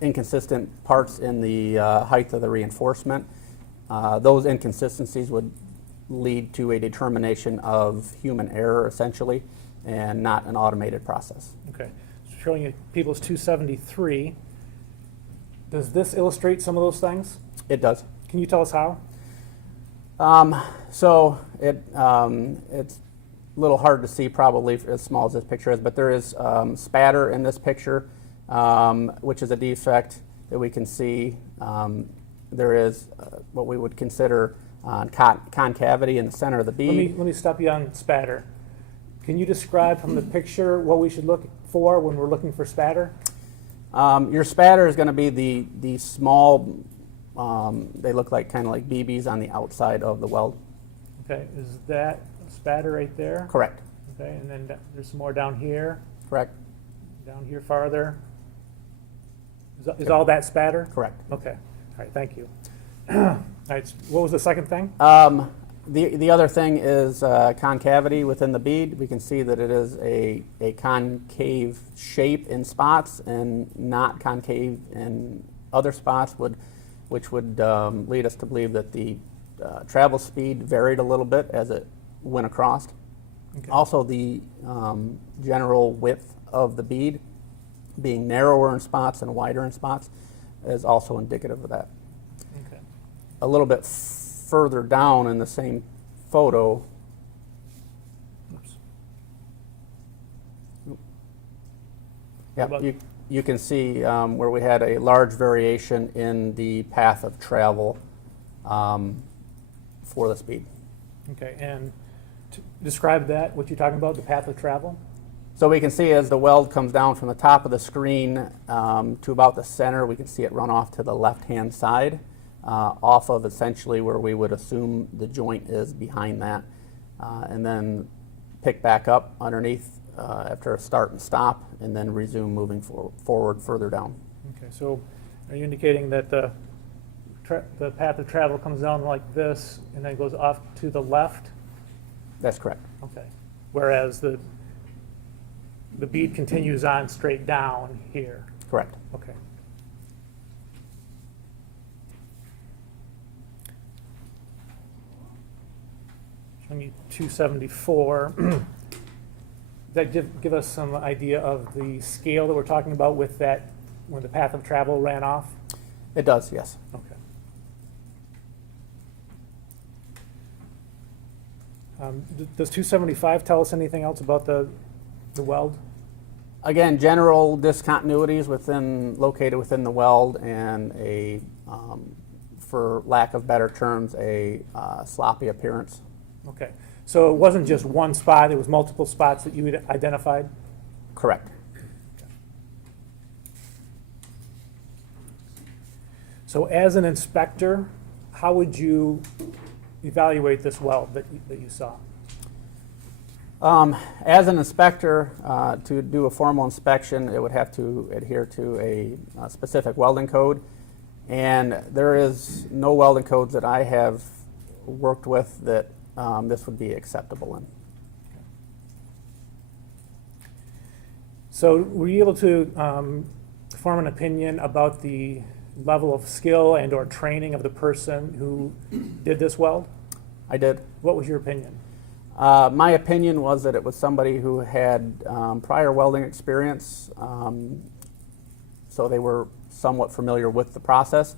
inconsistent parts in the height of the reinforcement. Those inconsistencies would lead to a determination of human error, essentially, and not an automated process. Okay. So showing you People's 273. Does this illustrate some of those things? It does. Can you tell us how? So it's a little hard to see probably as small as this picture is, but there is spatter in this picture, which is a defect that we can see. There is what we would consider concavity in the center of the bead. Let me stop you on spatter. Can you describe from the picture what we should look for when we're looking for spatter? Your spatter is going to be the small, they look like kind of like BBs on the outside of the weld. Okay, is that spatter right there? Correct. Okay, and then there's some more down here. Correct. Down here farther. Is all that spatter? Correct. Okay. All right, thank you. All right, what was the second thing? The other thing is concavity within the bead. We can see that it is a concave shape in spots and not concave in other spots, which would lead us to believe that the travel speed varied a little bit as it went across. Okay. Also, the general width of the bead being narrower in spots and wider in spots is also indicative of that. Okay. A little bit further down in the same photo, What yeah, about- you can see where we had a large variation in the path of travel for the speed. Okay, and describe that, what you're talking about, the path of travel? So we can see as the weld comes down from the top of the screen to about the center, we can see it run off to the left-hand side, off of essentially where we would assume the joint is behind that, and then pick back up underneath after a start and stop, and then resume moving forward further down. Okay, so are you indicating that the path of travel comes down like this and then goes off to the left? That's correct. Okay, whereas the bead continues on straight down here? Correct. Okay. Showing you 274. Does that give us some idea of the scale that we're talking about with that, when the path of travel ran off? It does, yes. Okay. Does 275 tell us anything else about the weld? Again, general discontinuities located within the weld, and a, for lack of better terms, a sloppy appearance. Okay, so it wasn't just one spot, it was multiple spots that you had identified? Correct. So as an inspector, how would you evaluate this weld that you saw? As an inspector, to do a formal inspection, it would have to adhere to a specific welding code, and there is no welding codes that I have worked with that this would be acceptable in. So were you able to form an opinion about the level of skill and or training of the person who did this weld? I did. What was your opinion? My opinion was that it was somebody who had prior welding experience, so they were somewhat familiar with the process,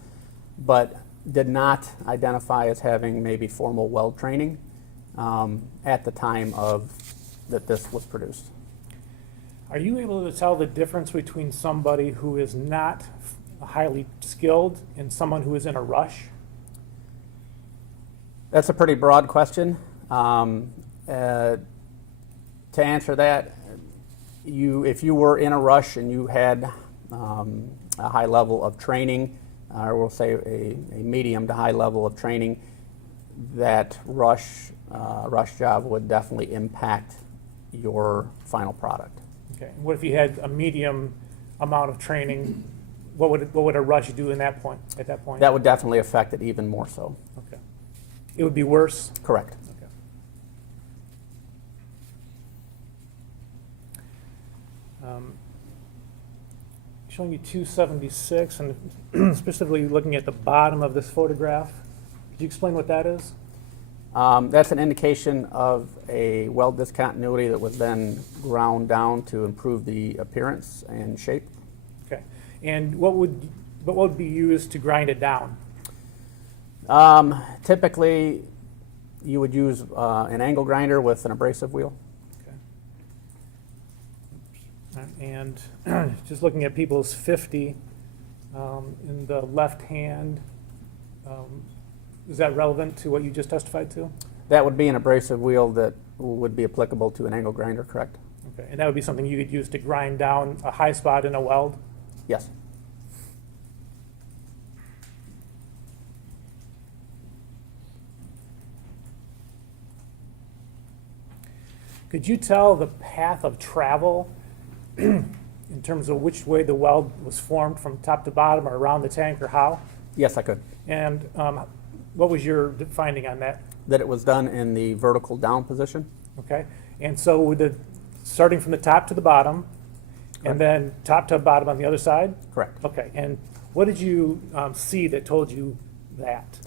but did not identify as having maybe formal weld training at the time that this was produced. Are you able to tell the difference between somebody who is not highly skilled and someone who is in a rush? That's a pretty broad question. To answer that, if you were in a rush and you had a high level of training, or we'll say a medium to high level of training, that rush job would definitely impact your final product. Okay. What if you had a medium amount of training? What would a rush do at that point? That would definitely affect it even more so. Okay. It would be worse? Correct. Okay. Showing you 276, and specifically looking at the bottom of this photograph. Could you explain what that is? That's an indication of a weld discontinuity that was then ground down to improve the appearance and shape. Okay. And what would be used to grind it down? Typically, you would use an angle grinder with an abrasive wheel. And just looking at people's 50 in the left hand, is that relevant to what you just testified to? That would be an abrasive wheel that would be applicable to an angle grinder, correct? Okay, and that would be something you could use to grind down a high spot in a weld? Yes. Could you tell the path of travel in terms of which way the weld was formed from top to bottom or around the tank, or how? Yes, I could. And what was your finding on that? That it was done in the vertical down position. Okay, and so with starting from the top to the bottom, and then top to bottom on the other side? Correct. Okay, and what did you see that told you that?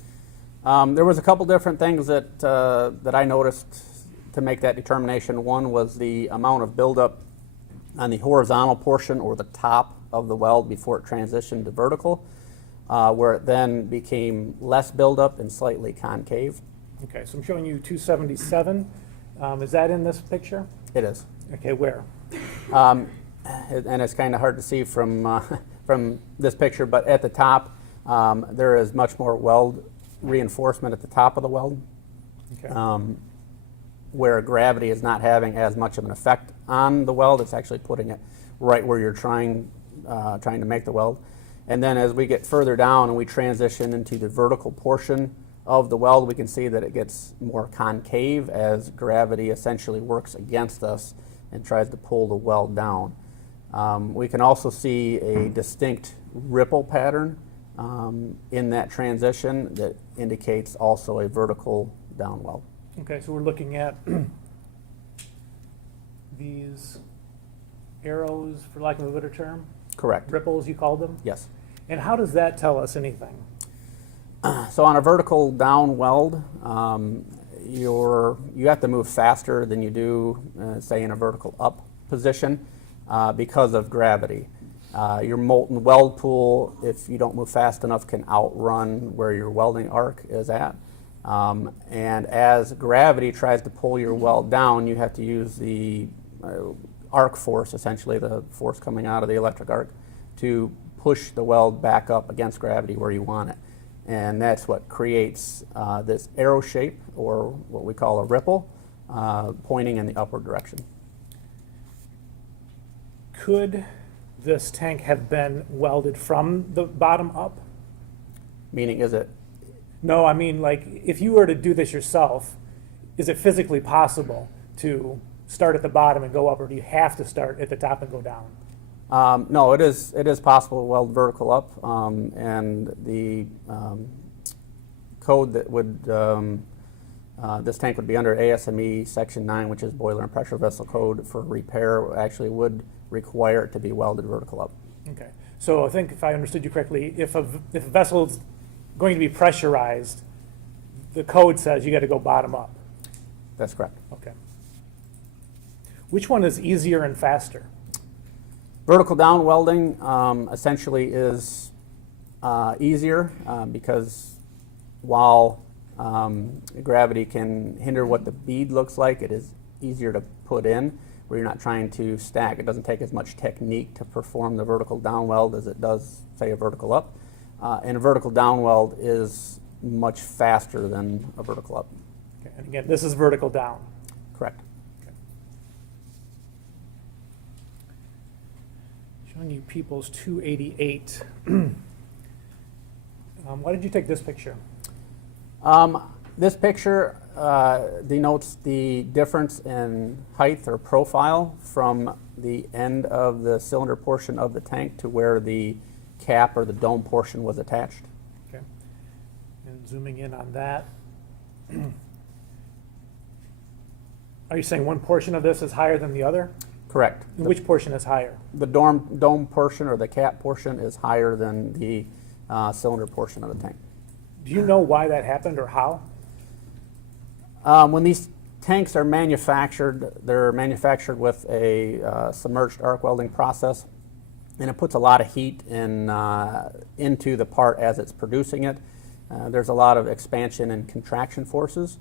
There was a couple different things that I noticed to make that determination. One was the amount of buildup on the horizontal portion or the top of the weld before it transitioned to vertical, where it then became less buildup and slightly concave. Okay, so I'm showing you 277. Is that in this picture? It is. Okay, where? And it's kind of hard to see from from this picture, but at the top, there is much more weld reinforcement at the top of the weld, Okay. where gravity is not having as much of an effect on the weld. It's actually putting it right where you're trying to make the weld. And then as we get further down and we transition into the vertical portion of the weld, we can see that it gets more concave as gravity essentially works against us and tries to pull the weld down. We can also see a distinct ripple pattern in that transition that indicates also a vertical down weld. Okay, so we're looking at these arrows, for lack of a better term? Correct. Ripples, you called them? Yes. And how does that tell us anything? So on a vertical down weld, you have to move faster than you do, say, in a vertical up position because of gravity. Your molten weld pool, if you don't move fast enough, can outrun where your welding arc is at. And as gravity tries to pull your weld down, you have to use the arc force, essentially the force coming out of the electric arc, to push the weld back up against gravity where you want it. And that's what creates this arrow shape, or what we call a ripple, pointing in the upward direction. Could this tank have been welded from the bottom up? Meaning, is it? No, I mean, like, if you were to do this yourself, is it physically possible to start at the bottom and go up, or do you have to start at the top and go down? No, it is possible to weld vertical up, and the code that would this tank would be under ASME Section 9, which is Boiler and Pressure Vessel Code for repair, actually would require it to be welded vertical up. Okay, so I think if I understood you correctly, if a vessel is going to be pressurized, the code says you got to go bottom up. That's correct. Okay. Which one is easier and faster? Vertical down welding essentially is easier because while gravity can hinder what the bead looks like, it is easier to put in where you're not trying to stack. It doesn't take as much technique to perform the vertical down weld as it does, say, a vertical up. And a vertical down weld is much faster than a vertical up. Okay. And again, this is vertical down. Correct. Showing you People's 288. Why did you take this picture? This picture denotes the difference in height or profile from the end of the cylinder portion of the tank to where the cap or the dome portion was attached. Okay. And zooming in on that. Are you saying one portion of this is higher than the other? Correct. And which portion is higher? The dome portion or the cap portion is higher than the cylinder portion of the tank. Do you know why that happened or how? When these tanks are manufactured, they're manufactured with a submerged arc welding process, and it puts a lot of heat into the part as it's producing it. There's a lot of expansion and contraction forces,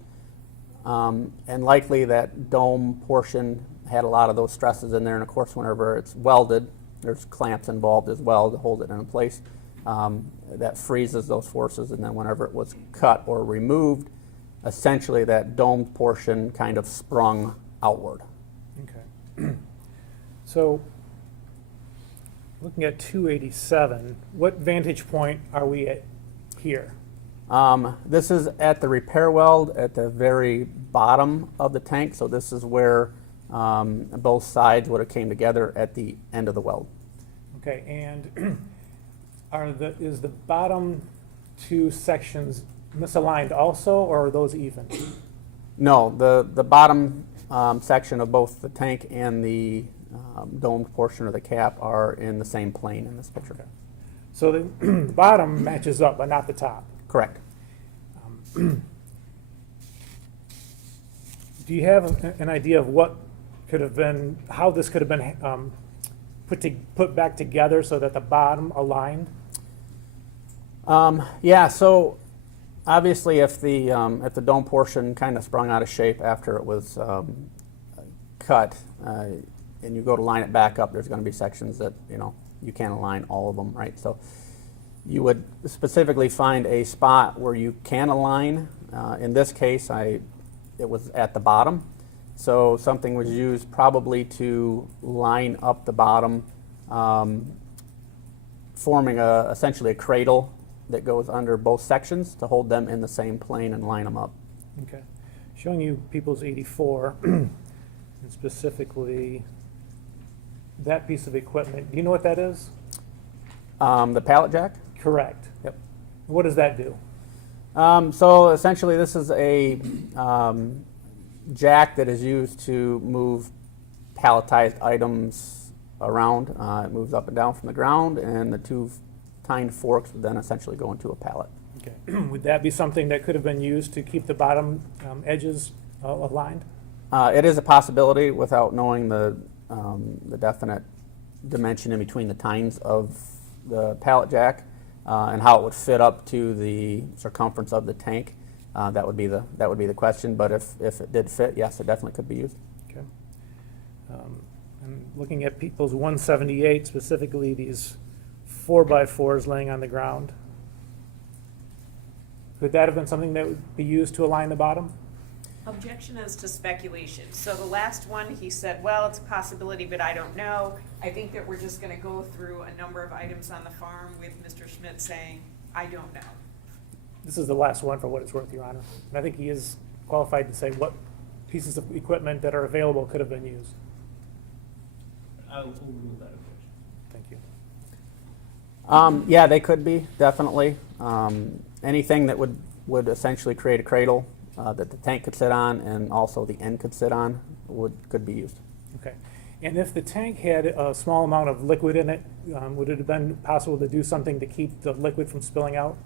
and likely that dome portion had a lot of those stresses in there, and of course whenever it's welded, there's clamps involved as well to hold it in place. That freezes those forces, and then whenever it was cut or removed, essentially that domed portion kind of sprung outward. Okay. So, looking at 287, what vantage point are we at here? This is at the repair weld at the very bottom of the tank, so this is where both sides would have came together at the end of the weld. Okay, and is the bottom two sections misaligned also, or are those even? No, the bottom section of both the tank and the domed portion of the cap are in the same plane in this picture. Okay. So the bottom matches up, but not the top. Correct. Do you have an idea of what could have been, how this could have been put back together so that the bottom aligned? Yeah, so Obviously, if the dome portion kind of sprung out of shape after it was cut, and you go to line it back up, there's going to be sections that you can't align all of them, right? So you would specifically find a spot where you can align. In this case, it was at the bottom, so something was used probably to line up the bottom, forming essentially a cradle that goes under both sections to hold them in the same plane and line them up. Okay. Showing you People's 84, and specifically that piece of equipment. Do you know what that is? The pallet jack? Correct. Yep. What does that do? So essentially this is a jack that is used to move palletized items around. It moves up and down from the ground, and the two tined forks would then essentially go into a pallet. Okay. Would that be something that could have been used to keep the bottom edges aligned? It is a possibility without knowing the definite dimension in between the tines of the pallet jack and how it would fit up to the circumference of the tank. That would be the question. But if it did fit, yes, it definitely could be used. Okay. And looking at People's 178, specifically these 4x4s laying on the ground, could that have been something that would be used to align the bottom? Objection is to speculation. So the last one, he said, well, it's a possibility, but I don't know. I think that we're just going to go through a number of items on the farm with Mr. Schmidt saying, I don't know. This is the last one for what it's worth, Your Honor. And I think he is qualified to say what pieces of equipment that are available could have been used. I'll overrule that objection. Thank you. Yeah, they could be, definitely. Anything that would essentially create a cradle that the tank could sit on and also the end could sit on could be used. Okay. And if the tank had a small amount of liquid in it, would it have been possible to do something to keep the liquid from spilling out?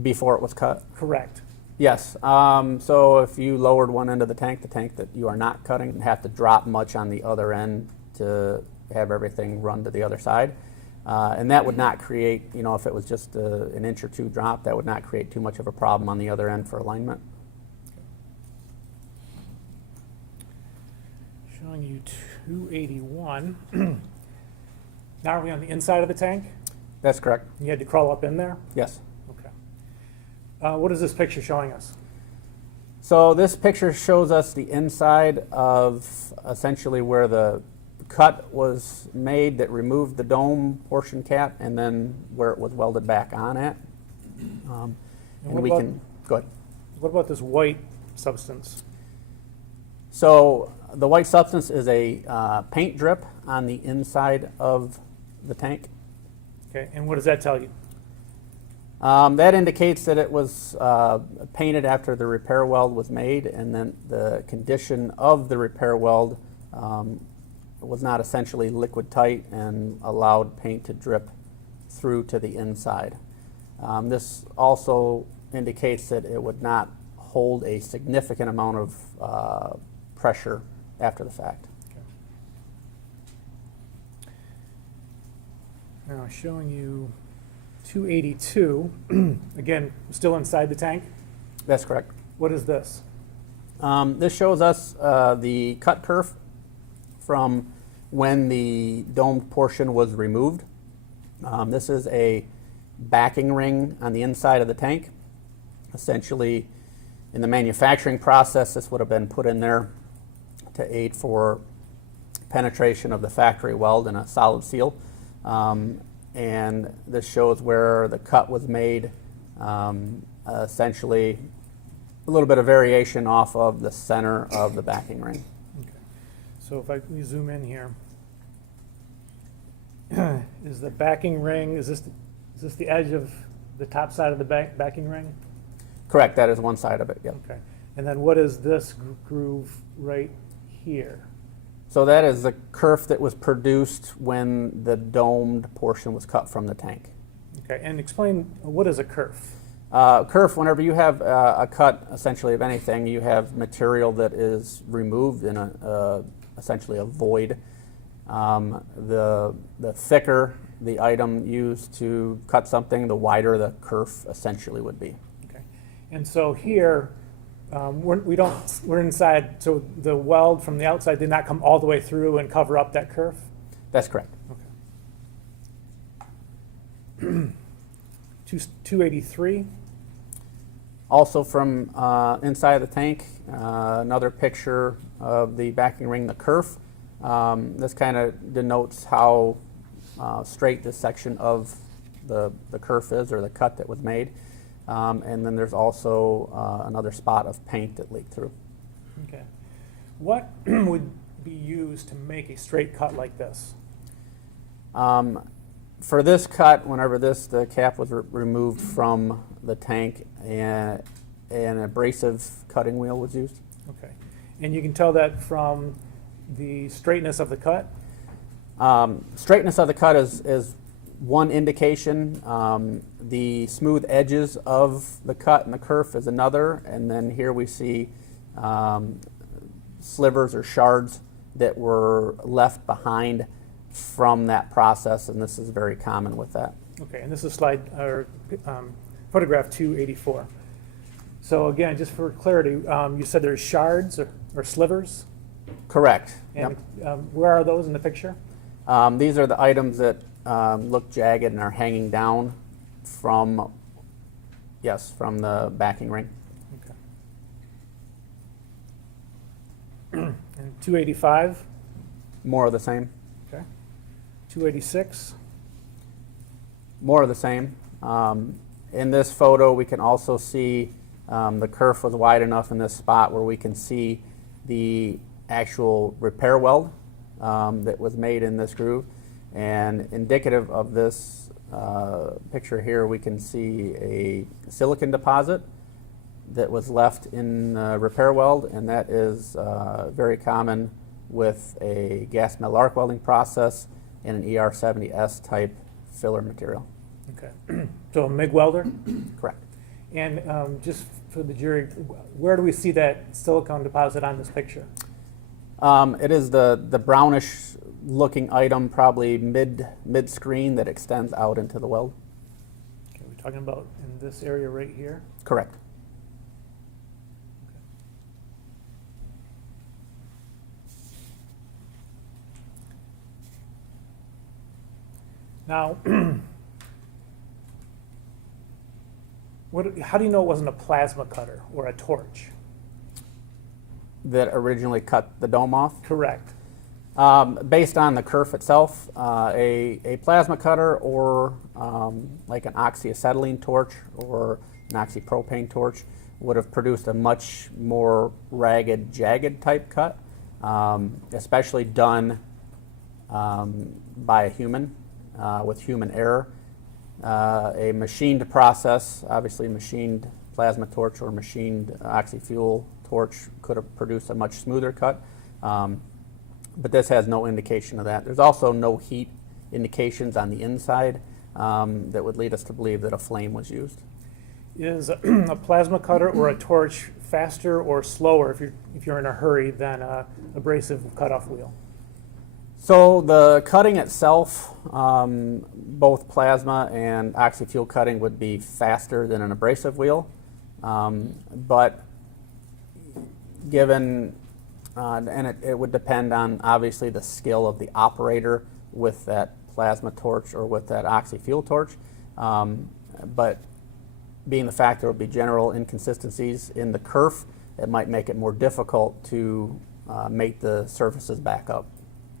Before it was cut? Correct. Yes. So if you lowered one end of the tank that you are not cutting, and have to drop much on the other end to have everything run to the other side. And that would not create, if it was just an inch or two drop, that would not create too much of a problem on the other end for alignment. Showing you 281. Now are we on the inside of the tank? That's correct. You had to crawl up in there? Yes. Okay. What is this picture showing us? So this picture shows us the inside of essentially where the cut was made that removed the dome portion cap, and then where it was welded back on at. And we can go ahead. What about this white substance? So the white substance is a paint drip on the inside of the tank. Okay, and what does that tell you? That indicates that it was painted after the repair weld was made, and then the condition of the repair weld was not essentially liquid tight and allowed paint to drip through to the inside. This also indicates that it would not hold a significant amount of pressure after the fact. Okay. Now showing you 282, again, still inside the tank? That's correct. What is this? This shows us the cut kerf from when the domed portion was removed. This is a backing ring on the inside of the tank. Essentially, in the manufacturing process, this would have been put in there to aid for penetration of the factory weld in a solid seal. And this shows where the cut was made, essentially a little bit of variation off of the center of the backing ring. Okay. So if we zoom in here, is the backing ring, is this the edge of the top side of the backing ring? Correct, that is one side of it, yep. Okay. And then what is this groove right here? So that is the kerf that was produced when the domed portion was cut from the tank. Okay, and explain, what is a kerf? Kerf, whenever you have a cut, essentially, of anything, you have material that is removed in essentially a void. The thicker the item used to cut something, the wider the kerf essentially would be. Okay. And so here, we're inside, so the weld from the outside did not come all the way through and cover up that kerf? That's correct. Okay. 283. Also from inside the tank, another picture of the backing ring, the kerf. This kind of denotes how straight this section of the kerf is, or the cut that was made. And then there's also another spot of paint that leaked through. Okay. What would be used to make a straight cut like this? For this cut, whenever the cap was removed from the tank, and an abrasive cutting wheel was used. Okay. And you can tell that from the straightness of the cut? Straightness of the cut is one indication. The smooth edges of the cut and the kerf is another. And then here we see slivers or shards that were left behind from that process, and this is very common with that. Okay, and this is photograph 284. So again, just for clarity, you said there's shards or slivers? Correct. And Yep. Where are those in the picture? These are the items that look jagged and are hanging down from the backing ring. Okay. And 285? More of the same. Okay. 286? More of the same. In this photo, we can also see the kerf was wide enough in this spot where we can see the actual repair weld that was made in this groove. And indicative of this picture here, we can see a silicon deposit that was left in the repair weld, and that is very common with a gas metal arc welding process and an ER70S type filler material. Okay. So a MIG welder? Correct. And just for the jury, where do we see that silicone deposit on this picture? It is the brownish looking item, probably mid screen, that extends out into the weld. Okay, we're talking about in this area right here? Correct. Now, how do you know it wasn't a plasma cutter or a torch? That originally cut the dome off? Correct. Based on the kerf itself, a plasma cutter or like an oxyacetylene torch or an oxypropane torch would have produced a much more ragged, jagged type cut, especially done by a human with human error. A machined process, obviously machined plasma torch or machined oxy-fuel torch could have produced a much smoother cut. But this has no indication of that. There's also no heat indications on the inside that would lead us to believe that a flame was used. Is a plasma cutter or a torch faster or slower if you're in a hurry than a abrasive cutoff wheel? So the cutting itself, both plasma and oxy-fuel cutting would be faster than an abrasive wheel, but given and it would depend on obviously the skill of the operator with that plasma torch or with that oxy-fuel torch. But being the fact there will be general inconsistencies in the kerf, it might make it more difficult to mate the surfaces back up.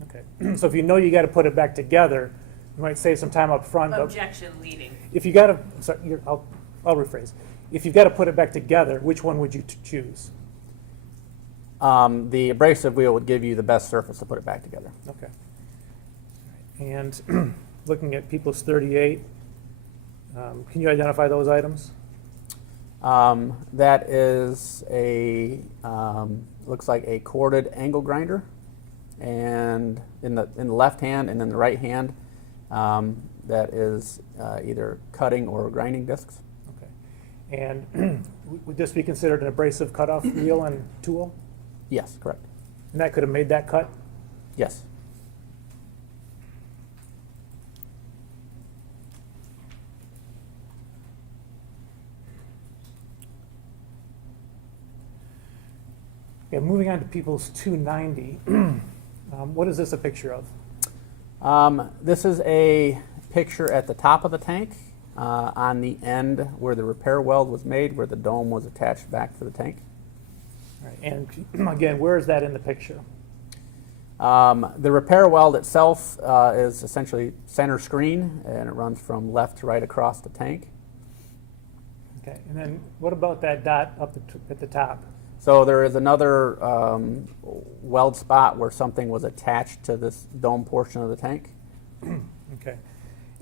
Okay. So if you know you got to put it back together, you might save some time up front. Objection leading. If you got to, sorry, I'll rephrase. If you've got to put it back together, which one would you choose? The abrasive wheel would give you the best surface to put it back together. Okay. And looking at People's 38, can you identify those items? That is looks like a corded angle grinder, and in the left hand, and in the right hand, that is either cutting or grinding discs. Okay. And would this be considered an abrasive cutoff wheel and tool? Yes, correct. And that could have made that cut? Yes. Yeah, moving on to People's 290. What is this a picture of? This is a picture at the top of the tank, on the end where the repair weld was made, where the dome was attached back to the tank. All right, and again, where is that in the picture? The repair weld itself is essentially center screen, and it runs from left to right across the tank. Okay, and then what about that dot up at the top? So there is another weld spot where something was attached to this dome portion of the tank. Okay.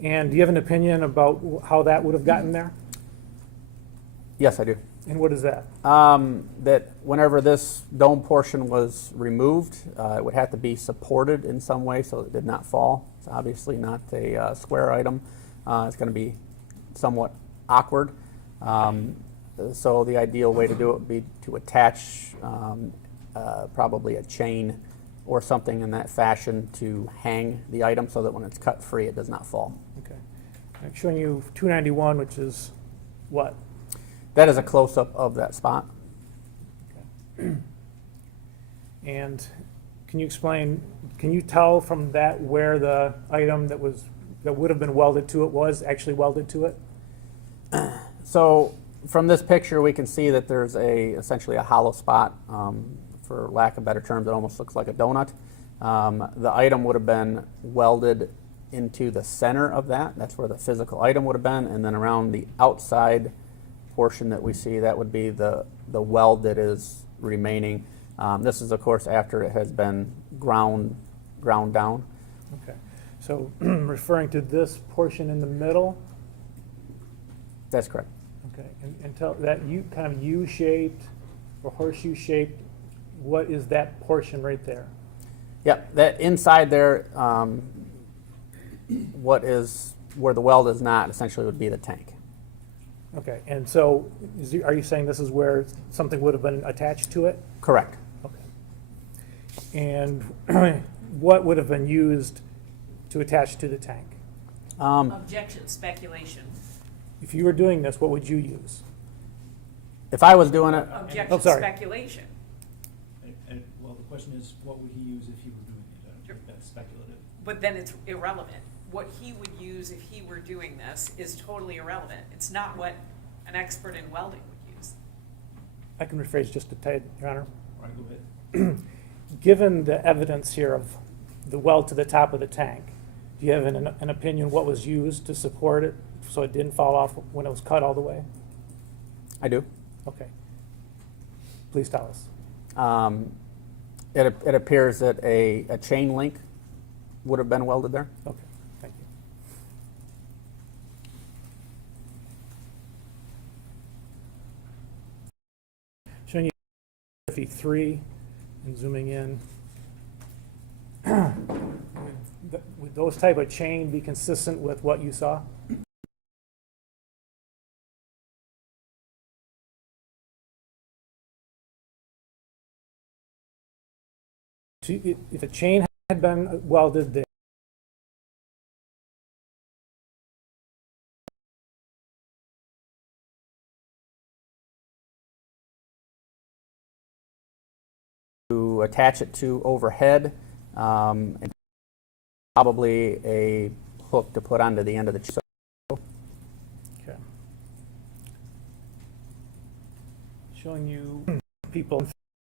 And do you have an opinion about how that would have gotten there? Yes, I do. And what is that? That whenever this dome portion was removed, it would have to be supported in some way so it did not fall. It's obviously not a square item. It's going to be somewhat awkward. So the ideal way to do it would be to attach probably a chain or something in that fashion to hang the item so that when it's cut free, it does not fall. Okay. I'm showing you 291, which is what? That is a close-up of that spot. Okay. And can you explain, can you tell from that where the item that would have been welded to it was actually welded to it? So from this picture, we can see that there's essentially a hollow spot. For lack of better terms, it almost looks like a donut. The item would have been welded into the center of that. That's where the physical item would have been. And then around the outside portion that we see, that would be the weld that is remaining. This is, of course, after it has been ground down. Okay. So referring to this portion in the middle? That's correct. Okay. And tell that kind of U-shaped or horseshoe shaped, what is that portion right there? Yep, that inside there, what is where the weld is not, essentially would be the tank. Okay, and so are you saying this is where something would have been attached to it? Correct. Okay. And what would have been used to attach to the tank? Objection, speculation. If you were doing this, what would you use? If I was doing it, Objection, Oh, sorry. speculation. Well, the question is, what would he use if he were doing it? I don't think that's speculative. But then it's irrelevant. What he would use if he were doing this is totally irrelevant. It's not what an expert in welding would use. I can rephrase just a tad, Your Honor. All right, go ahead. Given the evidence here of the weld to the top of the tank, do you have an opinion what was used to support it so it didn't fall off when it was cut all the way? I do. Okay. Please tell us. It appears that a chain link would have been welded there. Okay, thank you. Showing you 53 and zooming in. Would those type of chain be consistent with what you saw? If a chain had been welded there, To attach it to overhead, and probably a hook to put onto the end of the chain. okay. Showing you people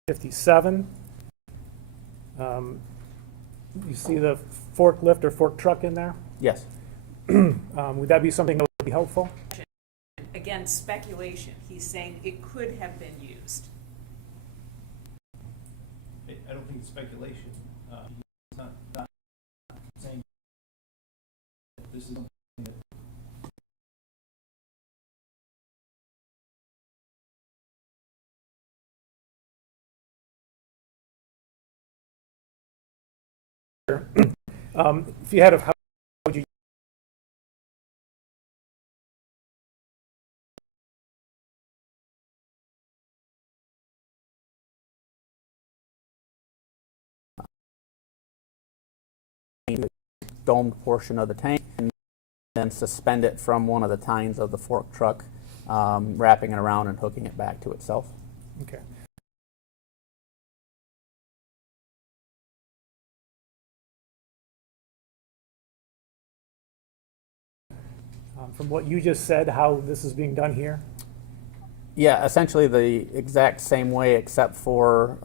57. You see the forklift or fork truck in there? Yes. Would that be something that would be helpful? Again, speculation. He's saying it could have been used. I don't think it's speculation. It's not saying this is something that If you had how would you domed portion of the tank and then suspend it from one of the tines of the fork truck, wrapping it around and hooking it back to itself. okay. from what you just said, how this is being done here? Yeah, essentially the exact same way, except for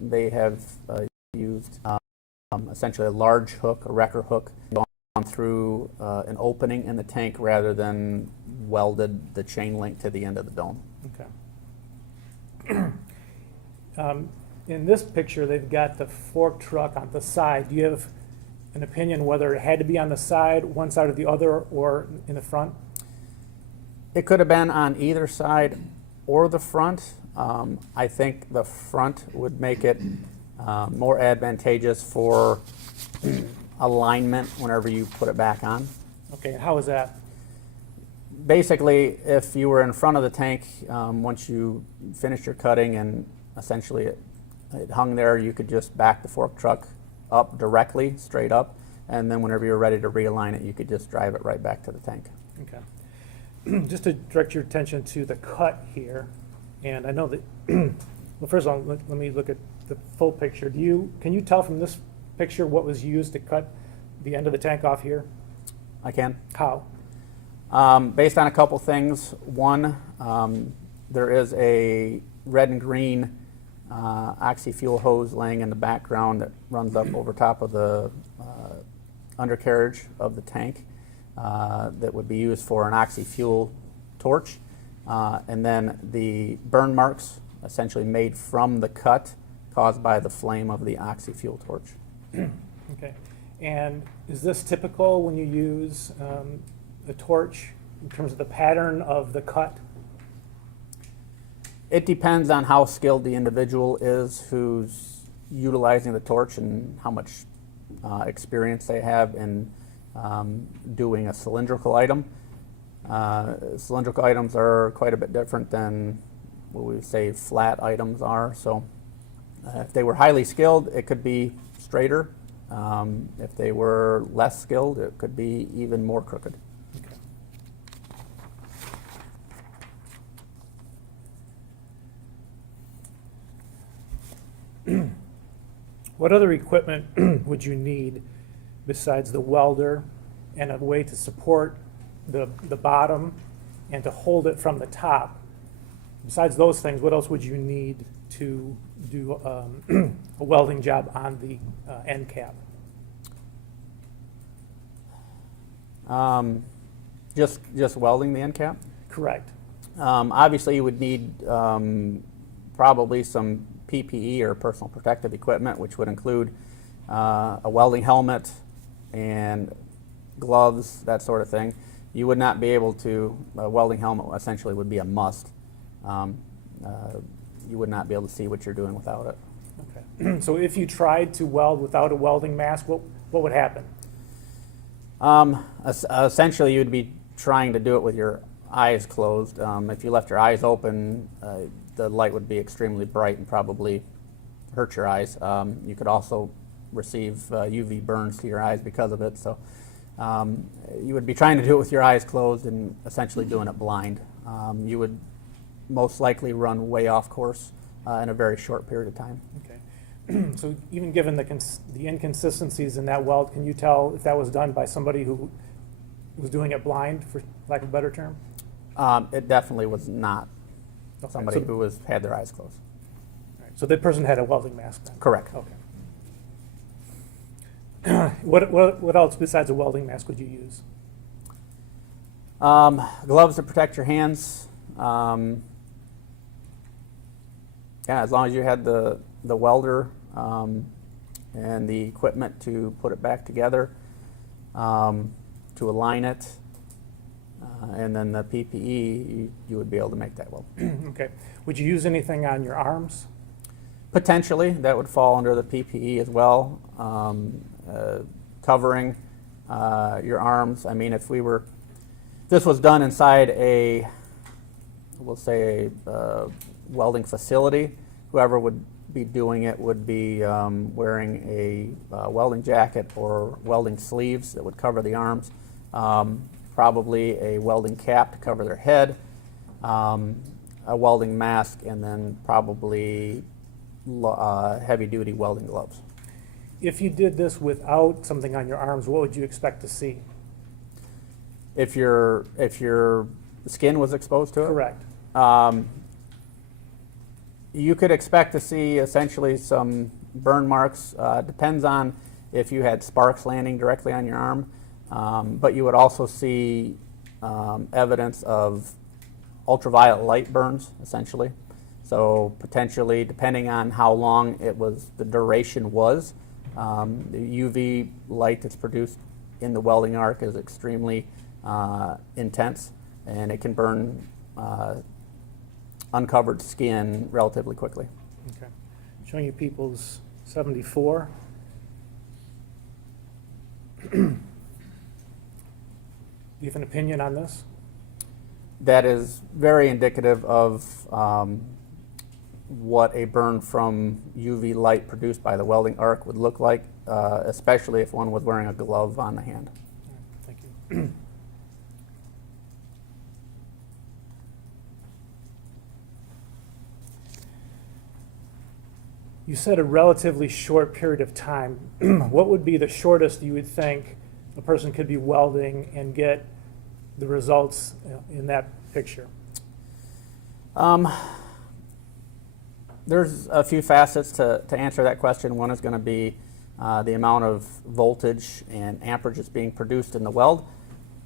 they have used essentially a large hook, a wrecker hook, gone through an opening in the tank rather than welded the chain link to the end of the dome. Okay. In this picture, they've got the fork truck on the side. Do you have an opinion whether it had to be on the side, one side or the other, or in the front? It could have been on either side or the front. I think the front would make it more advantageous for alignment whenever you put it back on. Okay, and how is that? Basically, if you were in front of the tank, once you finished your cutting and essentially it hung there, you could just back the fork truck up directly, straight up, and then whenever you're ready to realign it, you could just drive it right back to the tank. Okay. Just to direct your attention to the cut here, and I know that, well, first of all, let me look at the full picture. Can you tell from this picture what was used to cut the end of the tank off here? I can. How? Based on a couple things. One, there is a red and green oxy-fuel hose laying in the background that runs up over top of the undercarriage of the tank that would be used for an oxy-fuel torch. And then the burn marks essentially made from the cut caused by the flame of the oxy-fuel torch. Okay. And is this typical when you use the torch in terms of the pattern of the cut? It depends on how skilled the individual is who's utilizing the torch and how much experience they have in doing a cylindrical item. Cylindrical items are quite a bit different than what we would say flat items are. So if they were highly skilled, it could be straighter. If they were less skilled, it could be even more crooked. What other equipment would you need besides the welder and a way to support the bottom and to hold it from the top? Besides those things, what else would you need to do a welding job on the end cap? Just welding the end cap? Correct. Obviously, you would need probably some PPE or personal protective equipment, which would include a welding helmet and gloves, that sort of thing. You would not be able to, a welding helmet essentially would be a must. You would not be able to see what you're doing without it. Okay. So if you tried to weld without a welding mask, what would happen? Essentially, you'd be trying to do it with your eyes closed. If you left your eyes open, the light would be extremely bright and probably hurt your eyes. You could also receive UV burns to your eyes because of it. So you would be trying to do it with your eyes closed and essentially doing it blind. You would most likely run way off course in a very short period of time. Okay. So even given the inconsistencies in that weld, can you tell if that was done by somebody who was doing it blind, for lack of a better term? It definitely was not somebody so, who had their eyes closed. Right, so that person had a welding mask then? Correct. Okay. What else besides a welding mask would you use? Gloves to protect your hands. Yeah, as long as you had the welder and the equipment to put it back together, to align it, and then the PPE, you would be able to make that weld. Okay. Would you use anything on your arms? Potentially, that would fall under the PPE as well. Covering your arms. I mean, if this was done inside we'll say a welding facility, whoever would be doing it would be wearing a welding jacket or welding sleeves that would cover the arms, probably a welding cap to cover their head, a welding mask, and then probably heavy-duty welding gloves. If you did this without something on your arms, what would you expect to see? if your skin was exposed to it. Correct. You could expect to see essentially some burn marks. Depends on if you had sparks landing directly on your arm, but you would also see evidence of ultraviolet light burns, essentially. So potentially, depending on how long the duration was, the UV light that's produced in the welding arc is extremely intense, and it can burn uncovered skin relatively quickly. Okay. Showing you people's 74. Do you have an opinion on this? That is very indicative of what a burn from UV light produced by the welding arc would look like, especially if one was wearing a glove on the hand. Thank you. You said a relatively short period of time. What would be the shortest you would think a person could be welding and get the results in that picture? There's a few facets to answer that question. One is going to be the amount of voltage and amperage that's being produced in the weld.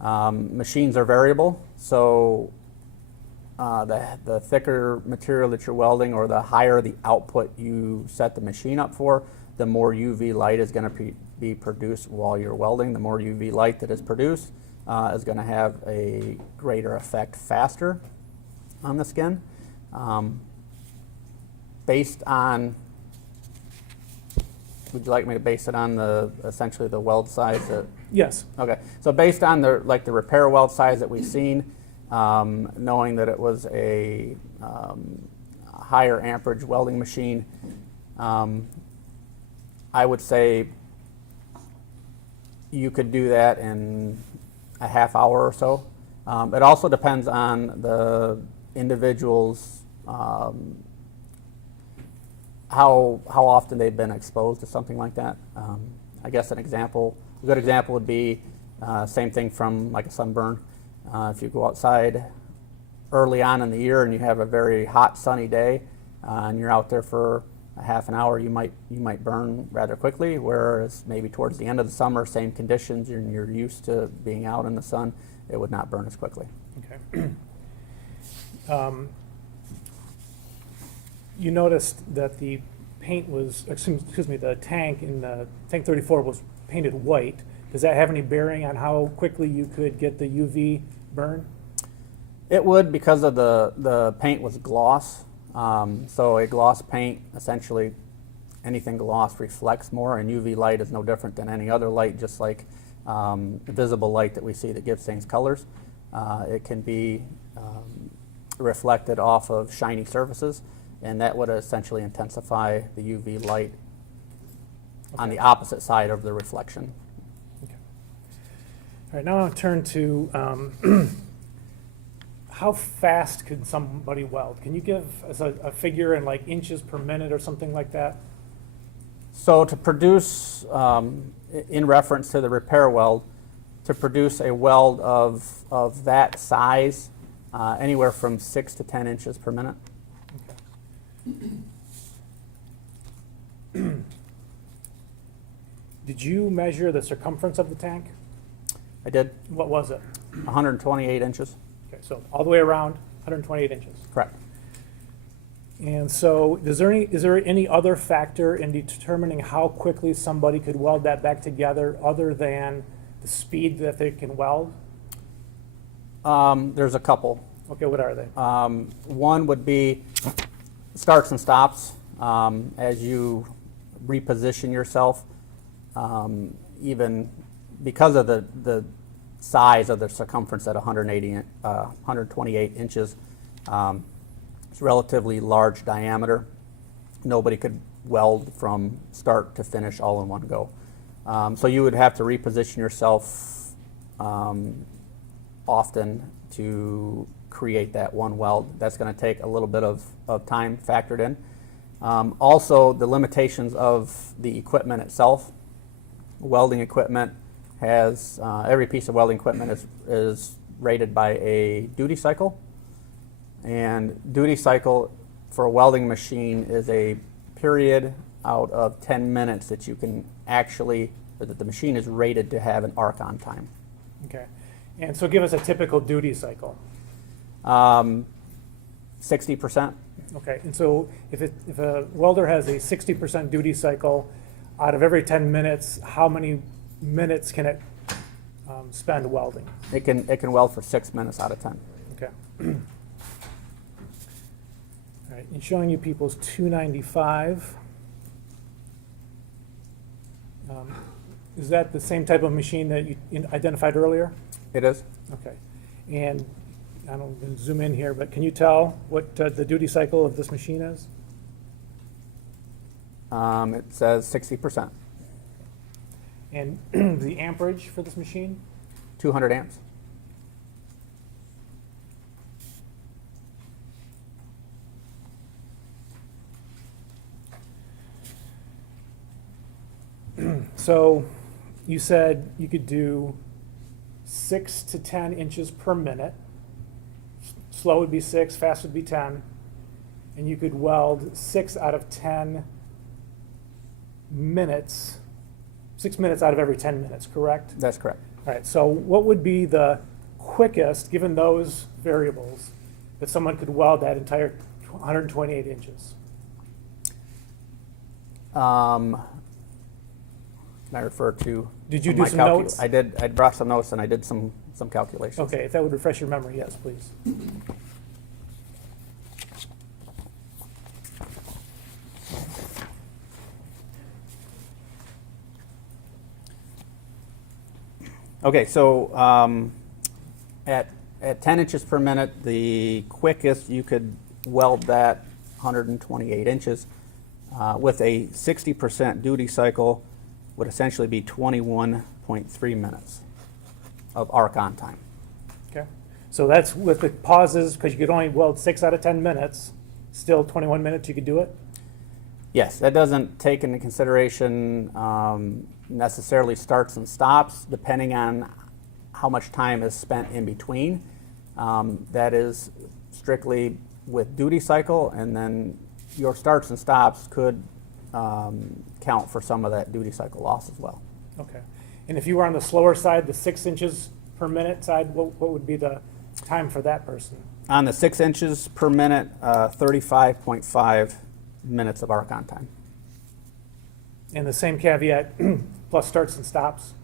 Machines are variable, so the thicker material that you're welding, or the higher the output you set the machine up for, the more UV light is going to be produced while you're welding. The more UV light that is produced is going to have a greater effect faster on the skin. Based on, would you like me to base it on essentially the weld size? Yes. Okay. So based on the repair weld size that we've seen, knowing that it was a higher amperage welding machine, I would say you could do that in a half hour or so. It also depends on the individual's how often they've been exposed to something like that. I guess a good example would be same thing from like a sunburn. If you go outside early on in the year and you have a very hot sunny day and you're out there for a half an hour, you might burn rather quickly, whereas maybe towards the end of the summer, same conditions, and you're used to being out in the sun, it would not burn as quickly. Okay. You noticed that the paint was, excuse me, the tank in the tank 34 was painted white. Does that have any bearing on how quickly you could get the UV burn? It would, because of the paint was gloss. So a gloss paint, essentially anything gloss reflects more, and UV light is no different than any other light, just like visible light that we see that gives things colors. It can be reflected off of shiny surfaces, and that would essentially intensify the UV light on the opposite side of the reflection. Okay. All right, now I'll turn to how fast could somebody weld? Can you give us a figure in like inches per minute or something like that? So to produce, in reference to the repair weld, to produce a weld of that size, anywhere from 6 to 10 inches per minute. Did you measure the circumference of the tank? I did. What was it? 128 inches. Okay, so all the way around, 128 inches. Correct. And so is there any other factor in determining how quickly somebody could weld that back together other than the speed that they can weld? There's a couple. Okay, what are they? One would be starts and stops. As you reposition yourself, even because of the size of the circumference at 128 inches, it's relatively large diameter. Nobody could weld from start to finish all in one go. So you would have to reposition yourself often to create that one weld. That's going to take a little bit of time factored in. Also, the limitations of the equipment itself. Welding equipment has, every piece of welding equipment is rated by a duty cycle. And duty cycle for a welding machine is a period out of 10 minutes that you can actually, that the machine is rated to have an arc-on time. Okay. And so give us a typical duty cycle. 60%. Okay, and so if a welder has a 60% duty cycle, out of every 10 minutes, how many minutes can it spend welding? It can weld for 6 minutes out of 10. Okay. All right, and showing you people's 295. Is that the same type of machine that you identified earlier? It is. Okay. And I don't want to zoom in here, but can you tell what the duty cycle of this machine is? It says 60%. And the amperage for this machine? 200 amps. So you said you could do 6 to 10 inches per minute. Slow would be 6, fast would be 10. And you could weld 6 out of 10 minutes, 6 minutes out of every 10 minutes, correct? That's correct. All right, so what would be the quickest, given those variables, that someone could weld that entire 128 inches? Can I refer to Did you some do of my some calcu- notes? I did. I brought some notes and I did some calculations. Okay, if that would refresh your memory, yes, please. Okay, so at 10 inches per minute, the quickest you could weld that 128 inches with a 60% duty cycle would essentially be 21.3 minutes of arc-on time. Okay, so that's with the pauses, because you could only weld 6 out of 10 minutes, still 21 minutes you could do it? Yes, that doesn't take into consideration necessarily starts and stops, depending on how much time is spent in between. That is strictly with duty cycle, and then your starts and stops could count for some of that duty cycle loss as well. Okay, and if you were on the slower side, the 6 inches per minute side, what would be the time for that person? On the 6 inches per minute, 35.5 minutes of arc-on time. And the same caveat, plus starts and stops?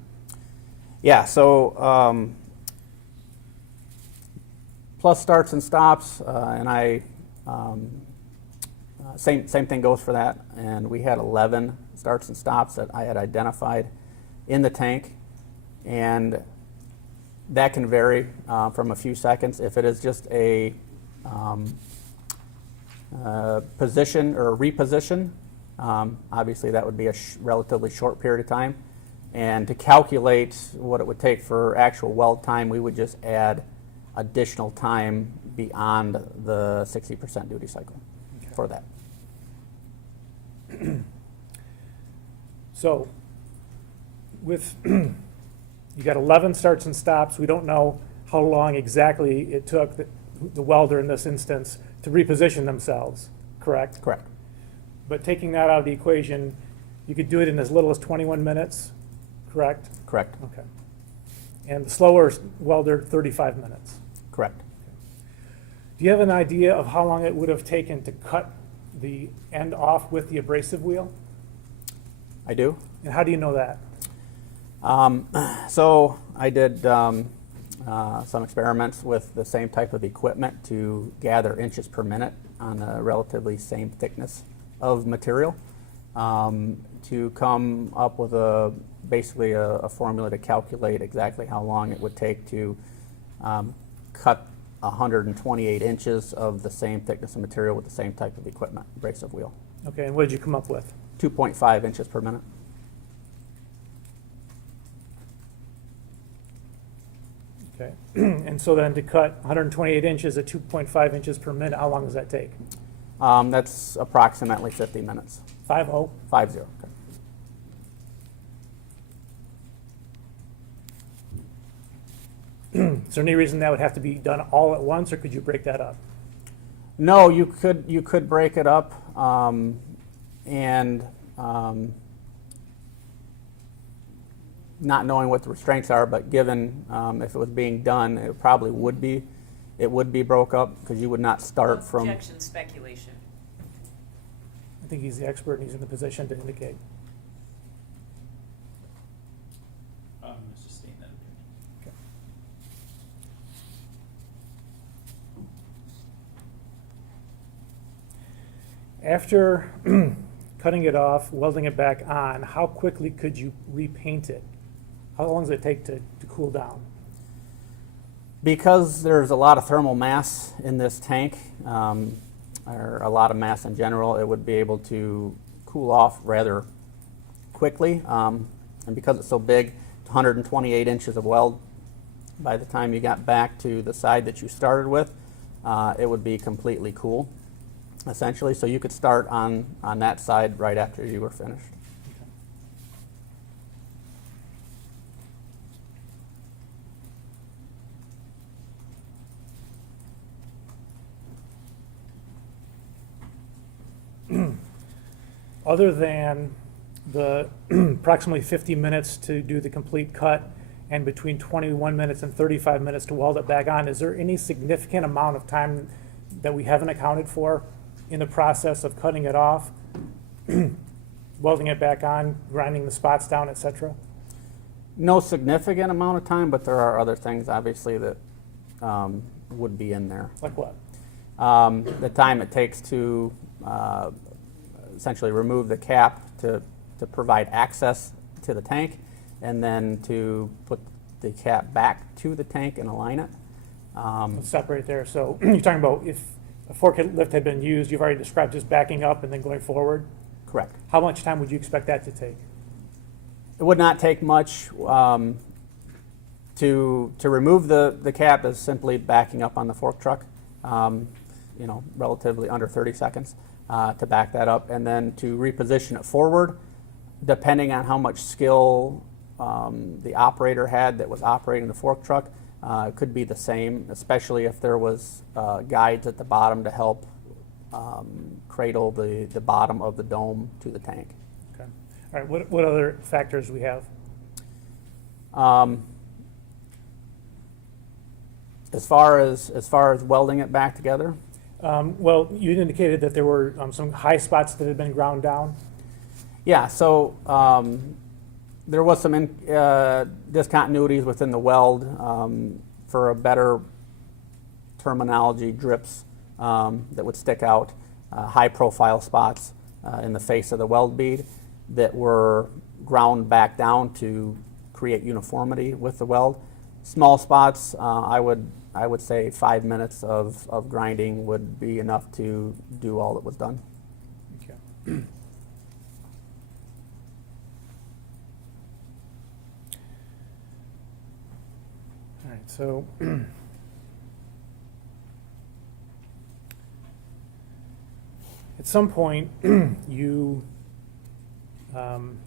Yeah, so plus starts and stops, and I same thing goes for that. And we had 11 starts and stops that I had identified in the tank, and that can vary from a few seconds. If it is just a position or a reposition, obviously that would be a relatively short period of time. And to calculate what it would take for actual weld time, we would just add additional time beyond the 60% duty cycle for that. So with, you got 11 starts and stops, we don't know how long exactly it took the welder in this instance to reposition themselves, correct? Correct. But taking that out of the equation, you could do it in as little as 21 minutes, correct? Correct. Okay. And the slower welder, 35 minutes. Correct. Do you have an idea of how long it would have taken to cut the end off with the abrasive wheel? I do. And how do you know that? So I did some experiments with the same type of equipment to gather inches per minute on a relatively same thickness of material to come up with basically a formula to calculate exactly how long it would take to cut 128 inches of the same thickness of material with the same type of equipment, abrasive wheel. Okay, and what did you come up with? 2.5 inches per minute. Okay, and so then to cut 128 inches at 2.5 inches per minute, how long does that take? That's approximately 50 minutes. 5-0? 5-0. Okay. Is there any reason that would have to be done all at once, or could you break that up? No, you could break it up, and not knowing what the restraints are, but given if it was being done, it probably would be. It would be broke up because you would not start from. Objection, speculation. I think he's the expert and he's in the position to indicate. I'm gonna sustain that opinion. After cutting it off, welding it back on, how quickly could you repaint it? How long does it take to cool down? Because there's a lot of thermal mass in this tank, or a lot of mass in general, it would be able to cool off rather quickly. And because it's so big, 128 inches of weld, by the time you got back to the side that you started with, it would be completely cool, essentially. So you could start on that side right after you were finished. Other than the approximately 50 minutes to do the complete cut and between 21 minutes and 35 minutes to weld it back on, is there any significant amount of time that we haven't accounted for in the process of cutting it off, welding it back on, grinding the spots down, etc.? No significant amount of time, but there are other things, obviously, that would be in there. Like what? The time it takes to essentially remove the cap to provide access to the tank, and then to put the cap back to the tank and align it. Let's stop right there. So you're talking about if a forklift had been used, you've already described just backing up and then going forward? Correct. How much time would you expect that to take? It would not take much. To remove the cap is simply backing up on the fork truck, relatively under 30 seconds to back that up, and then to reposition it forward, depending on how much skill the operator had that was operating the fork truck, it could be the same, especially if there was guides at the bottom to help cradle the bottom of the dome to the tank. Okay. All right. What other factors do we have? As far as welding it back together, Well, you indicated that there were some high spots that had been ground down. yeah. So there was some discontinuities within the weld. For a better terminology, drips that would stick out, high-profile spots in the face of the weld bead that were ground back down to create uniformity with the weld. Small spots, I would say 5 minutes of grinding would be enough to do all that was done. Okay. All right, so at some point you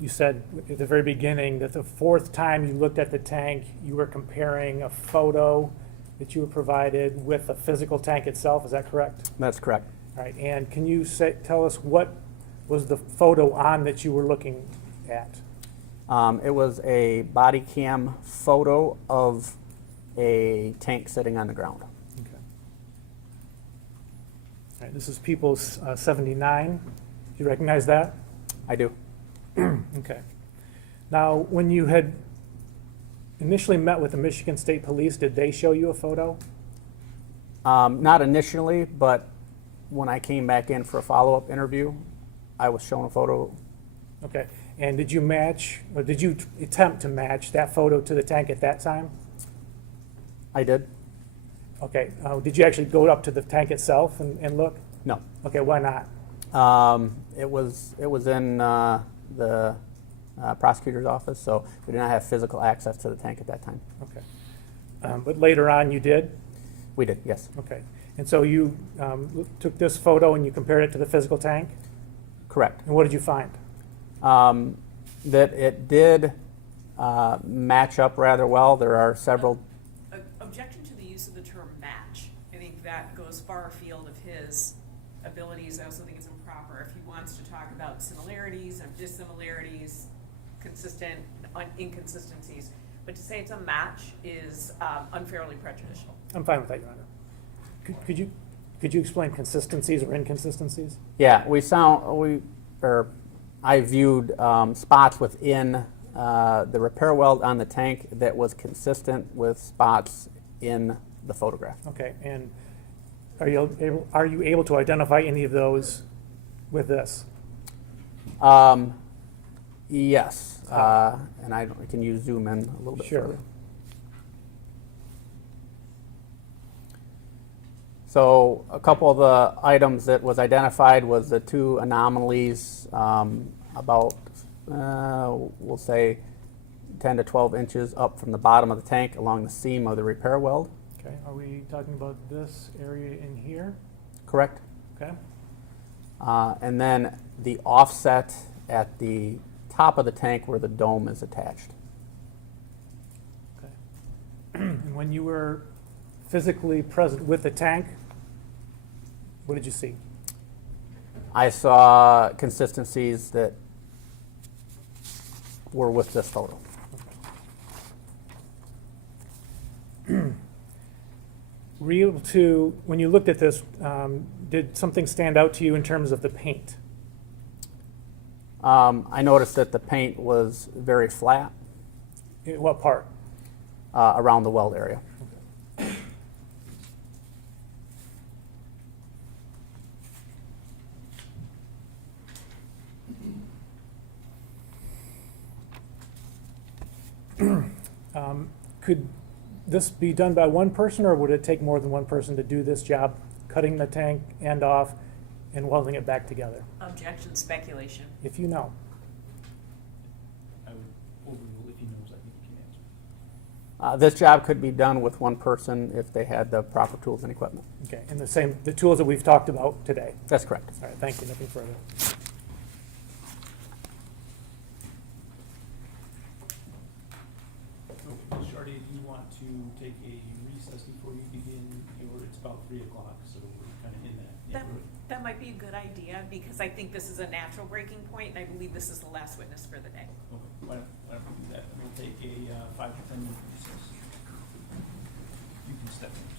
said at the very beginning that the fourth time you looked at the tank, you were comparing a photo that you were provided with the physical tank itself. Is that correct? That's correct. All right, and can you tell us what was the photo on that you were looking at? It was a body cam photo of a tank sitting on the ground. Okay. All right, this is People's 79. Do you recognize that? I do. Okay. Now, when you had initially met with the Michigan State Police, did they show you a photo? Not initially, but when I came back in for a follow-up interview, I was shown a photo. Okay. And did you match, or did you attempt to match that photo to the tank at that time? I did. Okay. Did you actually go up to the tank itself and look? No. Okay, why not? It was in the prosecutor's office, so we did not have physical access to the tank at that time. Okay. But later on you did? We did, yes. Okay. And so you took this photo and you compared it to the physical tank? Correct. And what did you find? That it did match up rather well. There are several. objection to the use of the term match. I think that goes far afield of his abilities. I also think it's improper if he wants to talk about similarities and dissimilarities, consistent inconsistencies. But to say it's a match is unfairly prejudicial. I'm fine with that, Your Honor. Could you explain consistencies or inconsistencies? Yeah, I viewed spots within the repair weld on the tank that was consistent with spots in the photograph. Okay, and are you able to identify any of those with this? Yes, and I can use zoom in a little bit Sure. further. So a couple of the items that was identified was the two anomalies about, we'll say, 10 to 12 inches up from the bottom of the tank along the seam of the repair weld. Okay, are we talking about this area in here? Correct. Okay. And then the offset at the top of the tank where the dome is attached. Okay. And when you were physically present with the tank, what did you see? I saw consistencies that were with this photo. Were you able to, when you looked at this, did something stand out to you in terms of the paint? I noticed that the paint was very flat. In what part? Around the weld area. Could this be done by one person, or would it take more than one person to do this job, cutting the tank end off and welding it back together? Objection, speculation. If you know. I would overrule if he knows, I think he can answer. This job could be done with one person if they had the proper tools and equipment. Okay, and the tools that we've talked about today. That's correct. All right, thank you, nothing further. Ms. Shardy, if you want to take a recess before you begin, it's about 3 o'clock, so we're kind of in that neighborhood. That might be a good idea, because I think this is a natural breaking point, and I believe this is the last witness for the day. Okay, why don't we do that? We'll take a 5 to 10 minute recess. You can step in.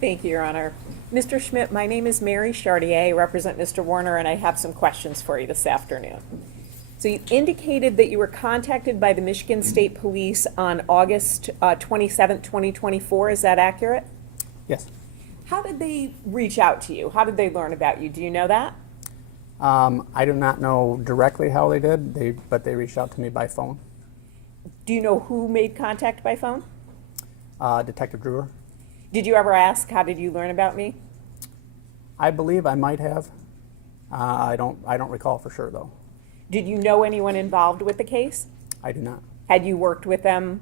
Thank you, Your Honor. Mr. Schmidt, my name is Mary Chartier. I represent Mr. Warner, and I have some questions for you this afternoon. So you indicated that you were contacted by the Michigan State Police on August 27th, 2024. Is that accurate? Yes. How did they reach out to you? How did they learn about you? Do you know that? I do not know directly how they did, but they reached out to me by phone. Do you know who made contact by phone? Detective Drewer. Did you ever ask, how did you learn about me? I believe I might have. I don't recall for sure though. Did you know anyone involved with the case? I do not. Had you worked with them,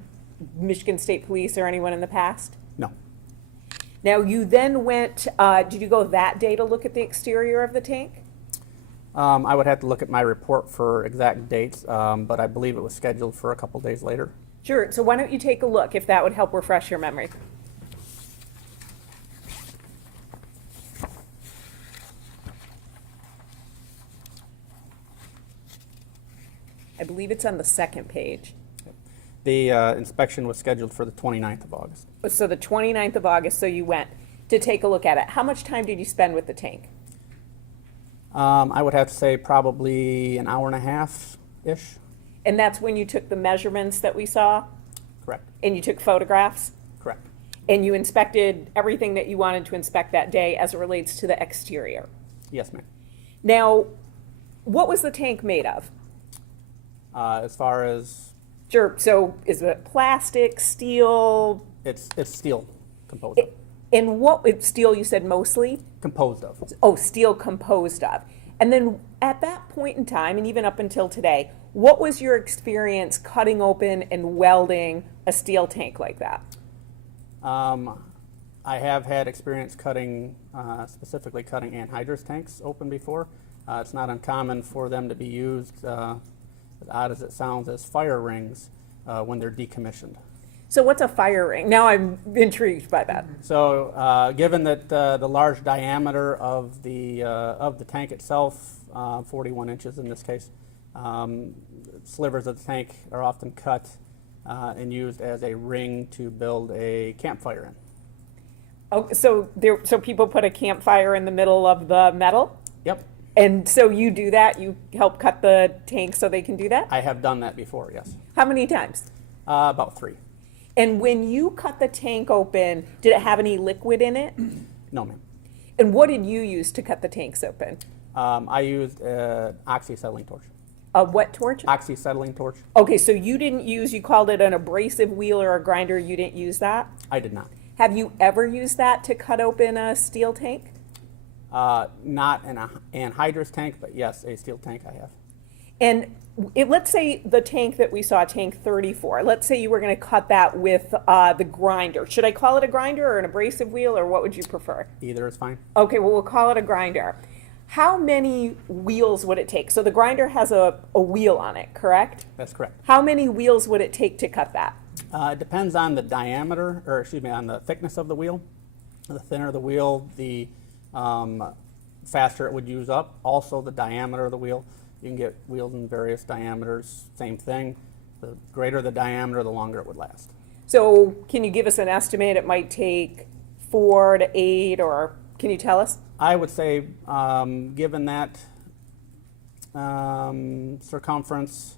Michigan State Police or anyone in the past? No. Now, you then went, did you go that day to look at the exterior of the tank? I would have to look at my report for exact dates, but I believe it was scheduled for a couple days later. Sure, so why don't you take a look if that would help refresh your memory. I believe it's on the second page. The inspection was scheduled for the 29th of August. So the 29th of August, so you went to take a look at it. How much time did you spend with the tank? I would have to say probably an hour and a half-ish. And that's when you took the measurements that we saw? Correct. And you took photographs? Correct. And you inspected everything that you wanted to inspect that day as it relates to the exterior? Yes, ma'am. Now, what was the tank made of? As far as Sure, so is it plastic, steel? it's steel composed of. And what steel you said mostly? Composed of. Oh, steel composed of. And then at that point in time, and even up until today, what was your experience cutting open and welding a steel tank like that? I have had experience cutting, specifically cutting anhydrous tanks open before. It's not uncommon for them to be used, as odd as it sounds, as fire rings when they're decommissioned. So what's a fire ring? Now I'm intrigued by that. So, given that the large diameter of the tank itself, 41 inches in this case, slivers of the tank are often cut and used as a ring to build a campfire in. Oh, so people put a campfire in the middle of the metal? Yep. And so you do that? You help cut the tank so they can do that? I have done that before, yes. How many times? About 3. And when you cut the tank open, did it have any liquid in it? No, ma'am. And what did you use to cut the tanks open? I used an oxyacetylene torch. A what torch? Oxyacetylene torch. Okay, so you didn't use, you called it an abrasive wheel or a grinder, you didn't use that? I did not. Have you ever used that to cut open a steel tank? Not an anhydrous tank, but yes, a steel tank I have. And let's say the tank that we saw, tank 34, let's say you were going to cut that with the grinder. Should I call it a grinder or an abrasive wheel, or what would you prefer? Either is fine. Okay, well, we'll call it a grinder. How many wheels would it take? So the grinder has a wheel on it, correct? That's correct. How many wheels would it take to cut that? It depends on the diameter, or excuse me, on the thickness of the wheel. The thinner the wheel, the faster it would use up. Also the diameter of the wheel. You can get wheels in various diameters, same thing. The greater the diameter, the longer it would last. So can you give us an estimate? It might take 4 to 8, or can you tell us? I would say, given that circumference,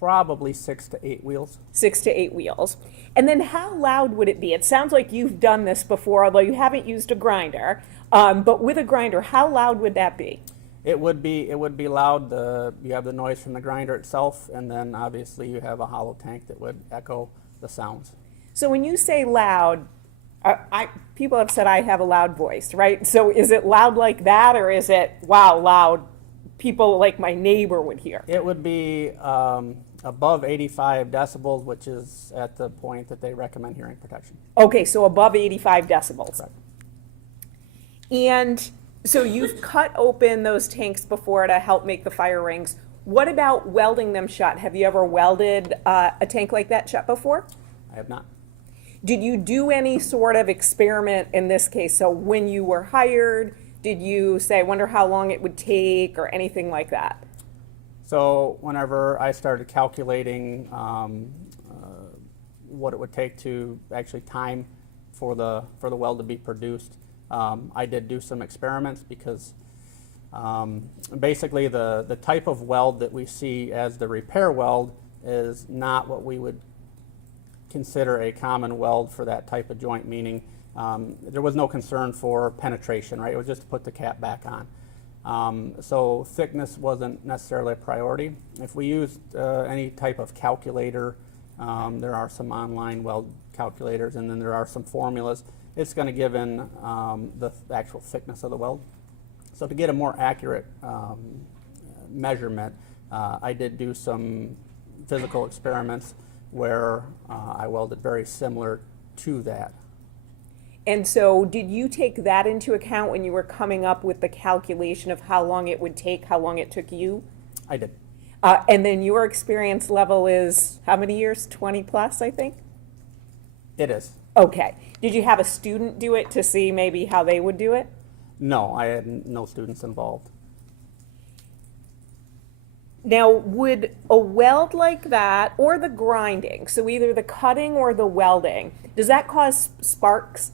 probably 6 to 8 wheels. 6 to 8 wheels. And then how loud would it be? It sounds like you've done this before, although you haven't used a grinder. But with a grinder, how loud would that be? It would be loud. You have the noise from the grinder itself, and then obviously you have a hollow tank that would echo the sounds. So when you say loud, people have said I have a loud voice, right? So is it loud like that, or is it, wow, loud, people like my neighbor would hear? It would be above 85 decibels, which is at the point that they recommend hearing protection. Okay, so above 85 decibels. Correct. And so you've cut open those tanks before to help make the fire rings. What about welding them shut? Have you ever welded a tank like that shut before? I have not. Did you do any sort of experiment in this case? So when you were hired, did you say, I wonder how long it would take, or anything like that? So whenever I started calculating what it would take to actually time for the weld to be produced. I did do some experiments because basically the type of weld that we see as the repair weld is not what we would consider a common weld for that type of joint, meaning there was no concern for penetration, right? It was just to put the cap back on. So thickness wasn't necessarily a priority. If we used any type of calculator, there are some online weld calculators, and then there are some formulas. It's going to give in the actual thickness of the weld. So to get a more accurate measurement, I did do some physical experiments where I welded very similar to that. And so did you take that into account when you were coming up with the calculation of how long it would take, how long it took you? I did. And then your experience level is how many years? 20 plus, I think? It is. Okay. Did you have a student do it to see maybe how they would do it? No, I had no students involved. Now, would a weld like that, or the grinding, so either the cutting or the welding, does that cause sparks?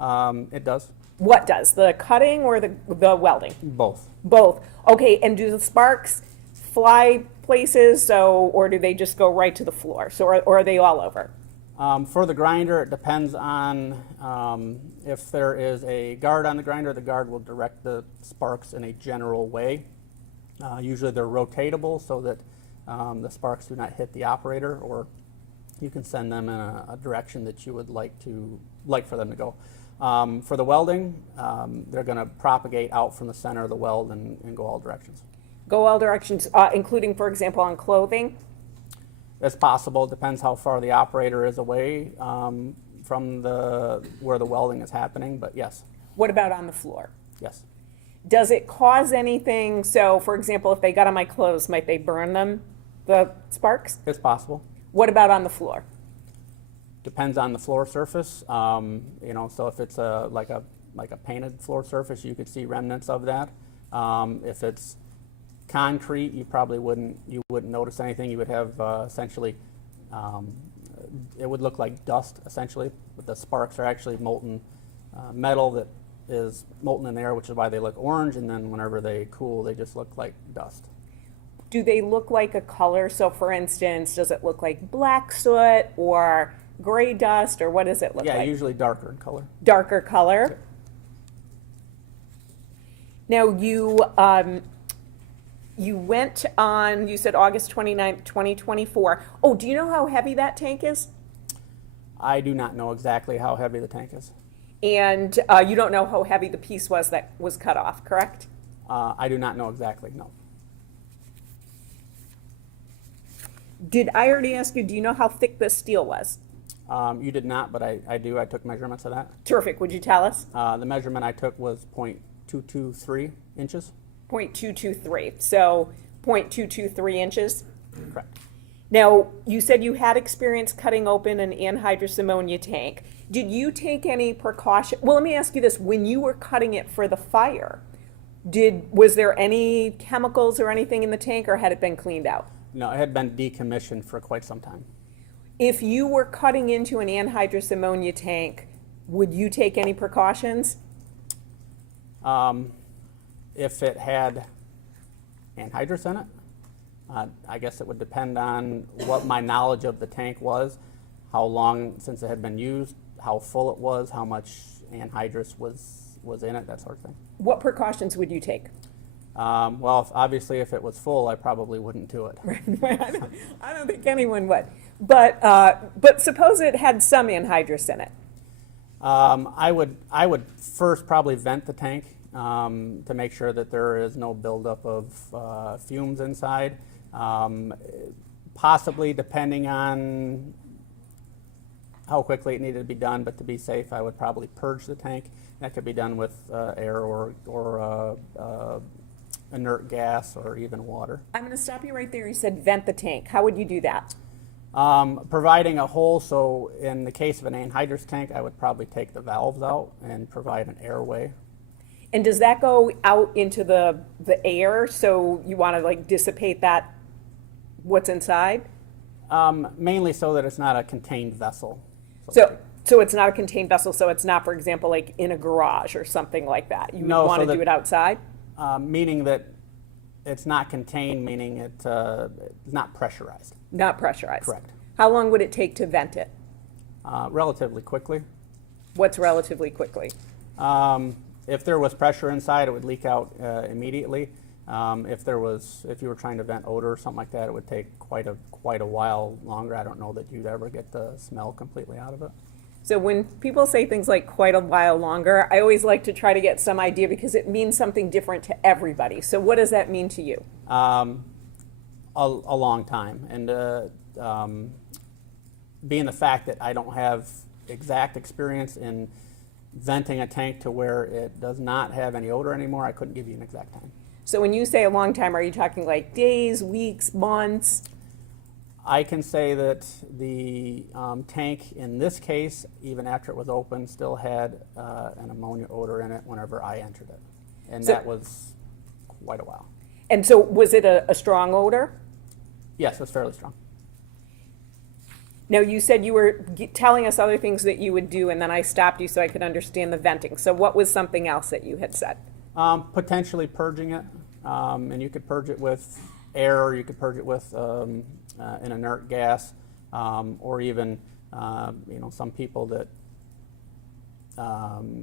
It does. What does? The cutting or the welding? Both. Both. Okay, and do the sparks fly places, or do they just go right to the floor? So, or are they all over? For the grinder, it depends on if there is a guard on the grinder. The guard will direct the sparks in a general way. Usually they're rotatable so that the sparks do not hit the operator, or you can send them in a direction that you would like for them to go. For the welding, they're going to propagate out from the center of the weld and go all directions. Go all directions, including, for example, on clothing? It's possible. It depends how far the operator is away from where the welding is happening, but yes. What about on the floor? Yes. Does it cause anything? So, for example, if they got on my clothes, might they burn them, the sparks? It's possible. What about on the floor? Depends on the floor surface. So if it's like a painted floor surface, you could see remnants of that. If it's concrete, you probably wouldn't notice anything. You would have essentially, it would look like dust essentially, but the sparks are actually molten metal that is molten in air, which is why they look orange, and then whenever they cool, they just look like dust. Do they look like a color? So, for instance, does it look like black soot or gray dust, or what does it look like? Yeah, usually darker in color. Darker color. Sure. Now, you went on, you said August 29th, 2024. Oh, do you know how heavy that tank is? I do not know exactly how heavy the tank is. And you don't know how heavy the piece was that was cut off, correct? I do not know exactly, no. Did I already ask you, do you know how thick the steel was? You did not, but I do. I took measurements of that. Terrific. Would you tell us? The measurement I took was 0.223 inches. 0.223. So 0.223 inches? Correct. Now, you said you had experience cutting open an anhydrous ammonia tank. Did you take any precaution? Well, let me ask you this. When you were cutting it for the fire, was there any chemicals or anything in the tank, or had it been cleaned out? No, it had been decommissioned for quite some time. If you were cutting into an anhydrous ammonia tank, would you take any precautions? If it had anhydrous in it, I guess it would depend on what my knowledge of the tank was, how long since it had been used, how full it was, how much anhydrous was in it, that sort of thing. What precautions would you take? Well, obviously, if it was full, I probably wouldn't do it. I don't think anyone would. But suppose it had some anhydrous in it. I would first probably vent the tank to make sure that there is no buildup of fumes inside. Possibly, depending on how quickly it needed to be done, but to be safe, I would probably purge the tank. That could be done with air or inert gas or even water. I'm going to stop you right there. You said vent the tank. How would you do that? Providing a hole, so in the case of an anhydrous tank, I would probably take the valves out and provide an airway. And does that go out into the air, so you want to like dissipate that, what's inside? Mainly so that it's not a contained vessel. So So it's not a contained vessel, so it's not, for example, like in a garage or something like that? You would No, want so to do that- it outside? Meaning that it's not contained, meaning it's not pressurized. Not pressurized? Correct. How long would it take to vent it? Relatively quickly. What's relatively quickly? If there was pressure inside, it would leak out immediately. If you were trying to vent odor or something like that, it would take quite a while longer. I don't know that you'd ever get the smell completely out of it. So when people say things like quite a while longer, I always like to try to get some idea because it means something different to everybody. So what does that mean to you? A long time, and being the fact that I don't have exact experience in venting a tank to where it does not have any odor anymore, I couldn't give you an exact time. So when you say a long time, are you talking like days, weeks, months? I can say that the tank in this case, even after it was open, still had an ammonia odor in it whenever I entered it. And So- that was quite a while. And so was it a strong odor? Yes, it's fairly strong. Now, you said you were telling us other things that you would do, and then I stopped you so I could understand the venting. So what was something else that you had said? Potentially purging it, and you could purge it with air, or you could purge it with an inert gas, or even, some people that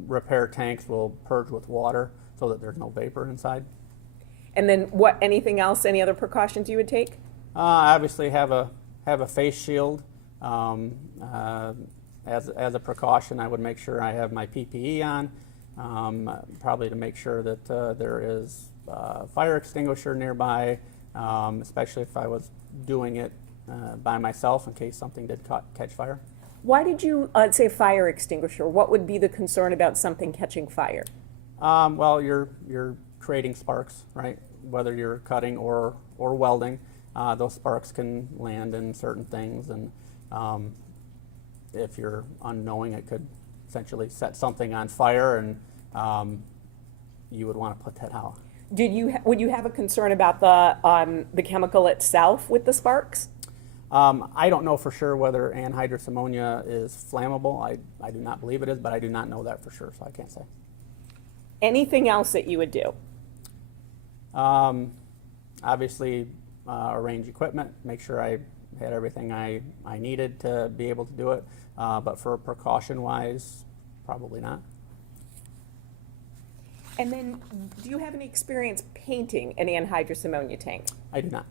repair tanks will purge with water so that there's no vapor inside. And then anything else, any other precautions you would take? Obviously have a face shield. As a precaution, I would make sure I have my PPE on, probably to make sure that there is a fire extinguisher nearby, especially if I was doing it by myself in case something did catch fire. Why did you say fire extinguisher? What would be the concern about something catching fire? Well, you're creating sparks, right? Whether you're cutting or welding, those sparks can land in certain things, and if you're unknowing, it could essentially set something on fire, and you would want to put that out. Would you have a concern about the chemical itself with the sparks? I don't know for sure whether anhydrous ammonia is flammable. I do not believe it is, but I do not know that for sure, so I can't say. Anything else that you would do? Obviously, arrange equipment, make sure I had everything I needed to be able to do it, but for precaution-wise, probably not. And then, do you have any experience painting an anhydrous ammonia tank? I do not.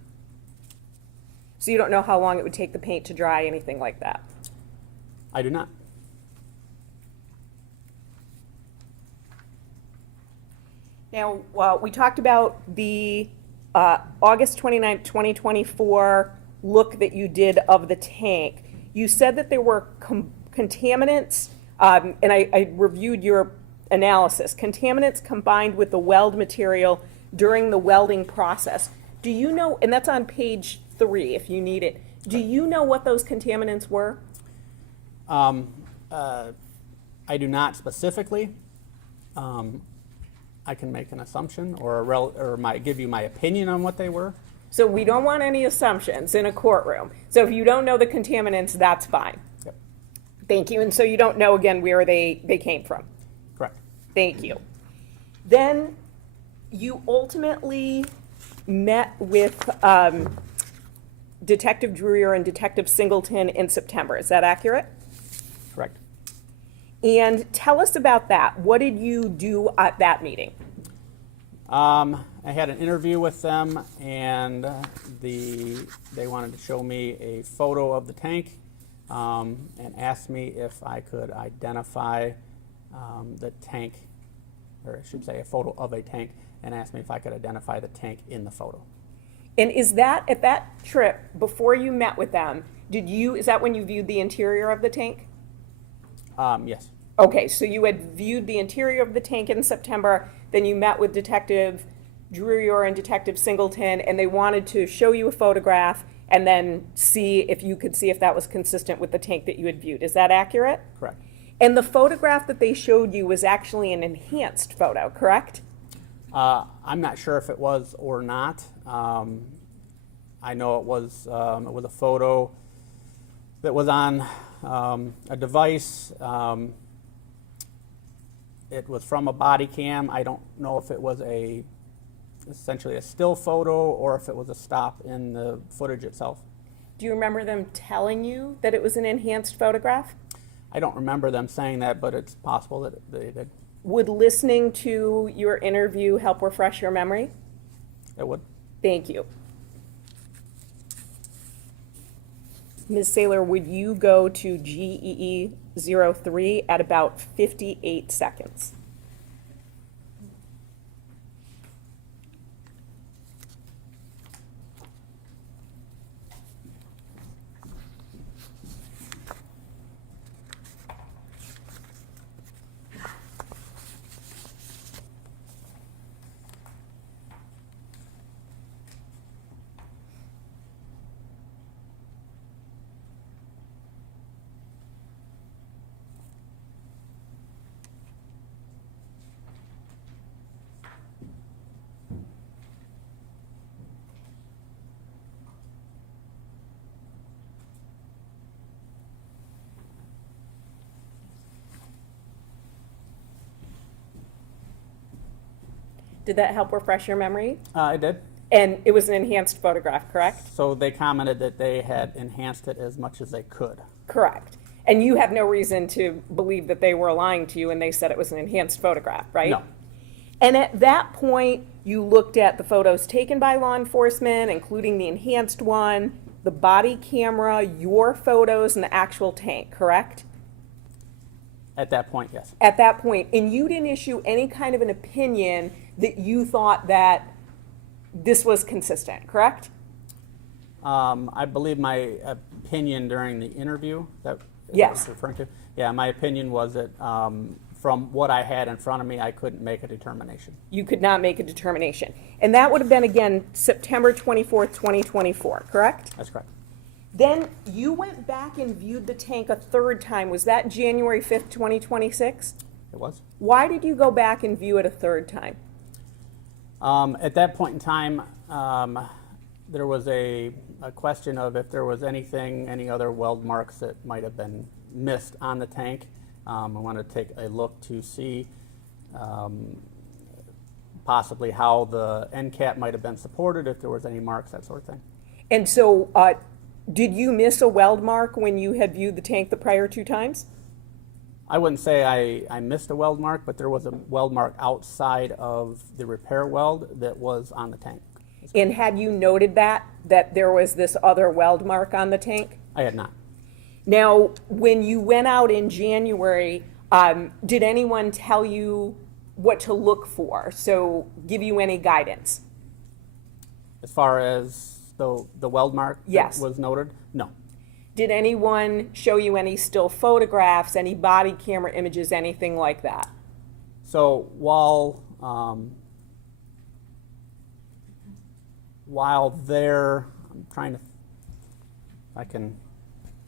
So you don't know how long it would take the paint to dry, anything like that? I do not. Now, we talked about the August 29th, 2024 look that you did of the tank. You said that there were contaminants, and I reviewed your analysis, contaminants combined with the weld material during the welding process. Do you know, and that's on page 3 if you need it, do you know what those contaminants were? I do not specifically. I can make an assumption or give you my opinion on what they were. So we don't want any assumptions in a courtroom. So if you don't know the contaminants, that's fine. Yep. Thank you. And so you don't know, again, where they came from. Correct. Thank you. Then you ultimately met with Detective Drewer and Detective Singleton in September. Is that accurate? Correct. And tell us about that. What did you do at that meeting? I had an interview with them, and they wanted to show me a photo of the tank and asked me if I could identify the tank, or I should say a photo of a tank, and asked me if I could identify the tank in the photo. And is that, at that trip, before you met with them, is that when you viewed the interior of the tank? Yes. Okay, so you had viewed the interior of the tank in September, then you met with Detective Drewer and Detective Singleton, and they wanted to show you a photograph and then see if that was consistent with the tank that you had viewed. Is that accurate? Correct. And the photograph that they showed you was actually an enhanced photo, correct? I'm not sure if it was or not. I know it was a photo that was on a device. It was from a body cam. I don't know if it was essentially a still photo or if it was a stop in the footage itself. Do you remember them telling you that it was an enhanced photograph? I don't remember them saying that, but it's possible that they did. Would listening to your interview help refresh your memory? It would. Thank you. Ms. Saylor, would you go to GEE 03 at about 58 seconds? Did that help refresh your memory? It did. And it was an enhanced photograph, correct? So they commented that they had enhanced it as much as they could. Correct. And you have no reason to believe that they were lying to you and they said it was an enhanced photograph, right? No. And at that point, you looked at the photos taken by law enforcement, including the enhanced one, the body camera, your photos, and the actual tank, correct? At that point, yes. At that point, and you didn't issue any kind of an opinion that you thought that this was consistent, correct? I believe my opinion during the interview that Yes. you're referring to. Yeah, my opinion was that from what I had in front of me, I couldn't make a determination. You could not make a determination. And that would have been, again, September 24th, 2024, correct? That's correct. Then you went back and viewed the tank a third time. Was that January 5th, 2026? It was. Why did you go back and view it a third time? At that point in time, there was a question of if there was any other weld marks that might have been missed on the tank. I wanted to take a look to see possibly how the end cap might have been supported, if there was any marks, that sort of thing. And so, did you miss a weld mark when you had viewed the tank the prior two times? I wouldn't say I missed a weld mark, but there was a weld mark outside of the repair weld that was on the tank. And had you noted that there was this other weld mark on the tank? I had not. Now, when you went out in January, did anyone tell you what to look for? So give you any guidance? As far as the weld mark Yes. that was noted, no. Did anyone show you any still photographs, any body camera images, anything like that? So while there, I'm trying to, I can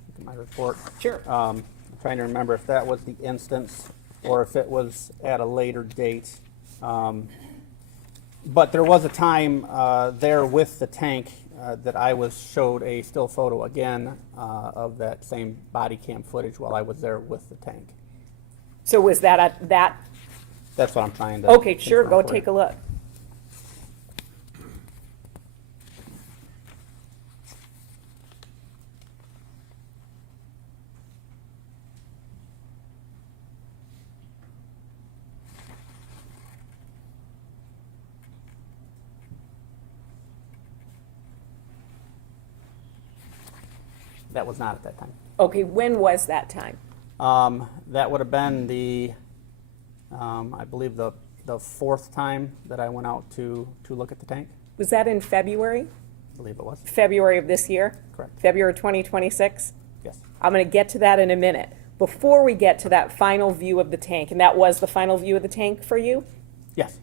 look at my report. Sure. I'm trying to remember if that was the instance or if it was at a later date. But there was a time there with the tank that I showed a still photo again of that same body cam footage while I was there with the tank. So was that at that? That's what I'm trying to. Okay, sure, confirm go for you. take a look. That was not at that time. Okay, when was that time? That would have been I believe the fourth time that I went out to look at the tank. Was that in February? I believe it was. February of this year? Correct. February 2026? Yes. I'm going to get to that in a minute. Before we get to that final view of the tank, and that was the final view of the tank for you? Yes.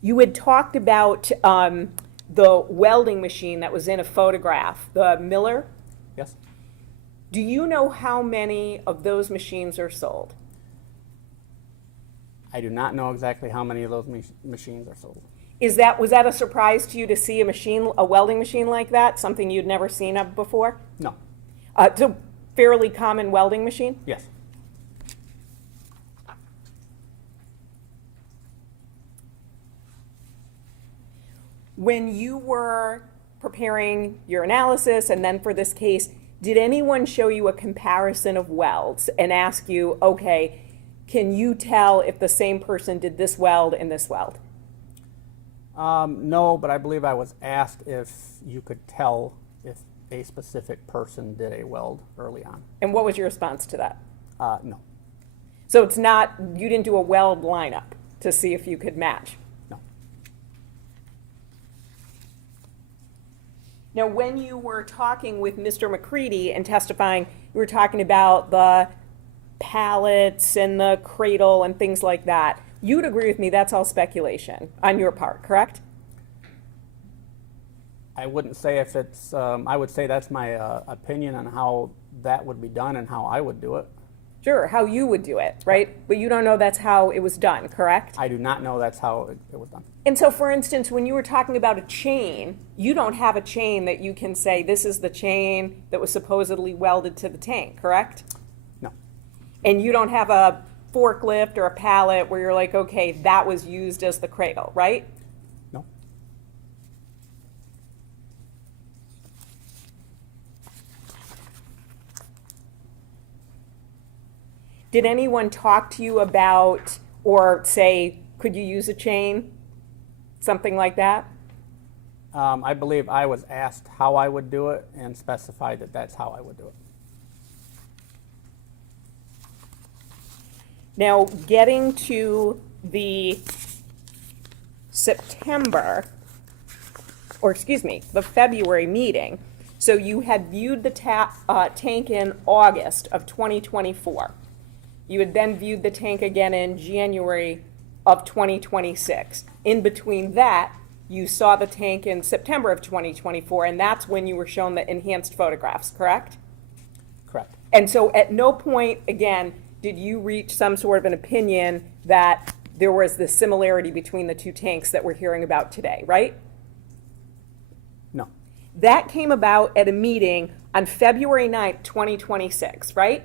You had talked about the welding machine that was in a photograph, the Miller. Yes. Do you know how many of those machines are sold? I do not know exactly how many of those machines are sold. Was that a surprise to you to see a welding machine like that, something you'd never seen of before? No. So fairly common welding machine? Yes. When you were preparing your analysis and then for this case, did anyone show you a comparison of welds and ask you, okay, can you tell if the same person did this weld and this weld? No, but I believe I was asked if you could tell if a specific person did a weld early on. And what was your response to that? No. So it's not, you didn't do a weld lineup to see if you could match? No. Now, when you were talking with Mr. McCready and testifying, you were talking about the pallets and the cradle and things like that. You'd agree with me that's all speculation on your part, correct? I wouldn't say if it's, I would say that's my opinion on how that would be done and how I would do it. Sure, how you would do it, right? But you don't know that's how it was done, correct? I do not know that's how it was done. And so, for instance, when you were talking about a chain, you don't have a chain that you can say, this is the chain that was supposedly welded to the tank, correct? No. And you don't have a forklift or a pallet where you're like, okay, that was used as the cradle, right? No. Did anyone talk to you about, or say, could you use a chain? Something like that? I believe I was asked how I would do it and specified that that's how I would do it. Now, getting to the September, or excuse me, the February meeting, so you had viewed the tank in August of 2024. You had then viewed the tank again in January of 2026. In between that, you saw the tank in September of 2024, and that's when you were shown the enhanced photographs, correct? Correct. And so at no point, again, did you reach some sort of an opinion that there was this similarity between the two tanks that we're hearing about today, right? No. That came about at a meeting on February 9th, 2026, right?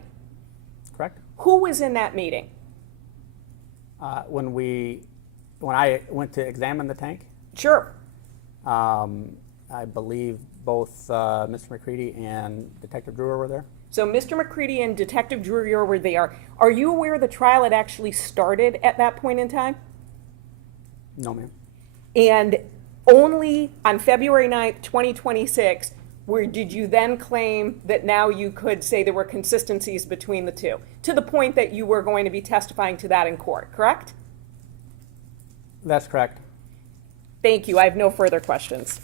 Correct. Who was in that meeting? When I went to examine the tank, Sure. I believe both Mr. McCready and Detective Brewer were there. So Mr. McCready and Detective Drewer were there. Are you aware the trial had actually started at that point in time? No, ma'am. And only on February 9th, 2026, did you then claim that now you could say there were consistencies between the two, to the point that you were going to be testifying to that in court, correct? That's correct. Thank you. I have no further questions.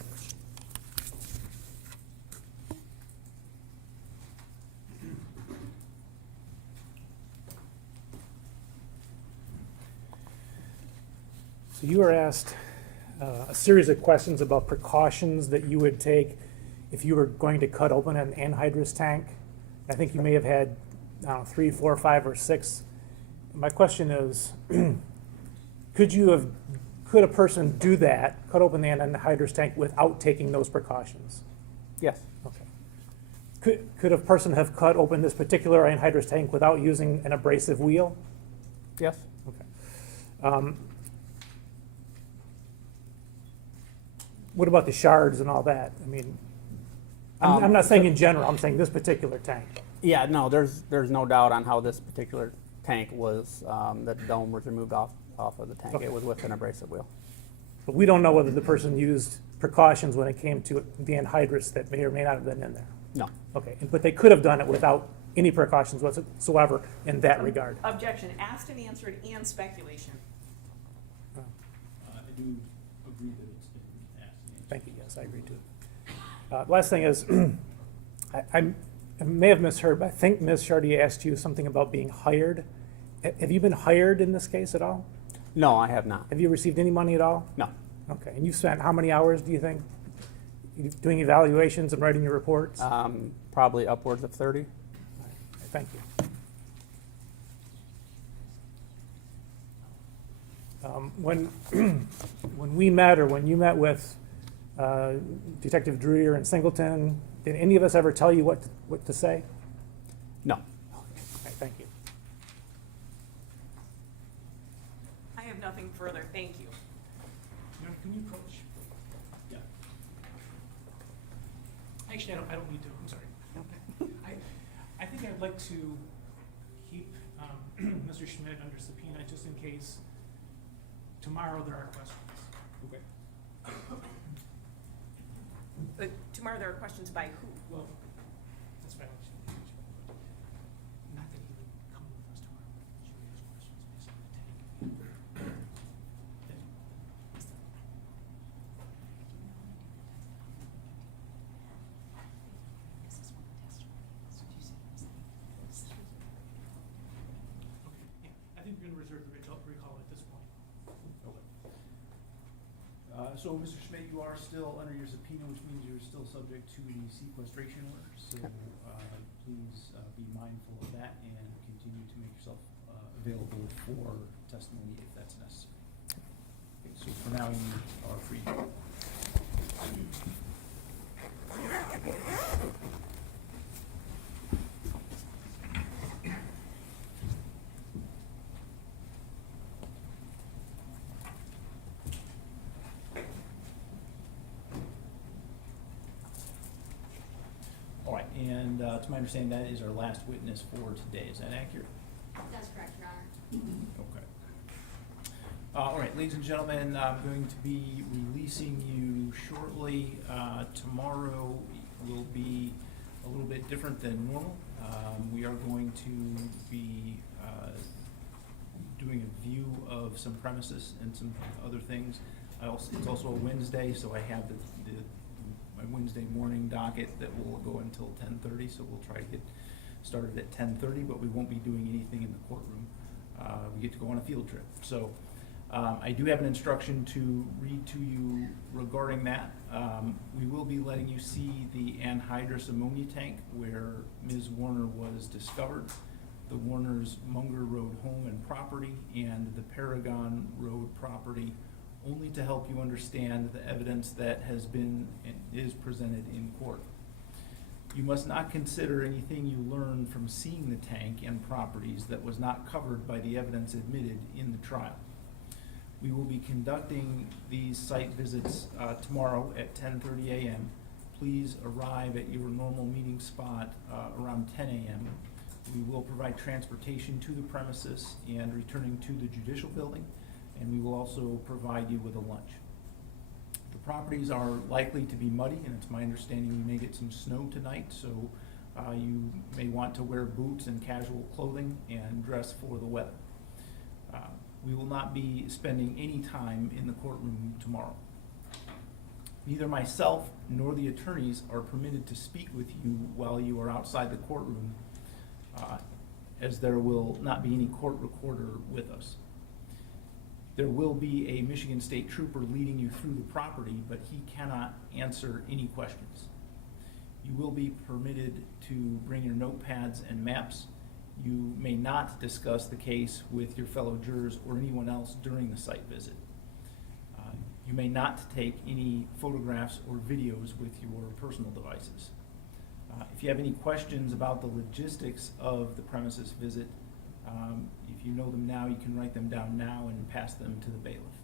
So you were asked a series of questions about precautions that you would take if you were going to cut open an anhydrous tank. I think you may have had, I don't know, 3, 4, 5, or 6. My question is, could a person do that, cut open the anhydrous tank without taking those precautions? Yes. Okay. Could a person have cut open this particular anhydrous tank without using an abrasive wheel? Yes. Okay. What about the shards and all that? I mean, I'm not saying in general, I'm saying this particular tank. Yeah, no, there's no doubt on how this particular tank was, the dome was removed off of the tank. Okay. It was with an abrasive wheel. But we don't know whether the person used precautions when it came to the anhydrous that may or may not have been in there. No. Okay, but they could have done it without any precautions whatsoever in that regard. Objection. Asked and answered and speculation. I do agree that it's been asked. Thank you, yes, I agree too. Last thing is, I may have misheard, but I think Ms. Chartier asked you something about being hired. Have you been hired in this case at all? No, I have not. Have you received any money at all? No. Okay, and you've spent how many hours, do you think, doing evaluations and writing your reports? Probably upwards of 30. Thank you. When we met, or when you met with Detective Dreer and Singleton, did any of us ever tell you what to say? further. Thank you. Can you approach? Yeah. Actually, I don't need to, I'm sorry. I think I'd like to keep Mr. Schmidt under subpoena just in case tomorrow there are questions. Okay. Tomorrow there are questions by who? Well, that's fine. Not that he would come with us tomorrow, but should we ask questions based on the tank? Okay, yeah, I think we're gonna reserve the recall at this point. Okay. So, Mr. Schmidt, you are still under your subpoena, which means you're still subject to the sequestration order. So, please be mindful of that and continue to make yourself available for testimony if that's necessary. Okay, so for now, you are free. All right, and to my understanding, that is our last witness for today. Is that accurate? That's correct, Your Honor. Okay. All right, ladies and gentlemen, I'm going to be releasing you shortly. Tomorrow will be a little bit different than normal. We are going to be doing a view of some premises and some other things. It's also a Wednesday, so I have my Wednesday morning docket that will go until 10:30, so we'll try to get started at 10:30, but we won't be doing anything in the courtroom. We get to go on a field trip. So I do have an instruction to read to you regarding that. We will be letting you see the anhydrous ammonia tank where Ms. Warner was discovered, the Warner's Munger Road home and property, and the Paragon Road property, only to help you understand the evidence that has been and is presented in court. You must not consider anything you learn from seeing the tank and properties that was not covered by the evidence admitted in the trial. We will be conducting these site visits tomorrow at 10:30 a.m. Please arrive at your normal meeting spot around 10 a.m. We will provide transportation to the premises and returning to the judicial building, and we will also provide you with a lunch. The properties are likely to be muddy, and it's my understanding we may get some snow tonight, so you may want to wear boots and casual clothing and dress for the weather. We will not be spending any time in the courtroom tomorrow. Neither myself nor the attorneys are permitted to speak with you while you are outside the courtroom, as there will not be any court recorder with us. There will be a Michigan State Trooper leading you through the property, but he cannot answer any questions. You will be permitted to bring your notepads and maps. You may not discuss the case with your fellow jurors or anyone else during the site visit. You may not take any photographs or videos with your personal devices. If you have any questions about the logistics of the premises visit, if you know them now, you can write them down now and pass them to the bailiff.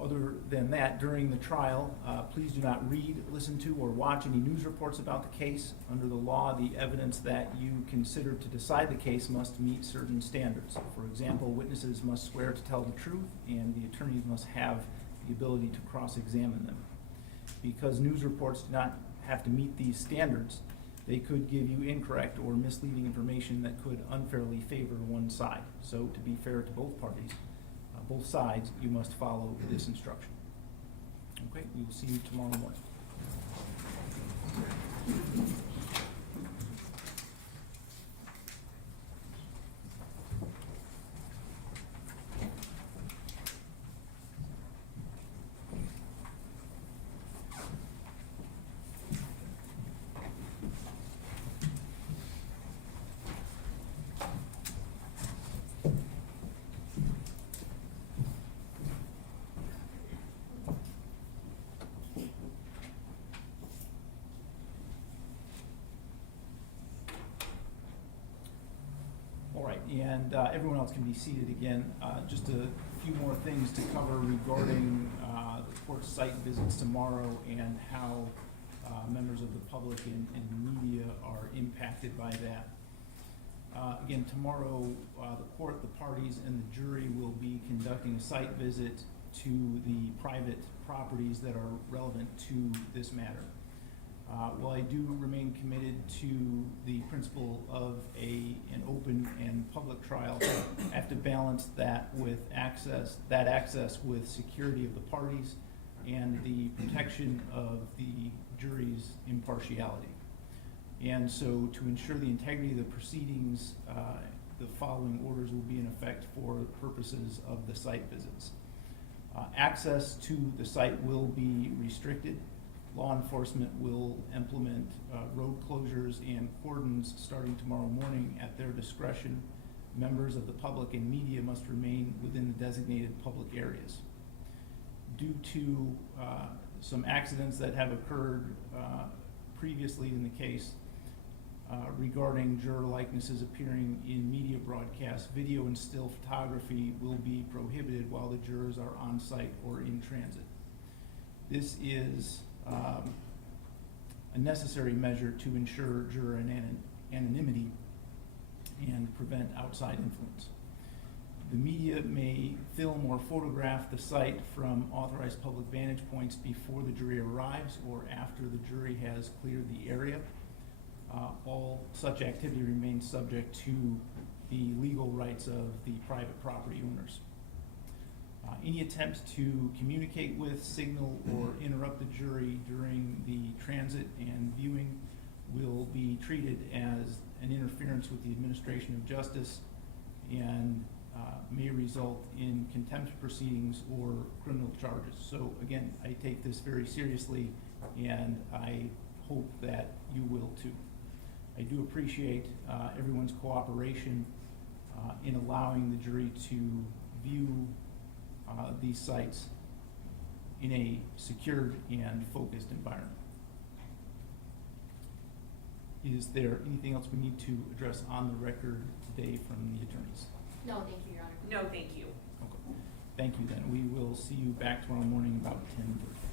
Other than that, during the trial, please do not read, listen to, or watch any news reports about the case. Under the law, the evidence that you consider to decide the case must meet certain standards. For example, witnesses must swear to tell the truth, and the attorneys must have the ability to cross-examine them. Because news reports do not have to meet these standards, they could give you incorrect or misleading information that could unfairly favor one side. So to be fair to both parties, both sides, you must follow this instruction. Okay, we will see you tomorrow morning. and everyone else can be seated again. Just a few more things to cover regarding the court site visits tomorrow and how members of the public and media are impacted by that. Again, tomorrow, the court, the parties, and the jury will be conducting a site visit to the private properties that are relevant to this matter. While I do remain committed to the principle of an open and public trial, I have to balance that with access with security of the parties and the protection of the jury's impartiality. And so to ensure the integrity of the proceedings, the following orders will be in effect for purposes of the site visits. Access to the site will be restricted. Law enforcement will implement road closures and cordons starting tomorrow morning at their discretion. Members of the public and media must remain within the designated public areas. Due to some accidents that have occurred previously in the case regarding juror likenesses appearing in media broadcasts, video and still photography will be prohibited while the jurors are on site or in transit. This is a necessary measure to ensure juror anonymity and prevent outside influence. The media may film or photograph the site from authorized public vantage points before the jury arrives or after the jury has cleared the area. All such activity remains subject to the legal rights of the private property owners. Any attempts to communicate with, signal, or interrupt the jury during the transit and viewing will be treated as an interference with the administration of justice and may result in contempt proceedings or criminal charges. So again, I take this very seriously, and I hope that you will too. I do appreciate everyone's cooperation in allowing the jury to view these sites in a secured and focused environment. Is there anything else we need to address on the record today from the attorneys? No, thank you, Your Honor. No, thank you. Okay. Thank you then. We will see you back tomorrow morning about 10:30.